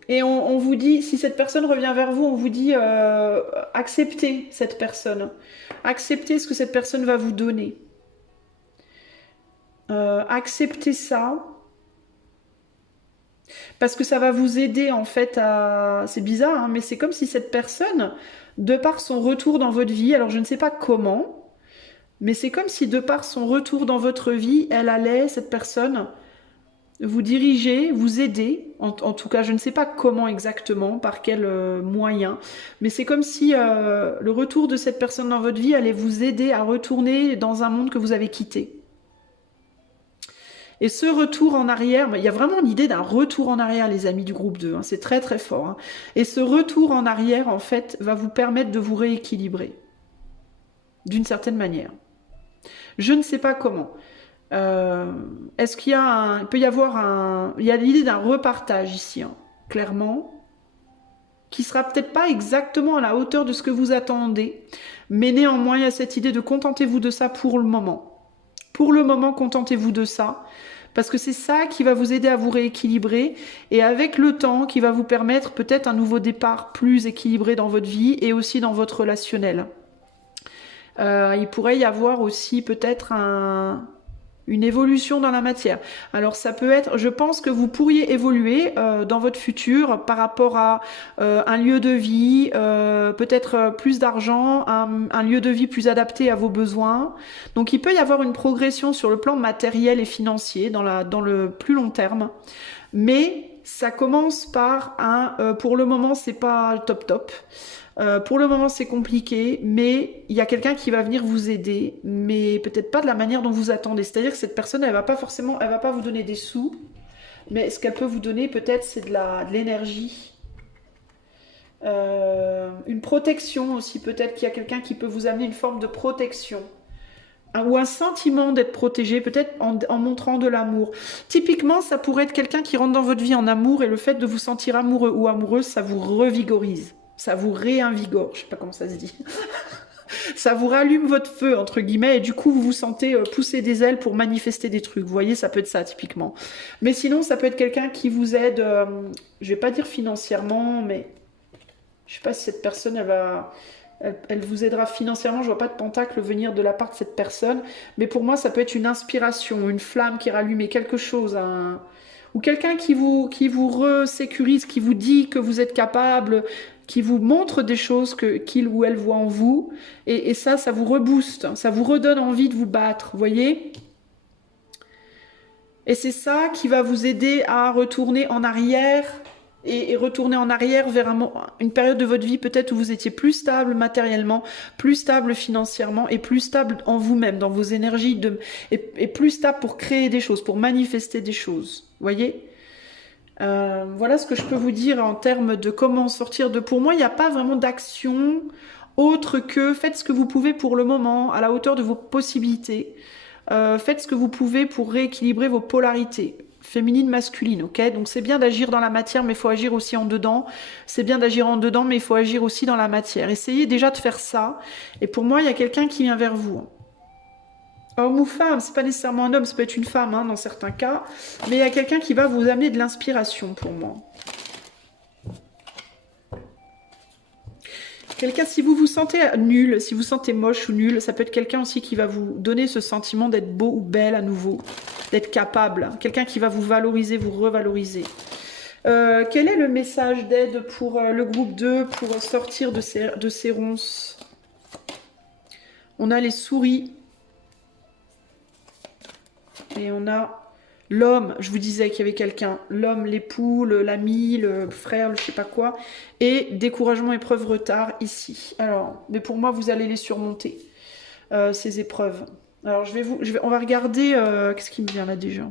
et on vous dit, si cette personne revient vers vous, on vous dit acceptez cette personne. Acceptez ce que cette personne va vous donner. Acceptez ça. Parce que ça va vous aider en fait à... C'est bizarre, hein, mais c'est comme si cette personne, de par son retour dans votre vie, alors je ne sais pas comment, mais c'est comme si de par son retour dans votre vie, elle allait, cette personne, vous diriger, vous aider. En tout cas, je ne sais pas comment exactement, par quel moyen, mais c'est comme si le retour de cette personne dans votre vie allait vous aider à retourner dans un monde que vous avez quitté. Et ce retour en arrière, il y a vraiment l'idée d'un retour en arrière, les amis du groupe 2, hein, c'est très très fort. Hein. Et ce retour en arrière, en fait, va vous permettre de vous rééquilibrer, d'une certaine manière. Je ne sais pas comment. Est-ce qu'il y a un... Il peut y avoir un... Il y a l'idée d'un repartage ici, hein, clairement, qui sera peut-être pas exactement à la hauteur de ce que vous attendez, mais néanmoins, il y a cette idée de contentez-vous de ça pour le moment. Pour le moment, contentez-vous de ça. Parce que c'est ça qui va vous aider à vous rééquilibrer et avec le temps qui va vous permettre peut-être un nouveau départ plus équilibré dans votre vie et aussi dans votre relationnel. Il pourrait y avoir aussi peut-être une évolution dans la matière. Alors ça peut être, je pense que vous pourriez évoluer dans votre futur par rapport à un lieu de vie, peut-être plus d'argent, un lieu de vie plus adapté à vos besoins. Donc il peut y avoir une progression sur le plan matériel et financier dans le plus long terme. Mais ça commence par pour le moment c'est pas top top. Pour le moment, c'est compliqué, mais il y a quelqu'un qui va venir vous aider, mais peut-être pas de la manière dont vous attendez. C'est-à-dire que cette personne, elle va pas vous donner des sous, mais ce qu'elle peut vous donner, peut-être, c'est de l'énergie. Une protection aussi, peut-être qu'il y a quelqu'un qui peut vous amener une forme de protection. Ou un sentiment d'être protégé, peut-être en montrant de l'amour. Typiquement, ça pourrait être quelqu'un qui rentre dans votre vie en amour et le fait de vous sentir amoureux ou amoureuse, ça vous revigorise. Ça vous réinvigore, je sais pas comment ça se dit. Ça vous rallume votre feu, entre guillemets, et du coup, vous vous sentez pousser des ailes pour manifester des trucs. Vous voyez, ça peut être ça, typiquement. Mais sinon, ça peut être quelqu'un qui vous aide, je vais pas dire financièrement, mais je sais pas si cette personne, elle vous aidera financièrement. Je vois pas de pentacle venir de la part de cette personne. Mais pour moi, ça peut être une inspiration, une flamme qui est rallumée, quelque chose, ou quelqu'un qui vous resécurise, qui vous dit que vous êtes capable, qui vous montre des choses qu'il ou elle voit en vous. Et ça vous rebooste, ça vous redonne envie de vous battre, vous voyez ? Et c'est ça qui va vous aider à retourner en arrière et retourner en arrière vers une période de votre vie peut-être où vous étiez plus stable matériellement, plus stable financièrement et plus stable en vous-même, dans vos énergies, et plus stable pour créer des choses, pour manifester des choses. Vous voyez ? Voilà ce que je peux vous dire en termes de comment sortir de... Pour moi, il n'y a pas vraiment d'action autre que faites ce que vous pouvez pour le moment, à la hauteur de vos possibilités. Faites ce que vous pouvez pour rééquilibrer vos polarités, féminine, masculine, ok? Donc c'est bien d'agir dans la matière, mais il faut agir aussi en dedans. C'est bien d'agir en dedans, mais il faut agir aussi dans la matière. Essayez déjà de faire ça. Et pour moi, il y a quelqu'un qui vient vers vous. Homme ou femme, c'est pas nécessairement un homme, ça peut être une femme hein, dans certains cas. Mais il y a quelqu'un qui va vous amener de l'inspiration pour moi. Quelqu'un, si vous vous sentez nul, si vous vous sentez moche ou nul, ça peut être quelqu'un aussi qui va vous donner ce sentiment d'être beau ou belle à nouveau, d'être capable. Quelqu'un qui va vous valoriser, vous revaloriser. Quel est le message d'aide pour le groupe 2 pour sortir de ces ronces? On a les souris. Et on a l'homme, je vous disais qu'il y avait quelqu'un, l'homme, l'époux, l'ami, le frère, le je sais pas quoi, et découragement, épreuve, retard, ici. Alors, mais pour moi, vous allez les surmonter, ces épreuves. Alors, on va regarder, qu'est-ce qui me vient là déjà?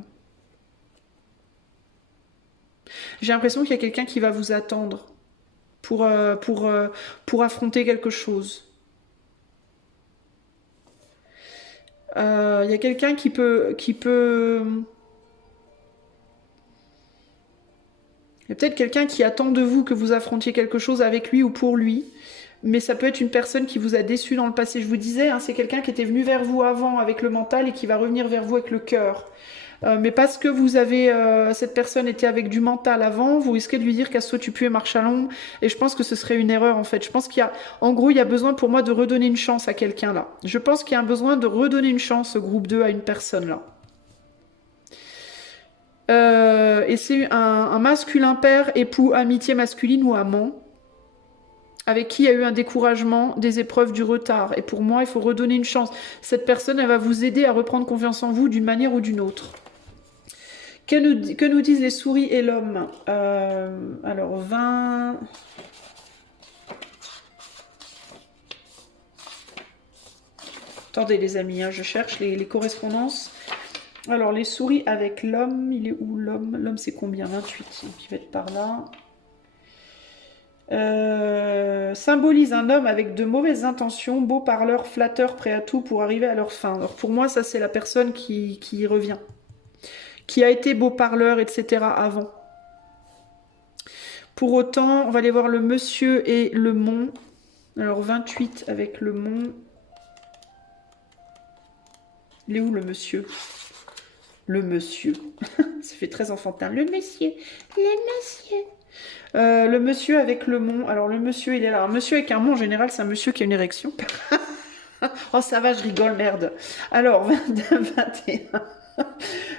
J'ai l'impression qu'il y a quelqu'un qui va vous attendre pour affronter quelque chose. Il y a quelqu'un qui peut... Il y a peut-être quelqu'un qui attend de vous que vous affrontiez quelque chose avec lui ou pour lui. Mais ça peut être une personne qui vous a déçu dans le passé. Je vous disais, hein, c'est quelqu'un qui était venu vers vous avant avec le mental et qui va revenir vers vous avec le cœur. Mais parce que vous avez... cette personne était avec du mental avant, vous risquez de lui dire casse-toi tu pues et marche à l'ombre. Et je pense que ce serait une erreur en fait. Je pense qu'il y a... En gros, il y a besoin pour moi de redonner une chance à quelqu'un là. Je pense qu'il y a un besoin de redonner une chance au groupe 2 à une personne là. Et c'est un masculin père, époux, amitié masculine ou amant, avec qui il y a eu un découragement, des épreuves, du retard. Et pour moi, il faut redonner une chance. Cette personne, elle va vous aider à reprendre confiance en vous d'une manière ou d'une autre. Que nous disent les souris et l'homme? Alors, 20... Attendez les amis, hein, je cherche les correspondances. Alors, les souris avec l'homme, il est où l'homme? L'homme, c'est combien? 28, donc il va être par là. Symbolise un homme avec de mauvaises intentions, beau parleur, flatteur, prêt à tout pour arriver à leur fin. Alors, pour moi, ça, c'est la personne qui revient. Qui a été beau parleur, etc. avant. Pour autant, on va aller voir le monsieur et le mont. Alors, 28 avec le mont. Il est où le monsieur? Le monsieur. Ça fait très enfantin. Le monsieur. Le monsieur. Le monsieur avec le mont. Alors, le monsieur, il est là. Un monsieur avec un mont, en général, c'est un monsieur qui a une érection. Oh, ça va, je rigole, merde. Alors, 21.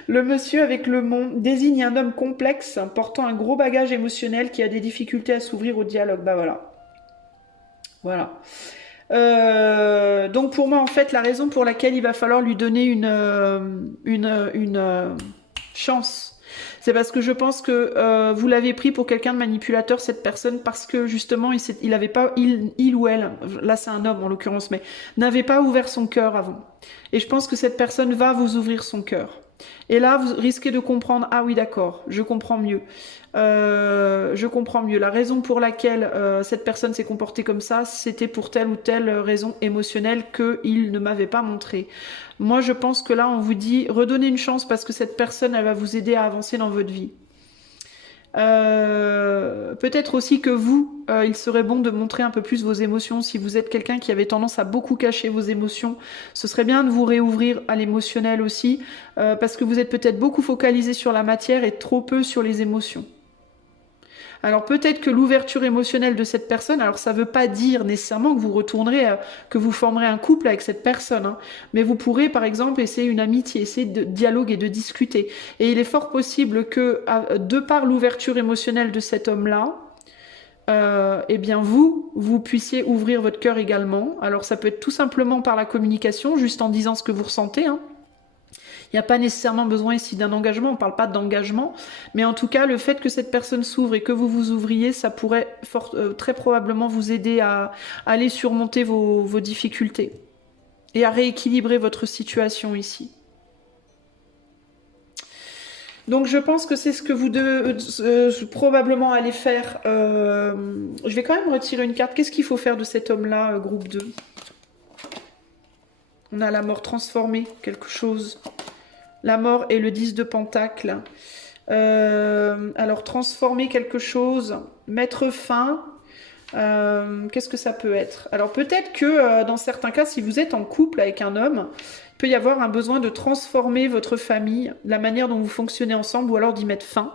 Le monsieur avec le mont désigne un homme complexe, portant un gros bagage émotionnel qui a des difficultés à s'ouvrir au dialogue. Bah voilà. Voilà. Donc pour moi, en fait, la raison pour laquelle il va falloir lui donner une chance, c'est parce que je pense que vous l'avez pris pour quelqu'un de manipulateur, cette personne, parce que justement, il avait pas, il ou elle, là c'est un homme en l'occurrence, mais n'avait pas ouvert son cœur avant. Et je pense que cette personne va vous ouvrir son cœur. Et là, vous risquez de comprendre, ah oui, d'accord, je comprends mieux. Je comprends mieux. La raison pour laquelle cette personne s'est comportée comme ça, c'était pour telle ou telle raison émotionnelle qu'il ne m'avait pas montré. Moi, je pense que là, on vous dit, redonnez une chance parce que cette personne, elle va vous aider à avancer dans votre vie. Peut-être aussi que vous, il serait bon de montrer un peu plus vos émotions. Si vous êtes quelqu'un qui avait tendance à beaucoup cacher vos émotions, ce serait bien de vous réouvrir à l'émotionnel aussi, parce que vous êtes peut-être beaucoup focalisé sur la matière et trop peu sur les émotions. Alors peut-être que l'ouverture émotionnelle de cette personne, alors ça ne veut pas dire nécessairement que vous retournerez, que vous formerez un couple avec cette personne, hein, mais vous pourrez par exemple essayer une amitié, essayer de dialoguer et de discuter. Et il est fort possible que, de par l'ouverture émotionnelle de cet homme-là, eh bien vous puissiez ouvrir votre cœur également. Alors ça peut être tout simplement par la communication, juste en disant ce que vous ressentez, hein. Il n'y a pas nécessairement besoin ici d'un engagement, on ne parle pas d'engagement, mais en tout cas, le fait que cette personne s'ouvre et que vous vous ouvriez, ça pourrait très probablement vous aider à aller surmonter vos difficultés et à rééquilibrer votre situation ici. Donc je pense que c'est ce que vous devez probablement aller faire. Je vais quand même retirer une carte. Qu'est-ce qu'il faut faire de cet homme-là, groupe 2? On a la mort transformée, quelque chose. La mort et le 10 de pentacle. Alors, transformer quelque chose, mettre fin, qu'est-ce que ça peut être? Alors, peut-être que dans certains cas, si vous êtes en couple avec un homme, il peut y avoir un besoin de transformer votre famille, la manière dont vous fonctionnez ensemble, ou alors d'y mettre fin.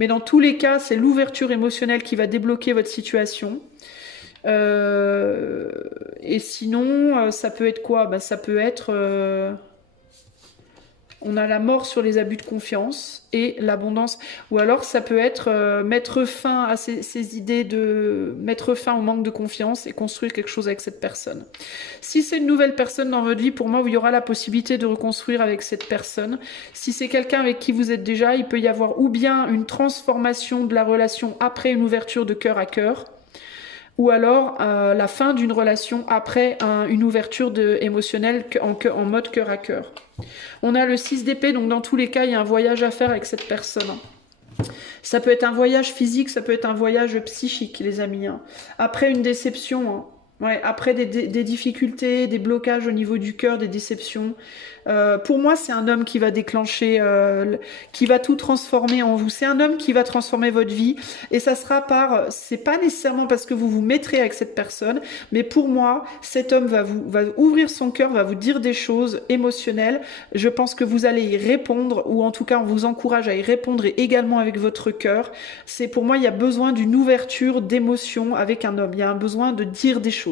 Mais dans tous les cas, c'est l'ouverture émotionnelle qui va débloquer votre situation. Et sinon, ça peut être quoi? Ça peut être... on a la mort sur les abus de confiance et l'abondance. Ou alors ça peut être mettre fin à ces idées de mettre fin au manque de confiance et construire quelque chose avec cette personne. Si c'est une nouvelle personne dans votre vie, pour moi, il y aura la possibilité de reconstruire avec cette personne. Si c'est quelqu'un avec qui vous êtes déjà, il peut y avoir ou bien une transformation de la relation après une ouverture de cœur à cœur, ou alors la fin d'une relation après une ouverture émotionnelle en mode cœur à cœur. On a le 6 d'épée, donc dans tous les cas, il y a un voyage à faire avec cette personne. Ça peut être un voyage physique, ça peut être un voyage psychique, les amis. Hein. Après une déception, hein. Ouais, après des difficultés, des blocages au niveau du cœur, des déceptions. Pour moi, c'est un homme qui va déclencher, qui va tout transformer en vous. C'est un homme qui va transformer votre vie. Et ça sera c'est pas nécessairement parce que vous vous mettrez avec cette personne, mais pour moi, cet homme va ouvrir son cœur, va vous dire des choses émotionnelles. Je pense que vous allez y répondre, ou en tout cas, on vous encourage à y répondre et également avec votre cœur. Pour moi, il y a besoin d'une ouverture d'émotion avec un homme. Il y a un besoin de dire des choses.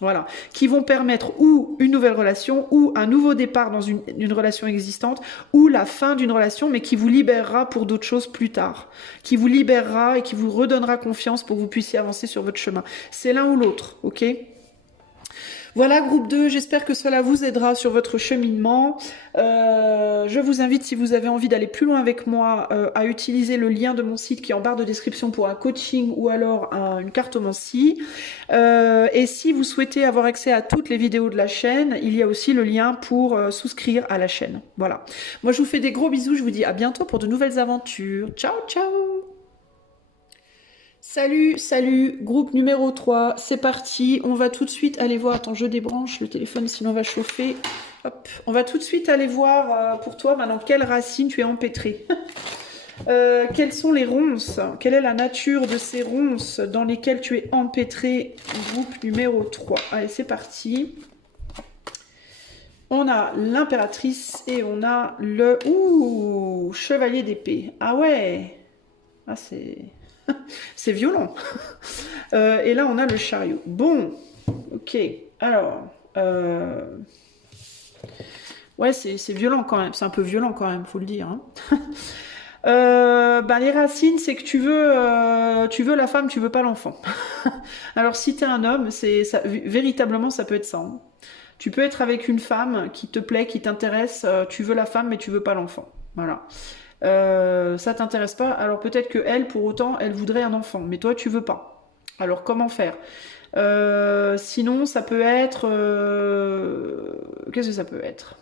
Voilà, qui vont permettre ou une nouvelle relation, ou un nouveau départ dans une relation existante, ou la fin d'une relation, mais qui vous libérera pour d'autres choses plus tard. Qui vous libérera et qui vous redonnera confiance pour que vous puissiez avancer sur votre chemin. C'est l'un ou l'autre, ok ? Voilà, groupe 2, j'espère que cela vous aidera sur votre cheminement. Je vous invite, si vous avez envie d'aller plus loin avec moi, à utiliser le lien de mon site qui est en barre de description pour un coaching ou alors une cartomancie. Et si vous souhaitez avoir accès à toutes les vidéos de la chaîne, il y a aussi le lien pour souscrire à la chaîne. Voilà. Moi, je vous fais des gros bisous. Je vous dis à bientôt pour de nouvelles aventures. Ciao, ciao! Salut, groupe numéro 3, c'est parti, on va tout de suite aller voir, attends je débranche le téléphone sinon on va chauffer, hop, on va tout de suite aller voir pour toi maintenant quelle racine tu es empêtré. Quelles sont les ronces? Quelle est la nature de ces ronces dans lesquelles tu es empêtré, groupe numéro 3? Allez c'est parti. On a l'impératrice et on a le chevalier d'épée. Ah ouais, ah c'est violent. Et là, on a le chariot. Bon, ok. Alors, ouais, c'est violent quand même. C'est un peu violent quand même, faut le dire. Hein. Les racines, c'est que tu veux la femme, tu veux pas l'enfant. Alors, si t'es un homme, véritablement, ça peut être ça. Hein. Tu peux être avec une femme qui te plaît, qui t'intéresse. Tu veux la femme, mais tu veux pas l'enfant. Voilà. Ça t'intéresse pas, alors peut-être que elle, pour autant, elle voudrait un enfant, mais toi tu veux pas. Alors comment faire? Sinon ça peut être qu'est-ce que ça peut être?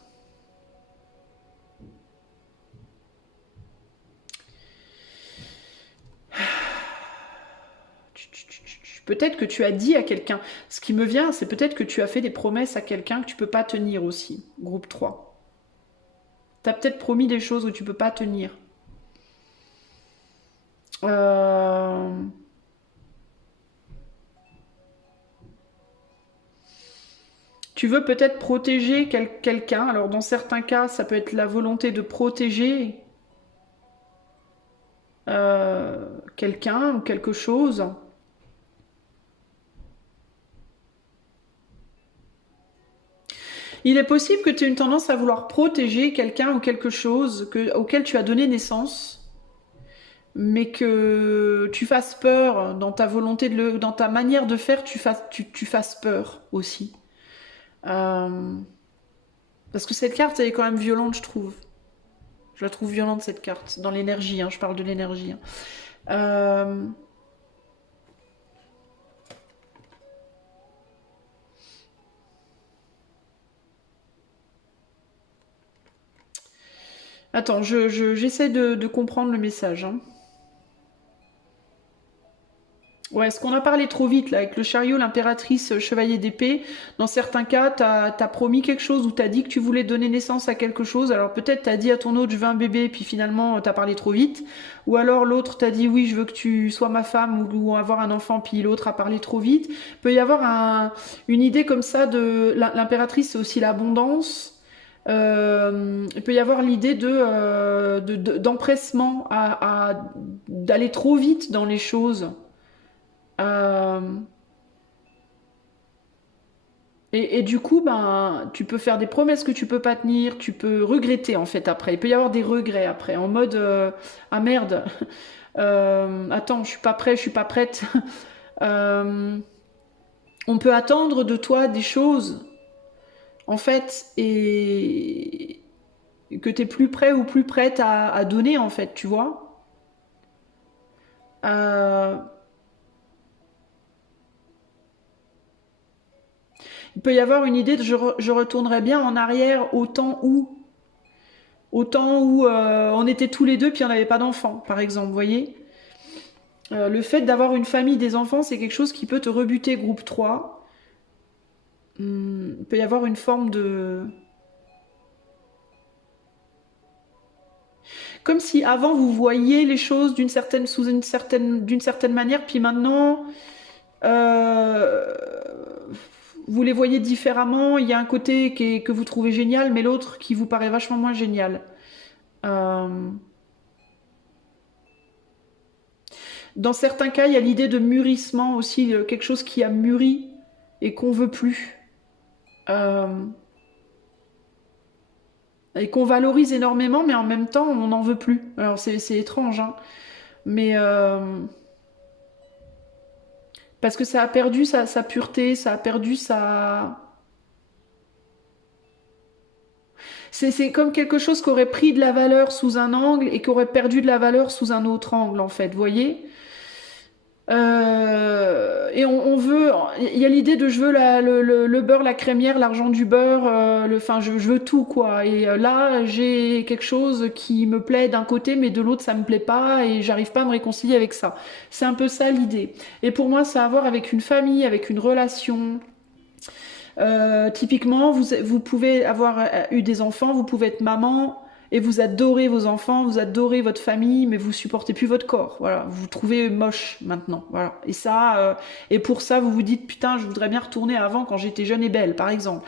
Peut-être que tu as dit à quelqu'un, ce qui me vient, c'est peut-être que tu as fait des promesses à quelqu'un que tu peux pas tenir aussi, groupe 3. Tu as peut-être promis des choses où tu peux pas tenir. Euh, Tu veux peut-être protéger quelqu'un. Alors dans certains cas, ça peut être la volonté de protéger quelqu'un ou quelque chose. Il est possible que tu aies une tendance à vouloir protéger quelqu'un ou quelque chose auquel tu as donné naissance, mais que tu fasses peur dans ta volonté dans ta manière de faire, tu fasses peur aussi. Euh, Parce que cette carte, elle est quand même violente, je trouve. Je la trouve violente, cette carte. Dans l'énergie, hein, je parle de l'énergie. Hein. Euh, Attends, j'essaie de comprendre le message. Hein. Ouais, est-ce qu'on a parlé trop vite là avec le chariot, l'impératrice, chevalier d'épée? Dans certains cas, t'as promis quelque chose ou t'as dit que tu voulais donner naissance à quelque chose. Alors peut-être t'as dit à ton autre je veux un bébé, puis finalement t'as parlé trop vite. Ou alors l'autre t'a dit oui je veux que tu sois ma femme ou avoir un enfant, puis l'autre a parlé trop vite. Il peut y avoir une idée comme ça de l'impératrice, c'est aussi l'abondance. Il peut y avoir l'idée d'empressement d'aller trop vite dans les choses. Euh, et du coup, ben, tu peux faire des promesses que tu peux pas tenir, tu peux regretter en fait après. Il peut y avoir des regrets après, en mode ah merde, attends, je suis pas prêt, je suis pas prête. Euh, on peut attendre de toi des choses en fait et que tu es plus prêt ou plus prête à donner en fait, tu vois. Euh, il peut y avoir une idée de je retournerais bien en arrière au temps où on était tous les deux puis on n'avait pas d'enfants, par exemple, vous voyez. Le fait d'avoir une famille, des enfants, c'est quelque chose qui peut te rebuter, groupe 3. Il peut y avoir une forme de... Comme si avant vous voyiez les choses d'une certaine manière, puis maintenant euh, vous les voyez différemment. Il y a un côté que vous trouvez génial, mais l'autre qui vous paraît vachement moins génial. Euh, Dans certains cas, il y a l'idée de mûrissement aussi, quelque chose qui a mûri et qu'on veut plus. Euh, et qu'on valorise énormément, mais en même temps, on n'en veut plus. Alors c'est étrange, hein. Mais parce que ça a perdu sa pureté, ça a perdu sa... C'est comme quelque chose qui aurait pris de la valeur sous un angle et qui aurait perdu de la valeur sous un autre angle, en fait, vous voyez? Et on veut, il y a l'idée de je veux le beurre, la crémière, l'argent du beurre, enfin je veux tout quoi. Et là j'ai quelque chose qui me plaît d'un côté, mais de l'autre ça me plaît pas et j'arrive pas à me réconcilier avec ça. C'est un peu ça l'idée. Et pour moi ça a à voir avec une famille, avec une relation. Typiquement, vous pouvez avoir eu des enfants, vous pouvez être maman et vous adorez vos enfants, vous adorez votre famille, mais vous supportez plus votre corps. Voilà, vous vous trouvez moche maintenant. Voilà. Et ça, et pour ça, vous vous dites putain, je voudrais bien retourner avant quand j'étais jeune et belle, par exemple.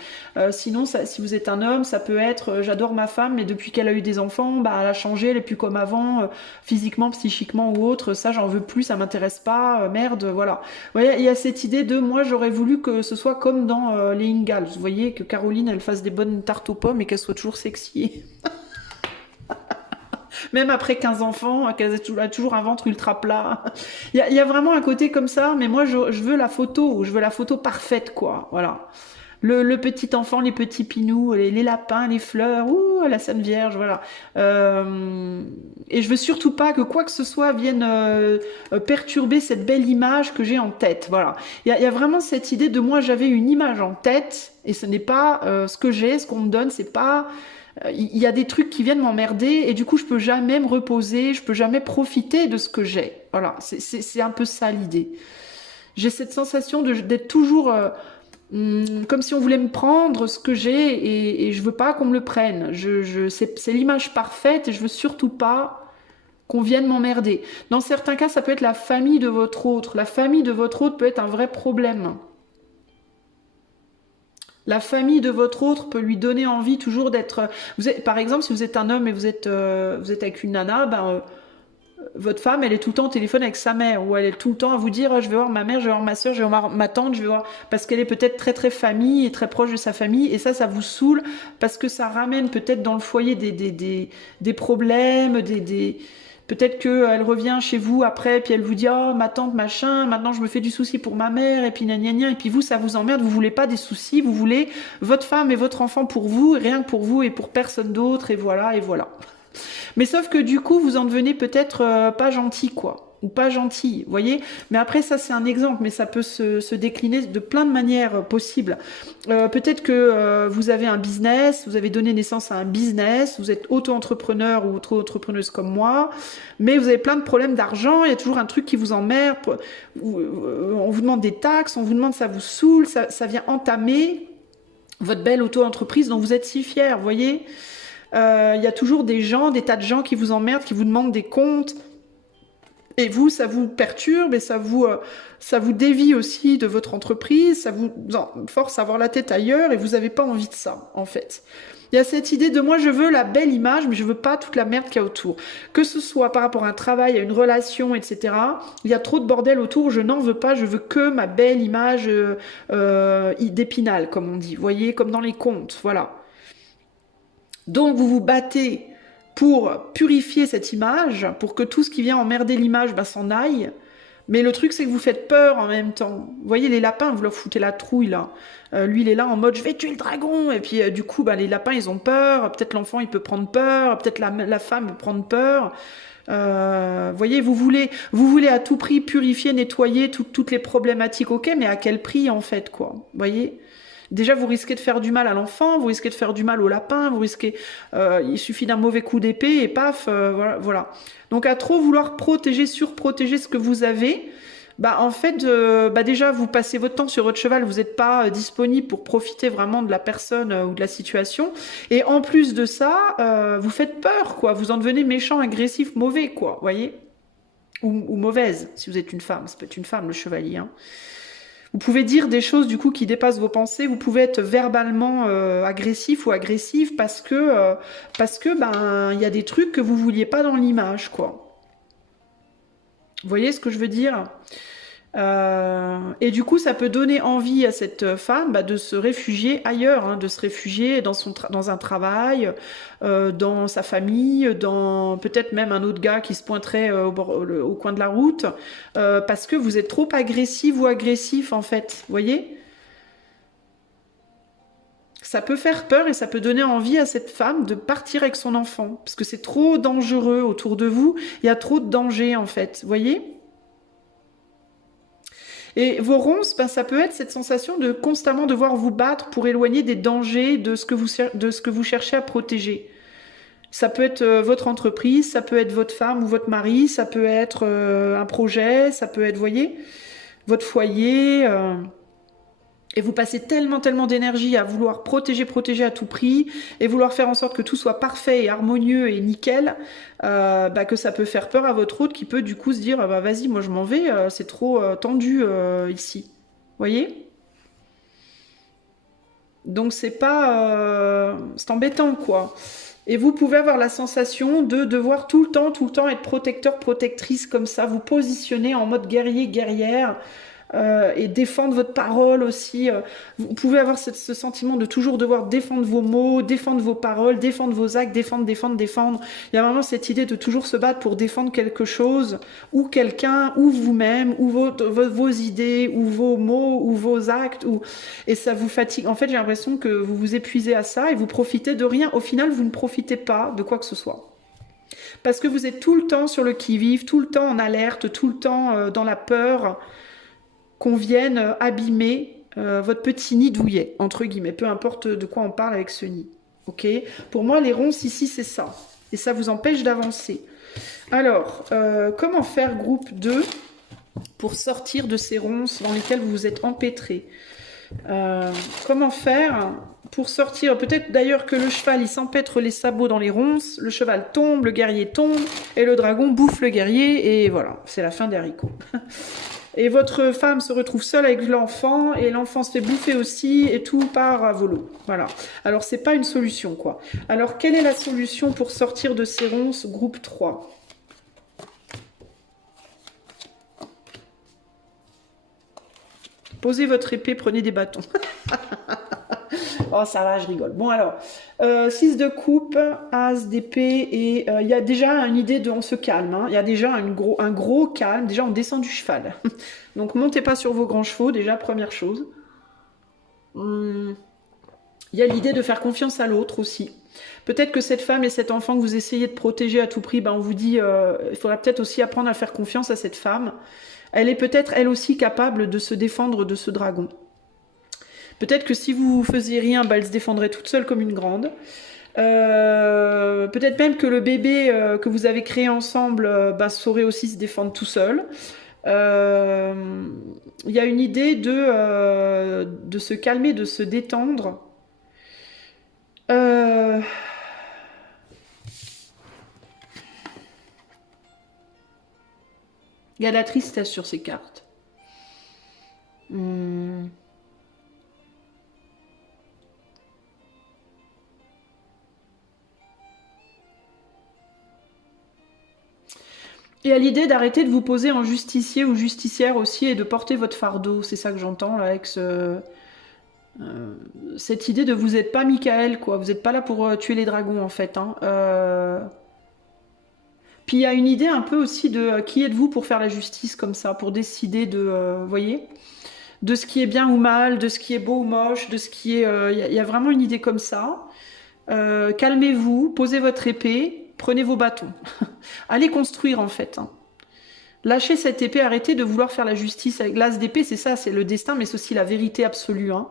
Sinon, si vous êtes un homme, ça peut être j'adore ma femme, mais depuis qu'elle a eu des enfants, bah elle a changé, elle est plus comme avant, physiquement, psychiquement ou autre. Ça, j'en veux plus, ça m'intéresse pas. Merde, voilà. Vous voyez, il y a cette idée de moi, j'aurais voulu que ce soit comme dans les Ingalls. Vous voyez, que Caroline, elle fasse des bonnes tartes aux pommes et qu'elle soit toujours sexy. Même après 15 enfants, qu'elle a toujours un ventre ultra plat. Il y a vraiment un côté comme ça, mais moi, je veux la photo. Je veux la photo parfaite, quoi. Voilà. Le petit enfant, les petits pinous, les lapins, les fleurs, ouh, la Sainte Vierge, voilà. Et je veux surtout pas que quoi que ce soit vienne perturber cette belle image que j'ai en tête. Voilà. Il y a vraiment cette idée de moi, j'avais une image en tête, et ce n'est pas ce que j'ai, ce qu'on me donne, c'est pas. Il y a des trucs qui viennent m'emmerder, et du coup, je peux jamais me reposer, je peux jamais profiter de ce que j'ai. Voilà. C'est un peu ça l'idée. J'ai cette sensation d'être toujours comme si on voulait me prendre ce que j'ai et je veux pas qu'on me le prenne. C'est l'image parfaite et je veux surtout pas qu'on vienne m'emmerder. Dans certains cas, ça peut être la famille de votre autre. La famille de votre autre peut être un vrai problème. La famille de votre autre peut lui donner envie toujours d'être... Par exemple, si vous êtes un homme et vous êtes avec une nana, votre femme, elle est tout le temps au téléphone avec sa mère, ou elle est tout le temps à vous dire, je vais voir ma mère, je vais voir ma soeur, je vais voir ma tante, je vais voir... Parce qu'elle est peut-être très très famille et très proche de sa famille, et ça vous saoule, parce que ça ramène peut-être dans le foyer des problèmes, Peut-être qu'elle revient chez vous après, puis elle vous dit « Oh, ma tante, machin, maintenant je me fais du souci pour ma mère, et puis gna gna gna, et puis vous, ça vous emmerde, vous voulez pas des soucis, vous voulez votre femme et votre enfant pour vous, et rien que pour vous et pour personne d'autre, et voilà, et voilà. » Mais sauf que du coup, vous en devenez peut-être pas gentil, quoi. Ou pas gentil, vous voyez. Mais après, ça, c'est un exemple, mais ça peut se décliner de plein de manières possibles. Peut-être que vous avez un business, vous avez donné naissance à un business, vous êtes auto-entrepreneur ou auto-entrepreneuse comme moi, mais vous avez plein de problèmes d'argent, il y a toujours un truc qui vous emmerde, on vous demande des taxes, on vous demande, ça vous saoule, ça vient entamer votre belle auto-entreprise dont vous êtes si fier, vous voyez. Il y a toujours des tas de gens qui vous emmerdent, qui vous demandent des comptes. Et vous, ça vous perturbe et ça vous dévie aussi de votre entreprise, ça vous force à avoir la tête ailleurs et vous n'avez pas envie de ça, en fait. Il y a cette idée de moi, je veux la belle image, mais je veux pas toute la merde qu'il y a autour. Que ce soit par rapport à un travail, à une relation, etc. Il y a trop de bordel autour, je n'en veux pas, je veux que ma belle image d'épinal, comme on dit. Vous voyez, comme dans les contes, voilà. Donc vous vous battez pour purifier cette image, pour que tout ce qui vient emmerder l'image s'en aille. Mais le truc, c'est que vous faites peur en même temps. Vous voyez, les lapins, vous leur foutez la trouille, là. Lui, il est là en mode, je vais tuer le dragon. Et puis, du coup, les lapins, ils ont peur. Peut-être l'enfant, il peut prendre peur. Peut-être la femme peut prendre peur. Vous voyez, vous voulez à tout prix purifier, nettoyer toutes les problématiques, ok, mais à quel prix, en fait, quoi. Vous voyez ? Déjà, vous risquez de faire du mal à l'enfant, vous risquez de faire du mal au lapin, vous risquez... il suffit d'un mauvais coup d'épée et paf, voilà. Donc, à trop vouloir protéger, surprotéger ce que vous avez, en fait, déjà, vous passez votre temps sur votre cheval, vous n'êtes pas disponible pour profiter vraiment de la personne ou de la situation. Et en plus de ça, vous faites peur, quoi. Vous en devenez méchant, agressif, mauvais, quoi, vous voyez, ou mauvaise, si vous êtes une femme. Ça peut être une femme, le chevalier, hein. Vous pouvez dire des choses du coup qui dépassent vos pensées. Vous pouvez être verbalement agressif ou agressive parce que il y a des trucs que vous vouliez pas dans l'image, quoi. Vous voyez ce que je veux dire ? Et du coup, ça peut donner envie à cette femme de se réfugier ailleurs, hein, de se réfugier dans un travail, dans sa famille, dans peut-être même un autre gars qui se pointerait au coin de la route, parce que vous êtes trop agressive ou agressif, en fait. Vous voyez ? Ça peut faire peur et ça peut donner envie à cette femme de partir avec son enfant, parce que c'est trop dangereux autour de vous. Il y a trop de danger, en fait. Vous voyez ? Et vos ronces, ça peut être cette sensation de constamment devoir vous battre pour éloigner des dangers de ce que vous cherchez à protéger. Ça peut être votre entreprise, ça peut être votre femme ou votre mari, ça peut être un projet, ça peut être, vous voyez, votre foyer. Et vous passez tellement d'énergie à vouloir protéger à tout prix et vouloir faire en sorte que tout soit parfait et harmonieux et nickel, que ça peut faire peur à votre hôte qui peut du coup se dire vas-y, moi je m'en vais, c'est trop tendu ici. Vous voyez ? Donc c'est embêtant, quoi. Et vous pouvez avoir la sensation de devoir tout le temps être protecteur, protectrice comme ça, vous positionner en mode guerrier, guerrière. Et défendre votre parole aussi. Vous pouvez avoir ce sentiment de toujours devoir défendre vos mots, défendre vos paroles, défendre vos actes, défendre. Il y a vraiment cette idée de toujours se battre pour défendre quelque chose, ou quelqu'un, ou vous-même, ou vos idées, ou vos mots, ou vos actes. Et ça vous fatigue. En fait, j'ai l'impression que vous vous épuisez à ça et vous profitez de rien. Au final, vous ne profitez pas de quoi que ce soit. Parce que vous êtes tout le temps sur le qui-vive, tout le temps en alerte, tout le temps dans la peur qu'on vienne abîmer votre petit nid douillet, entre guillemets, peu importe de quoi on parle avec ce nid. Ok ? Pour moi, les ronces ici, c'est ça. Et ça vous empêche d'avancer. Alors, comment faire groupe 2 ? pour sortir de ces ronces dans lesquelles vous vous êtes empêtré. Comment faire pour sortir? Peut-être d'ailleurs que le cheval il s'empêtre les sabots dans les ronces, le cheval tombe, le guerrier tombe et le dragon bouffe le guerrier et voilà, c'est la fin des haricots. Et votre femme se retrouve seule avec l'enfant et l'enfant se fait bouffer aussi et tout part à volo. Voilà. Alors c'est pas une solution quoi. Alors quelle est la solution pour sortir de ces ronces? Groupe 3. Posez votre épée, prenez des bâtons. Oh, ça va, je rigole. Bon, alors, 6 de coupe, As d'épée, et il y a déjà une idée de on se calme. Hein. Il y a déjà un gros calme. Déjà, on descend du cheval. Donc, montez pas sur vos grands chevaux, déjà, première chose. Il y a l'idée de faire confiance à l'autre aussi. Peut-être que cette femme et cet enfant que vous essayez de protéger à tout prix, ben, on vous dit, il faudra peut-être aussi apprendre à faire confiance à cette femme. Elle est peut-être, elle aussi, capable de se défendre de ce dragon. Peut-être que si vous faisiez rien, bah, elle se défendrait toute seule comme une grande. Peut-être même que le bébé que vous avez créé ensemble bah, saurait aussi se défendre tout seul. Il y a une idée de se calmer, de se détendre. Il y a de la tristesse sur ces cartes. Et à l'idée d'arrêter de vous poser en justicier ou justicière aussi et de porter votre fardeau. C'est ça que j'entends là avec cette idée de vous n'êtes pas Michael, quoi. Vous n'êtes pas là pour tuer les dragons en fait. Hein. Puis il y a une idée un peu aussi de qui êtes-vous pour faire la justice comme ça, pour décider de, voyez, de ce qui est bien ou mal, de ce qui est beau ou moche, de ce qui est... Il y a vraiment une idée comme ça. Calmez-vous, posez votre épée, prenez vos bâtons. Allez construire en fait. Hein. Lâchez cette épée, arrêtez de vouloir faire la justice avec l'as d'épée, c'est ça, c'est le destin, mais c'est aussi la vérité absolue. Hein.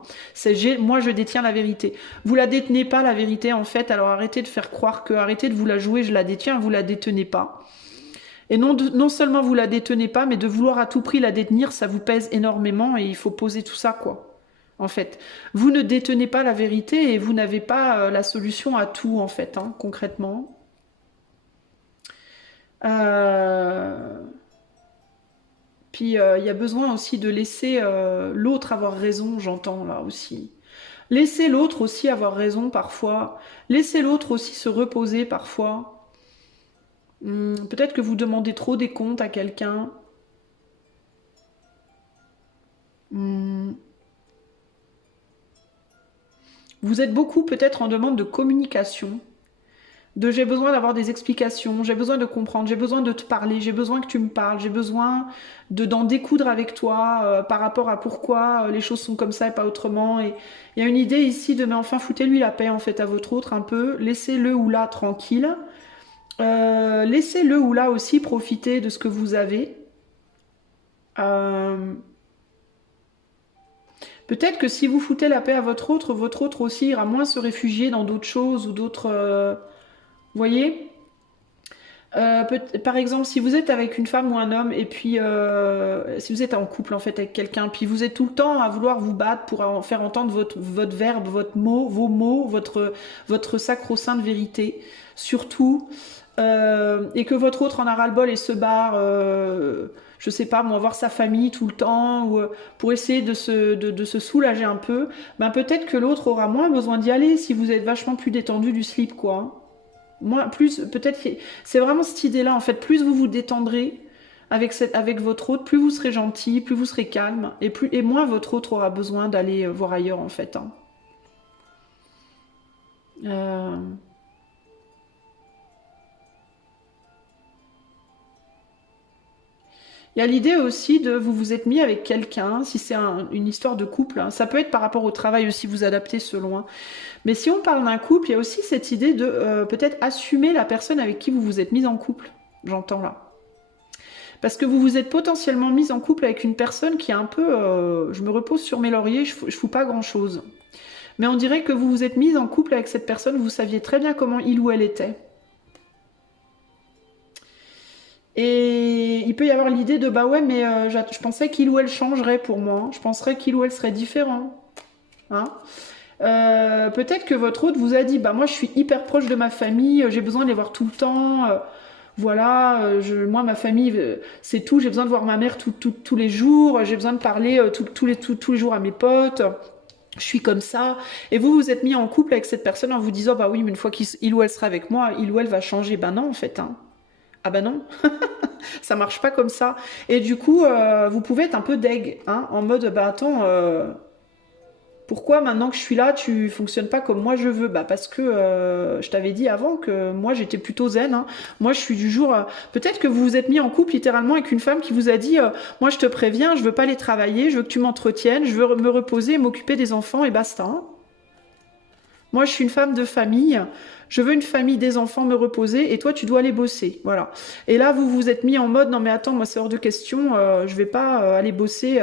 Moi je détiens la vérité. Vous la détenez pas la vérité en fait, alors arrêtez de faire croire que, arrêtez de vous la jouer, je la détiens, vous la détenez pas. Et non seulement vous la détenez pas, mais de vouloir à tout prix la détenir, ça vous pèse énormément et il faut poser tout ça quoi. En fait, vous ne détenez pas la vérité et vous n'avez pas la solution à tout en fait, hein, concrètement. Puis il y a besoin aussi de laisser l'autre avoir raison, j'entends là aussi. Laissez l'autre aussi avoir raison parfois. Laissez l'autre aussi se reposer parfois. Peut-être que vous demandez trop des comptes à quelqu'un. Vous êtes beaucoup peut-être en demande de communication. De j'ai besoin d'avoir des explications, j'ai besoin de comprendre, j'ai besoin de te parler, j'ai besoin que tu me parles, j'ai besoin d'en découdre avec toi par rapport à pourquoi les choses sont comme ça et pas autrement. Et il y a une idée ici de mais enfin foutez-lui la paix en fait à votre autre un peu, laissez-le ou là tranquille, laissez-le ou là aussi profiter de ce que vous avez. Peut-être que si vous foutez la paix à votre autre aussi ira moins se réfugier dans d'autres choses ou d'autres... Vous voyez par exemple, si vous êtes avec une femme ou un homme, et puis si vous êtes en couple en fait avec quelqu'un, puis vous êtes tout le temps à vouloir vous battre pour en faire entendre votre verbe, votre mot, vos mots, votre sacro-sainte vérité, surtout, et que votre autre en a ras-le-bol et se barre, je sais pas, moi, voir sa famille tout le temps, ou pour essayer de se soulager un peu, ben peut-être que l'autre aura moins besoin d'y aller si vous êtes vachement plus détendu du slip, quoi. Moi, plus, peut-être, c'est vraiment cette idée-là, en fait, plus vous vous détendrez avec votre autre, plus vous serez gentil, plus vous serez calme, et moins votre autre aura besoin d'aller voir ailleurs, en fait. Hein. Il y a l'idée aussi de vous vous êtes mis avec quelqu'un, si c'est une histoire de couple, hein. Ça peut être par rapport au travail aussi, vous adaptez selon. Hein. Mais si on parle d'un couple, il y a aussi cette idée de peut-être assumer la personne avec qui vous vous êtes mis en couple, j'entends là. Parce que vous vous êtes potentiellement mis en couple avec une personne qui est un peu... je me repose sur mes lauriers, je fous pas grand-chose. Mais on dirait que vous vous êtes mis en couple avec cette personne, vous saviez très bien comment il ou elle était. Et il peut y avoir l'idée de bah ouais, mais je pensais qu'il ou elle changerait pour moi. Hein. Je penserais qu'il ou elle serait différent. Hein. Peut-être que votre hôte vous a dit bah moi je suis hyper proche de ma famille, j'ai besoin de les voir tout le temps. Voilà, moi ma famille c'est tout, j'ai besoin de voir ma mère tous les jours, j'ai besoin de parler tous les jours à mes potes. Je suis comme ça. Et vous vous êtes mis en couple avec cette personne en vous disant bah oui mais une fois qu'il ou elle sera avec moi, il ou elle va changer. Ben non en fait. Hein. Ah ben non, ça marche pas comme ça. Et du coup, vous pouvez être un peu deg, hein, en mode bah attends, pourquoi maintenant que je suis là, tu fonctionnes pas comme moi je veux? Bah parce que je t'avais dit avant que moi j'étais plutôt zen. Hein. Moi je suis du jour. Peut-être que vous vous êtes mis en couple littéralement avec une femme qui vous a dit moi je te préviens, je veux pas aller travailler, je veux que tu m'entretiennes, je veux me reposer, m'occuper des enfants et basta. Hein. Moi je suis une femme de famille. Je veux une famille, des enfants, me reposer, et toi, tu dois aller bosser. Voilà. Et là, vous vous êtes mis en mode, non mais attends, moi, c'est hors de question, je vais pas aller bosser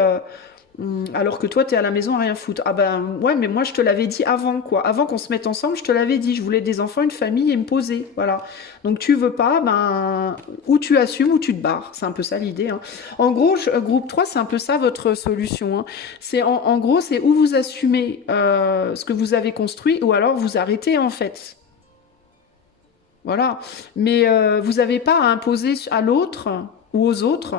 alors que toi, t'es à la maison à rien foutre. Ah ben, ouais, mais moi, je te l'avais dit avant, quoi. Avant qu'on se mette ensemble, je te l'avais dit. Je voulais des enfants, une famille et me poser. Voilà. Donc, tu veux pas, ben, ou tu assumes ou tu te barres. C'est un peu ça l'idée. Hein. En gros, groupe 3, c'est un peu ça votre solution. Hein. C'est en gros, c'est où vous assumez ce que vous avez construit, ou alors vous arrêtez, en fait. Voilà. Mais vous n'avez pas à imposer à l'autre ou aux autres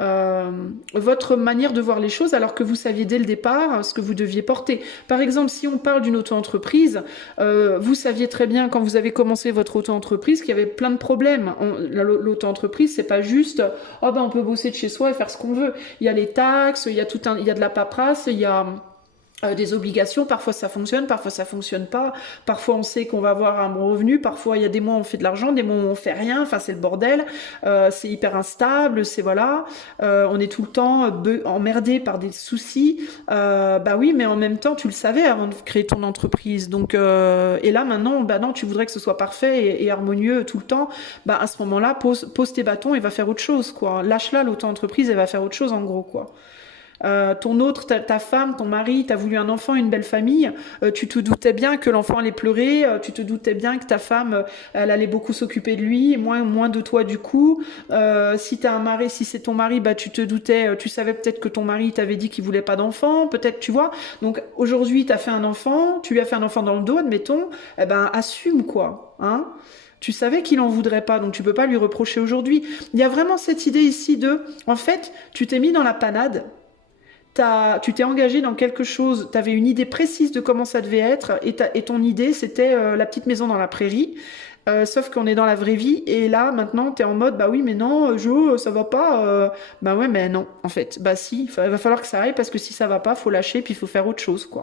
euh, votre manière de voir les choses alors que vous saviez dès le départ ce que vous deviez porter. Par exemple, si on parle d'une auto-entreprise, vous saviez très bien quand vous avez commencé votre auto-entreprise qu'il y avait plein de problèmes. L'auto-entreprise, c'est pas juste oh ben on peut bosser de chez soi et faire ce qu'on veut. Il y a les taxes, il y a de la paperasse, il y a des obligations, parfois ça fonctionne pas, parfois on sait qu'on va avoir un bon revenu, parfois il y a des mois où on fait de l'argent, des mois où on fait rien, enfin c'est le bordel, c'est hyper instable, c'est voilà, on est tout le temps emmerdé par des soucis, bah oui mais en même temps tu le savais avant de créer ton entreprise, donc et là maintenant, bah non tu voudrais que ce soit parfait et harmonieux tout le temps, bah à ce moment-là pose tes bâtons et va faire autre chose quoi, lâche-la l'auto-entreprise et va faire autre chose en gros quoi. Ton autre, ta femme, ton mari, t'as voulu un enfant, une belle famille, tu te doutais bien que l'enfant allait pleurer, tu te doutais bien que ta femme, elle allait beaucoup s'occuper de lui, moins de toi du coup. Si t'as un mari, si c'est ton mari, bah tu te doutais, tu savais peut-être que ton mari t'avait dit qu'il voulait pas d'enfant, peut-être, tu vois. Donc aujourd'hui, t'as fait un enfant, tu lui as fait un enfant dans le dos, admettons, eh ben assume quoi, hein. Tu savais qu'il en voudrait pas, donc tu peux pas lui reprocher aujourd'hui. Il y a vraiment cette idée ici de, en fait, tu t'es mis dans la panade. Tu t'es engagé dans quelque chose, tu avais une idée précise de comment ça devait être, et ton idée, c'était la petite maison dans la prairie, sauf qu'on est dans la vraie vie, et là, maintenant, tu es en mode, bah oui, mais non, Jo, ça va pas, bah ouais, mais non, en fait, bah si, il va falloir que ça aille, parce que si ça va pas, faut lâcher, puis il faut faire autre chose, quoi.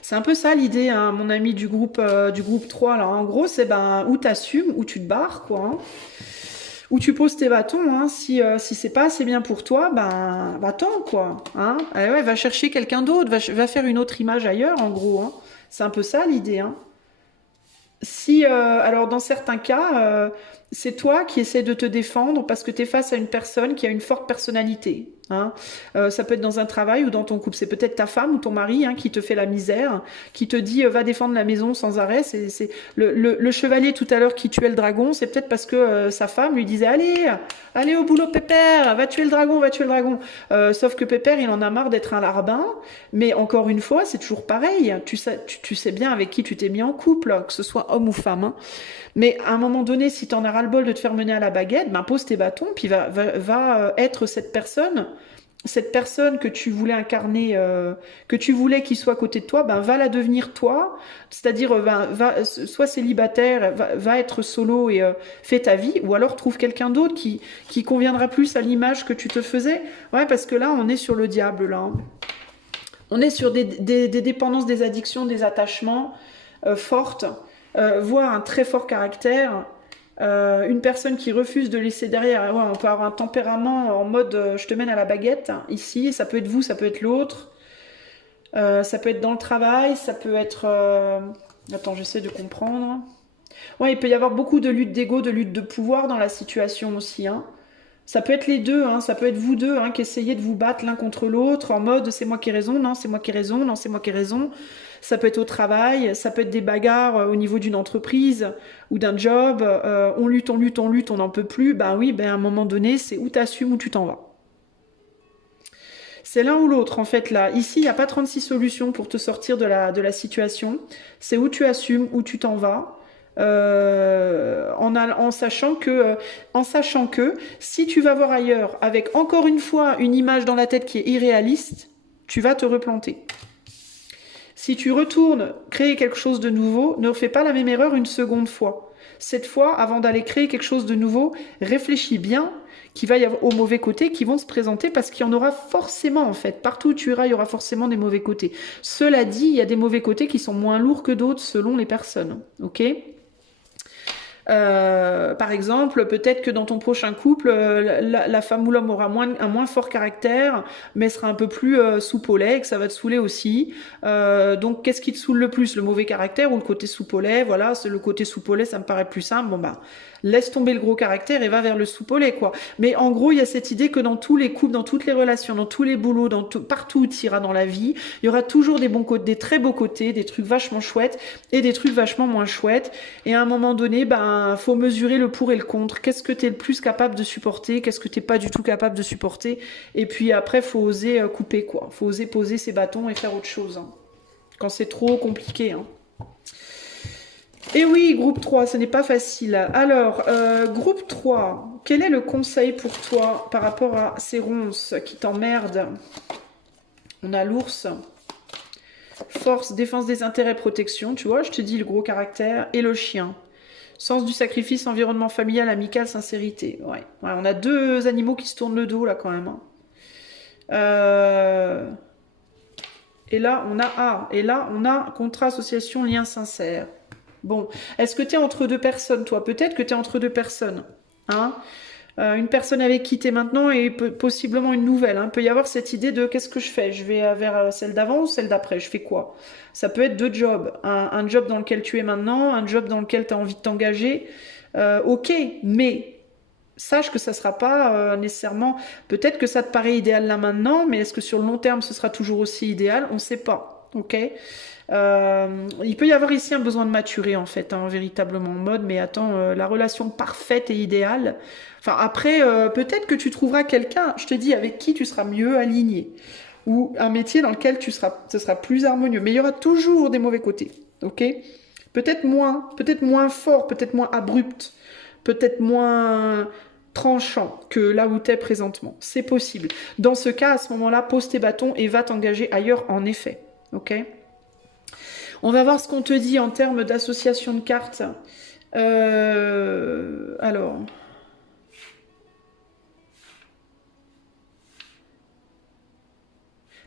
C'est un peu ça l'idée, hein, mon ami du groupe 3, là. En gros, c'est ben, ou t'assumes, ou tu te barres, quoi. Hein. Où tu poses tes bâtons, hein. Si c'est pas assez bien pour toi, ben va-t'en quoi. Hein. Eh ouais, va chercher quelqu'un d'autre, va faire une autre image ailleurs en gros. Hein. C'est un peu ça l'idée. Hein. Si, alors dans certains cas, c'est toi qui essaies de te défendre parce que tu es face à une personne qui a une forte personnalité. Hein. Ça peut être dans un travail ou dans ton couple. C'est peut-être ta femme ou ton mari hein, qui te fait la misère, qui te dit va défendre la maison sans arrêt. C'est le chevalier tout à l'heure qui tuait le dragon. C'est peut-être parce que sa femme lui disait allez au boulot Pépère, va tuer le dragon, va tuer le dragon. Sauf que Pépère il en a marre d'être un larbin. Mais encore une fois, c'est toujours pareil. Tu sais bien avec qui tu t'es mis en couple, que ce soit homme ou femme. Hein. Mais à un moment donné, si t'en as ras-le-bol de te faire mener à la baguette, ben pose tes bâtons, puis va être cette personne que tu voulais incarner, que tu voulais qu'il soit à côté de toi, ben va la devenir toi. C'est-à-dire, sois célibataire, va être solo et fais ta vie, ou alors trouve quelqu'un d'autre qui conviendra plus à l'image que tu te faisais. Ouais, parce que là, on est sur le diable, là. Hein. On est sur des dépendances, des addictions, des attachements fortes. Voire un très fort caractère, une personne qui refuse de laisser derrière, ouais, on peut avoir un tempérament en mode je te mène à la baguette, hein, ici, ça peut être vous, ça peut être l'autre, ça peut être dans le travail, ça peut être... Attends, j'essaie de comprendre. Ouais, il peut y avoir beaucoup de lutte d'ego, de lutte de pouvoir dans la situation aussi, hein. Ça peut être les deux, hein, ça peut être vous deux hein, qui essayez de vous battre l'un contre l'autre en mode c'est moi qui ai raison, non, c'est moi qui ai raison, non, c'est moi qui ai raison. ça peut être au travail, ça peut être des bagarres au niveau d'une entreprise ou d'un job, on lutte, on lutte, on lutte, on n'en peut plus, ben oui, ben à un moment donné, c'est où t'assumes ou tu t'en vas. C'est l'un ou l'autre, en fait, là. Ici, il n'y a pas 36 solutions pour te sortir de la situation. C'est où tu assumes, où tu t'en vas. En sachant que si tu vas voir ailleurs avec encore une fois une image dans la tête qui est irréaliste, tu vas te replanter. Si tu retournes créer quelque chose de nouveau, ne fais pas la même erreur une seconde fois. Cette fois, avant d'aller créer quelque chose de nouveau, réfléchis bien qu'il va y avoir aux mauvais côtés qui vont se présenter parce qu'il y en aura forcément en fait. Partout où tu iras, il y aura forcément des mauvais côtés. Cela dit, il y a des mauvais côtés qui sont moins lourds que d'autres selon les personnes. Ok ? Par exemple, peut-être que dans ton prochain couple, la femme ou l'homme aura un moins fort caractère, mais sera un peu plus soupe au lait, que ça va te saouler aussi. Donc, qu'est-ce qui te saoule le plus, le mauvais caractère ou le côté soupe au lait? Voilà, c'est le côté soupe au lait, ça me paraît plus simple. Bon bah, laisse tomber le gros caractère et va vers le soupe au lait, quoi. Mais en gros, il y a cette idée que dans tous les couples, dans toutes les relations, dans tous les boulots, partout où tu iras dans la vie, il y aura toujours des bons côtés, des très beaux côtés, des trucs vachement chouettes et des trucs vachement moins chouettes. Et à un moment donné, ben, faut mesurer le pour et le contre. Qu'est-ce que tu es le plus capable de supporter? Qu'est-ce que tu n'es pas du tout capable de supporter? Et puis après, faut oser couper, quoi. Faut oser poser ses bâtons et faire autre chose, hein, quand c'est trop compliqué, hein. Et oui, groupe 3, ce n'est pas facile. Alors, groupe 3, quel est le conseil pour toi par rapport à ces ronces qui t'emmerdent? On a l'ours. Force, défense des intérêts, protection, tu vois, je te dis le gros caractère. Et le chien. Sens du sacrifice, environnement familial, amical, sincérité. Ouais, on a deux animaux qui se tournent le dos là quand même, hein. Et là, on a contrat, association, lien sincère. Bon, est-ce que tu es entre deux personnes, toi? Peut-être que tu es entre deux personnes, hein. Une personne avec qui tu es maintenant et possiblement une nouvelle, hein. Il peut y avoir cette idée de qu'est-ce que je fais? Je vais vers celle d'avant ou celle d'après? Je fais quoi? Ça peut être deux jobs. Un job dans lequel tu es maintenant, un job dans lequel tu as envie de t'engager. Ok, mais sache que ça sera pas nécessairement... Peut-être que ça te paraît idéal là maintenant, mais est-ce que sur le long terme ce sera toujours aussi idéal? On ne sait pas, ok. Il peut y avoir ici un besoin de maturer en fait, hein, véritablement en mode, mais attends, la relation parfaite et idéale. Enfin après, peut-être que tu trouveras quelqu'un, je te dis, avec qui tu seras mieux aligné, ou un métier dans lequel ce sera plus harmonieux. Mais il y aura toujours des mauvais côtés, ok? Peut-être moins fort, peut-être moins abrupt, peut-être moins tranchant que là où tu es présentement. C'est possible. Dans ce cas, à ce moment-là, pose tes bâtons et va t'engager ailleurs en effet, ok? On va voir ce qu'on te dit en termes d'association de cartes. Alors.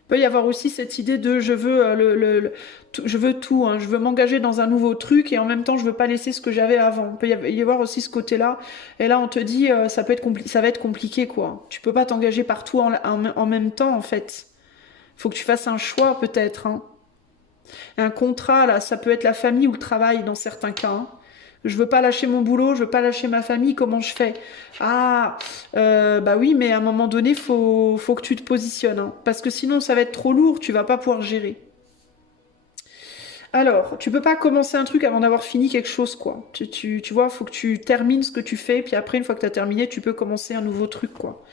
Il peut y avoir aussi cette idée de je veux, je veux tout, hein, je veux m'engager dans un nouveau truc et en même temps je veux pas laisser ce que j'avais avant. Il peut y avoir aussi ce côté-là. Et là on te dit ça va être compliqué quoi. Tu peux pas t'engager partout en même temps en fait. Faut que tu fasses un choix peut-être, hein. Un contrat, là, ça peut être la famille ou le travail dans certains cas, hein. Je veux pas lâcher mon boulot, je veux pas lâcher ma famille, comment je fais? Ah, bah oui, mais à un moment donné, faut que tu te positionnes, hein, parce que sinon ça va être trop lourd, tu vas pas pouvoir gérer. Alors, tu peux pas commencer un truc avant d'avoir fini quelque chose, quoi. Tu vois, faut que tu termines ce que tu fais, puis après, une fois que tu as terminé, tu peux commencer un nouveau truc, quoi.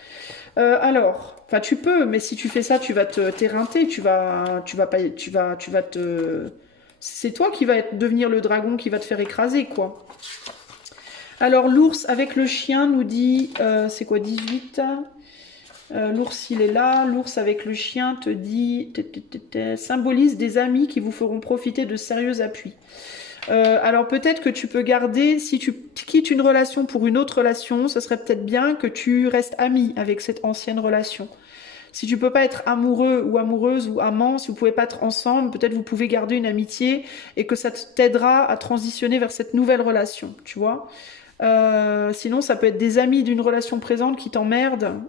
Alors, enfin, tu peux, mais si tu fais ça, tu vas t'éreinter, c'est toi qui va devenir le dragon qui va te faire écraser, quoi. Alors, l'ours avec le chien nous dit, c'est quoi, 18? L'ours, il est là. L'ours avec le chien te dit, symbolise des amis qui vous feront profiter de sérieux appuis. Alors peut-être que tu peux garder, si tu quittes une relation pour une autre relation, ce serait peut-être bien que tu restes ami avec cette ancienne relation. Si tu peux pas être amoureux ou amoureuse ou amant, si vous pouvez pas être ensemble, peut-être vous pouvez garder une amitié et que ça t'aidera à transitionner vers cette nouvelle relation, tu vois. Sinon, ça peut être des amis d'une relation présente qui t'emmerdent,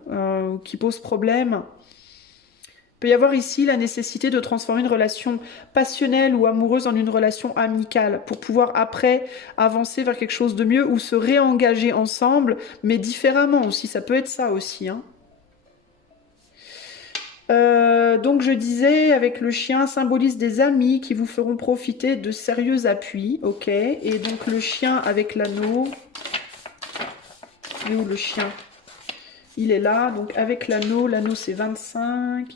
qui posent problème. Il peut y avoir ici la nécessité de transformer une relation passionnelle ou amoureuse en une relation amicale pour pouvoir après avancer vers quelque chose de mieux ou se réengager ensemble, mais différemment aussi. Ça peut être ça aussi, hein. Donc je disais, avec le chien, symbolise des amis qui vous feront profiter de sérieux appuis, ok. Et donc le chien avec l'anneau, il est où le chien? Il est là, donc avec l'anneau c'est 25.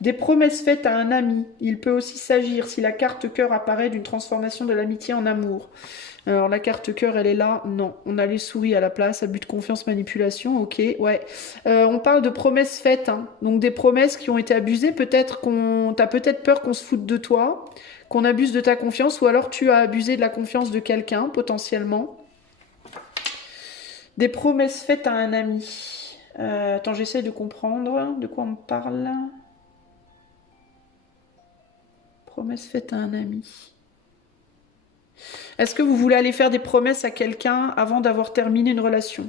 Des promesses faites à un ami. Il peut aussi s'agir, si la carte cœur apparaît, d'une transformation de l'amitié en amour. Alors la carte cœur, elle est là. Non, on a les souris à la place. Abus de confiance, manipulation. Ok, ouais. On parle de promesses faites. Hein. Donc des promesses qui ont été abusées. Peut-être t'as peut-être peur qu'on se foute de toi, qu'on abuse de ta confiance, ou alors tu as abusé de la confiance de quelqu'un, potentiellement. Des promesses faites à un ami. Attends, j'essaie de comprendre de quoi on parle. Promesses faites à un ami. Est-ce que vous voulez aller faire des promesses à quelqu'un avant d'avoir terminé une relation?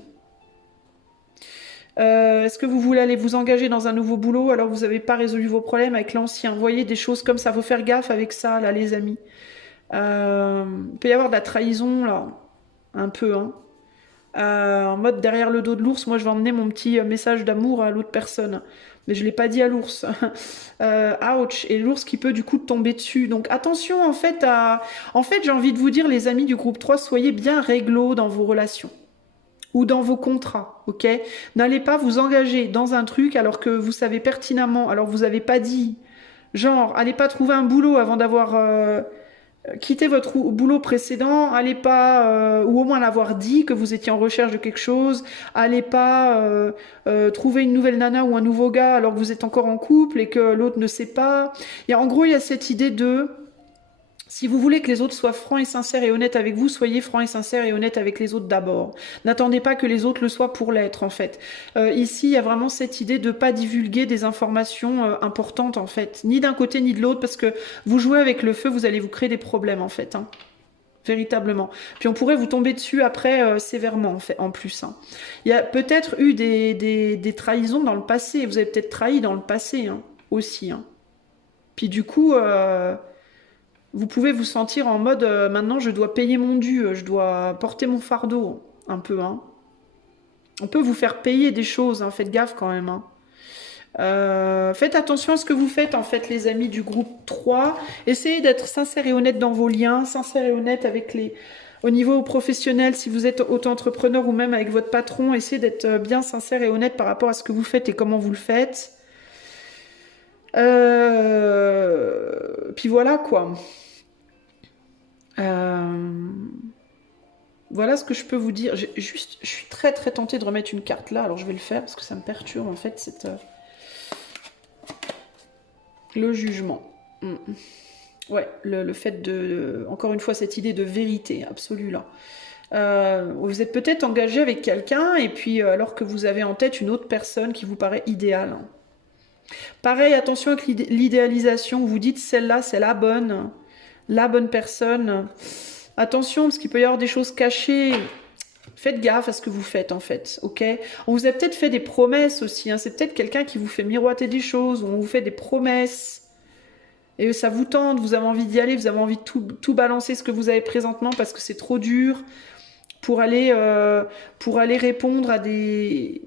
Est-ce que vous voulez aller vous engager dans un nouveau boulot alors que vous n'avez pas résolu vos problèmes avec l'ancien? Vous voyez, des choses comme ça. Faut faire gaffe avec ça, là, les amis. Il peut y avoir de la trahison, là. Un peu, hein. En mode derrière le dos de l'ours, moi je vais emmener mon petit message d'amour à l'autre personne. Mais je ne l'ai pas dit à l'ours. Ouch. Et l'ours qui peut du coup tomber dessus. Donc attention en fait à... En fait j'ai envie de vous dire les amis du groupe 3, soyez bien réglo dans vos relations. Ou dans vos contrats, ok? N'allez pas vous engager dans un truc alors que vous savez pertinemment, alors vous n'avez pas dit. Genre, allez pas trouver un boulot avant d'avoir... quittez votre boulot précédent, allez pas, ou au moins l'avoir dit que vous étiez en recherche de quelque chose, allez pas trouver une nouvelle nana ou un nouveau gars alors que vous êtes encore en couple et que l'autre ne sait pas. En gros, il y a cette idée de, si vous voulez que les autres soient francs et sincères et honnêtes avec vous, soyez francs et sincères et honnêtes avec les autres d'abord. N'attendez pas que les autres le soient pour l'être, en fait. Ici, il y a vraiment cette idée de ne pas divulguer des informations importantes, en fait. Ni d'un côté, ni de l'autre, parce que vous jouez avec le feu, vous allez vous créer des problèmes, en fait. Hein. Véritablement. Puis on pourrait vous tomber dessus après sévèrement, en fait, en plus. Hein. Il y a peut-être eu des trahisons dans le passé. Vous avez peut-être trahi dans le passé, hein, aussi. Hein. Puis du coup... vous pouvez vous sentir en mode maintenant je dois payer mon dû, je dois porter mon fardeau, un peu. Hein. On peut vous faire payer des choses, hein, faites gaffe quand même. Hein. Faites attention à ce que vous faites en fait les amis du groupe 3. Essayez d'être sincère et honnête dans vos liens, sincère et honnête avec les... Au niveau professionnel, si vous êtes auto-entrepreneur ou même avec votre patron, essayez d'être bien sincère et honnête par rapport à ce que vous faites et comment vous le faites. Puis voilà quoi. Voilà ce que je peux vous dire. Je suis très très tentée de remettre une carte là, alors je vais le faire parce que ça me perturbe en fait le jugement. Ouais, le fait de... Encore une fois, cette idée de vérité absolue là. Vous êtes peut-être engagé avec quelqu'un et puis alors que vous avez en tête une autre personne qui vous paraît idéale. Hein. Pareil, attention avec l'idéalisation. Vous dites celle-là, c'est la bonne personne. Attention, parce qu'il peut y avoir des choses cachées. Faites gaffe à ce que vous faites, en fait, ok? On vous a peut-être fait des promesses aussi. Hein. C'est peut-être quelqu'un qui vous fait miroiter des choses, ou on vous fait des promesses. Et ça vous tente, vous avez envie d'y aller, vous avez envie de tout balancer ce que vous avez présentement parce que c'est trop dur pour aller répondre à des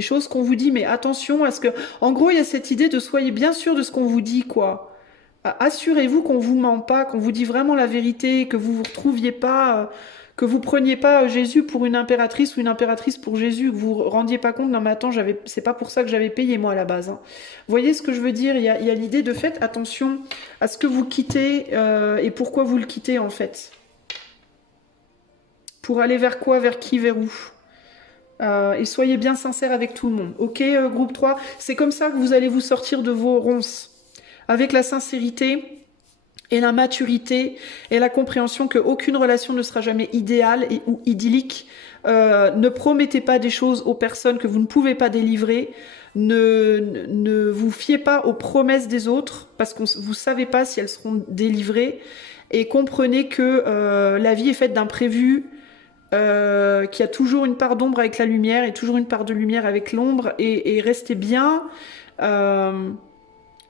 choses qu'on vous dit. Mais attention à ce que... En gros, il y a cette idée de soyez bien sûr de ce qu'on vous dit, quoi. Assurez-vous qu'on vous ment pas, qu'on vous dit vraiment la vérité, que vous vous retrouviez pas, que vous preniez pas Jésus pour une impératrice ou une impératrice pour Jésus, que vous vous rendiez pas compte, non mais attends, c'est pas pour ça que j'avais payé moi à la base. Hein. Vous voyez ce que je veux dire? Il y a l'idée de faites attention à ce que vous quittez et pourquoi vous le quittez en fait. Pour aller vers quoi, vers qui, vers où. Et soyez bien sincères avec tout le monde. Ok, groupe 3, c'est comme ça que vous allez vous sortir de vos ronces. Avec la sincérité et la maturité et la compréhension qu'aucune relation ne sera jamais idéale ou idyllique. Ne promettez pas des choses aux personnes que vous ne pouvez pas délivrer. Ne vous fiez pas aux promesses des autres parce que vous ne savez pas si elles seront délivrées. Et comprenez que la vie est faite d'imprévus, qu'il y a toujours une part d'ombre avec la lumière et toujours une part de lumière avec l'ombre. Et restez bien...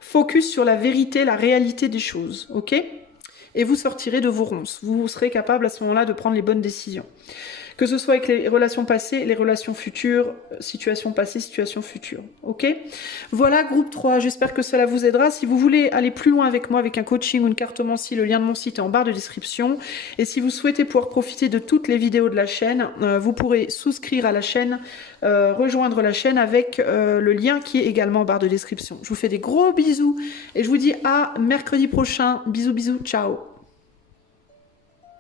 focus sur la vérité, la réalité des choses, ok? Et vous sortirez de vos ronces. Vous serez capable à ce moment-là de prendre les bonnes décisions. Que ce soit avec les relations passées, les relations futures, situation passée, situation future. Ok? Voilà, groupe 3. J'espère que cela vous aidera. Si vous voulez aller plus loin avec moi, avec un coaching ou une cartomancie, le lien de mon site est en barre de description. Et si vous souhaitez pouvoir profiter de toutes les vidéos de la chaîne, vous pourrez souscrire à la chaîne, rejoindre la chaîne avec le lien qui est également en barre de description. Je vous fais des gros bisous et je vous dis à mercredi prochain. Bisous, bisous, ciao.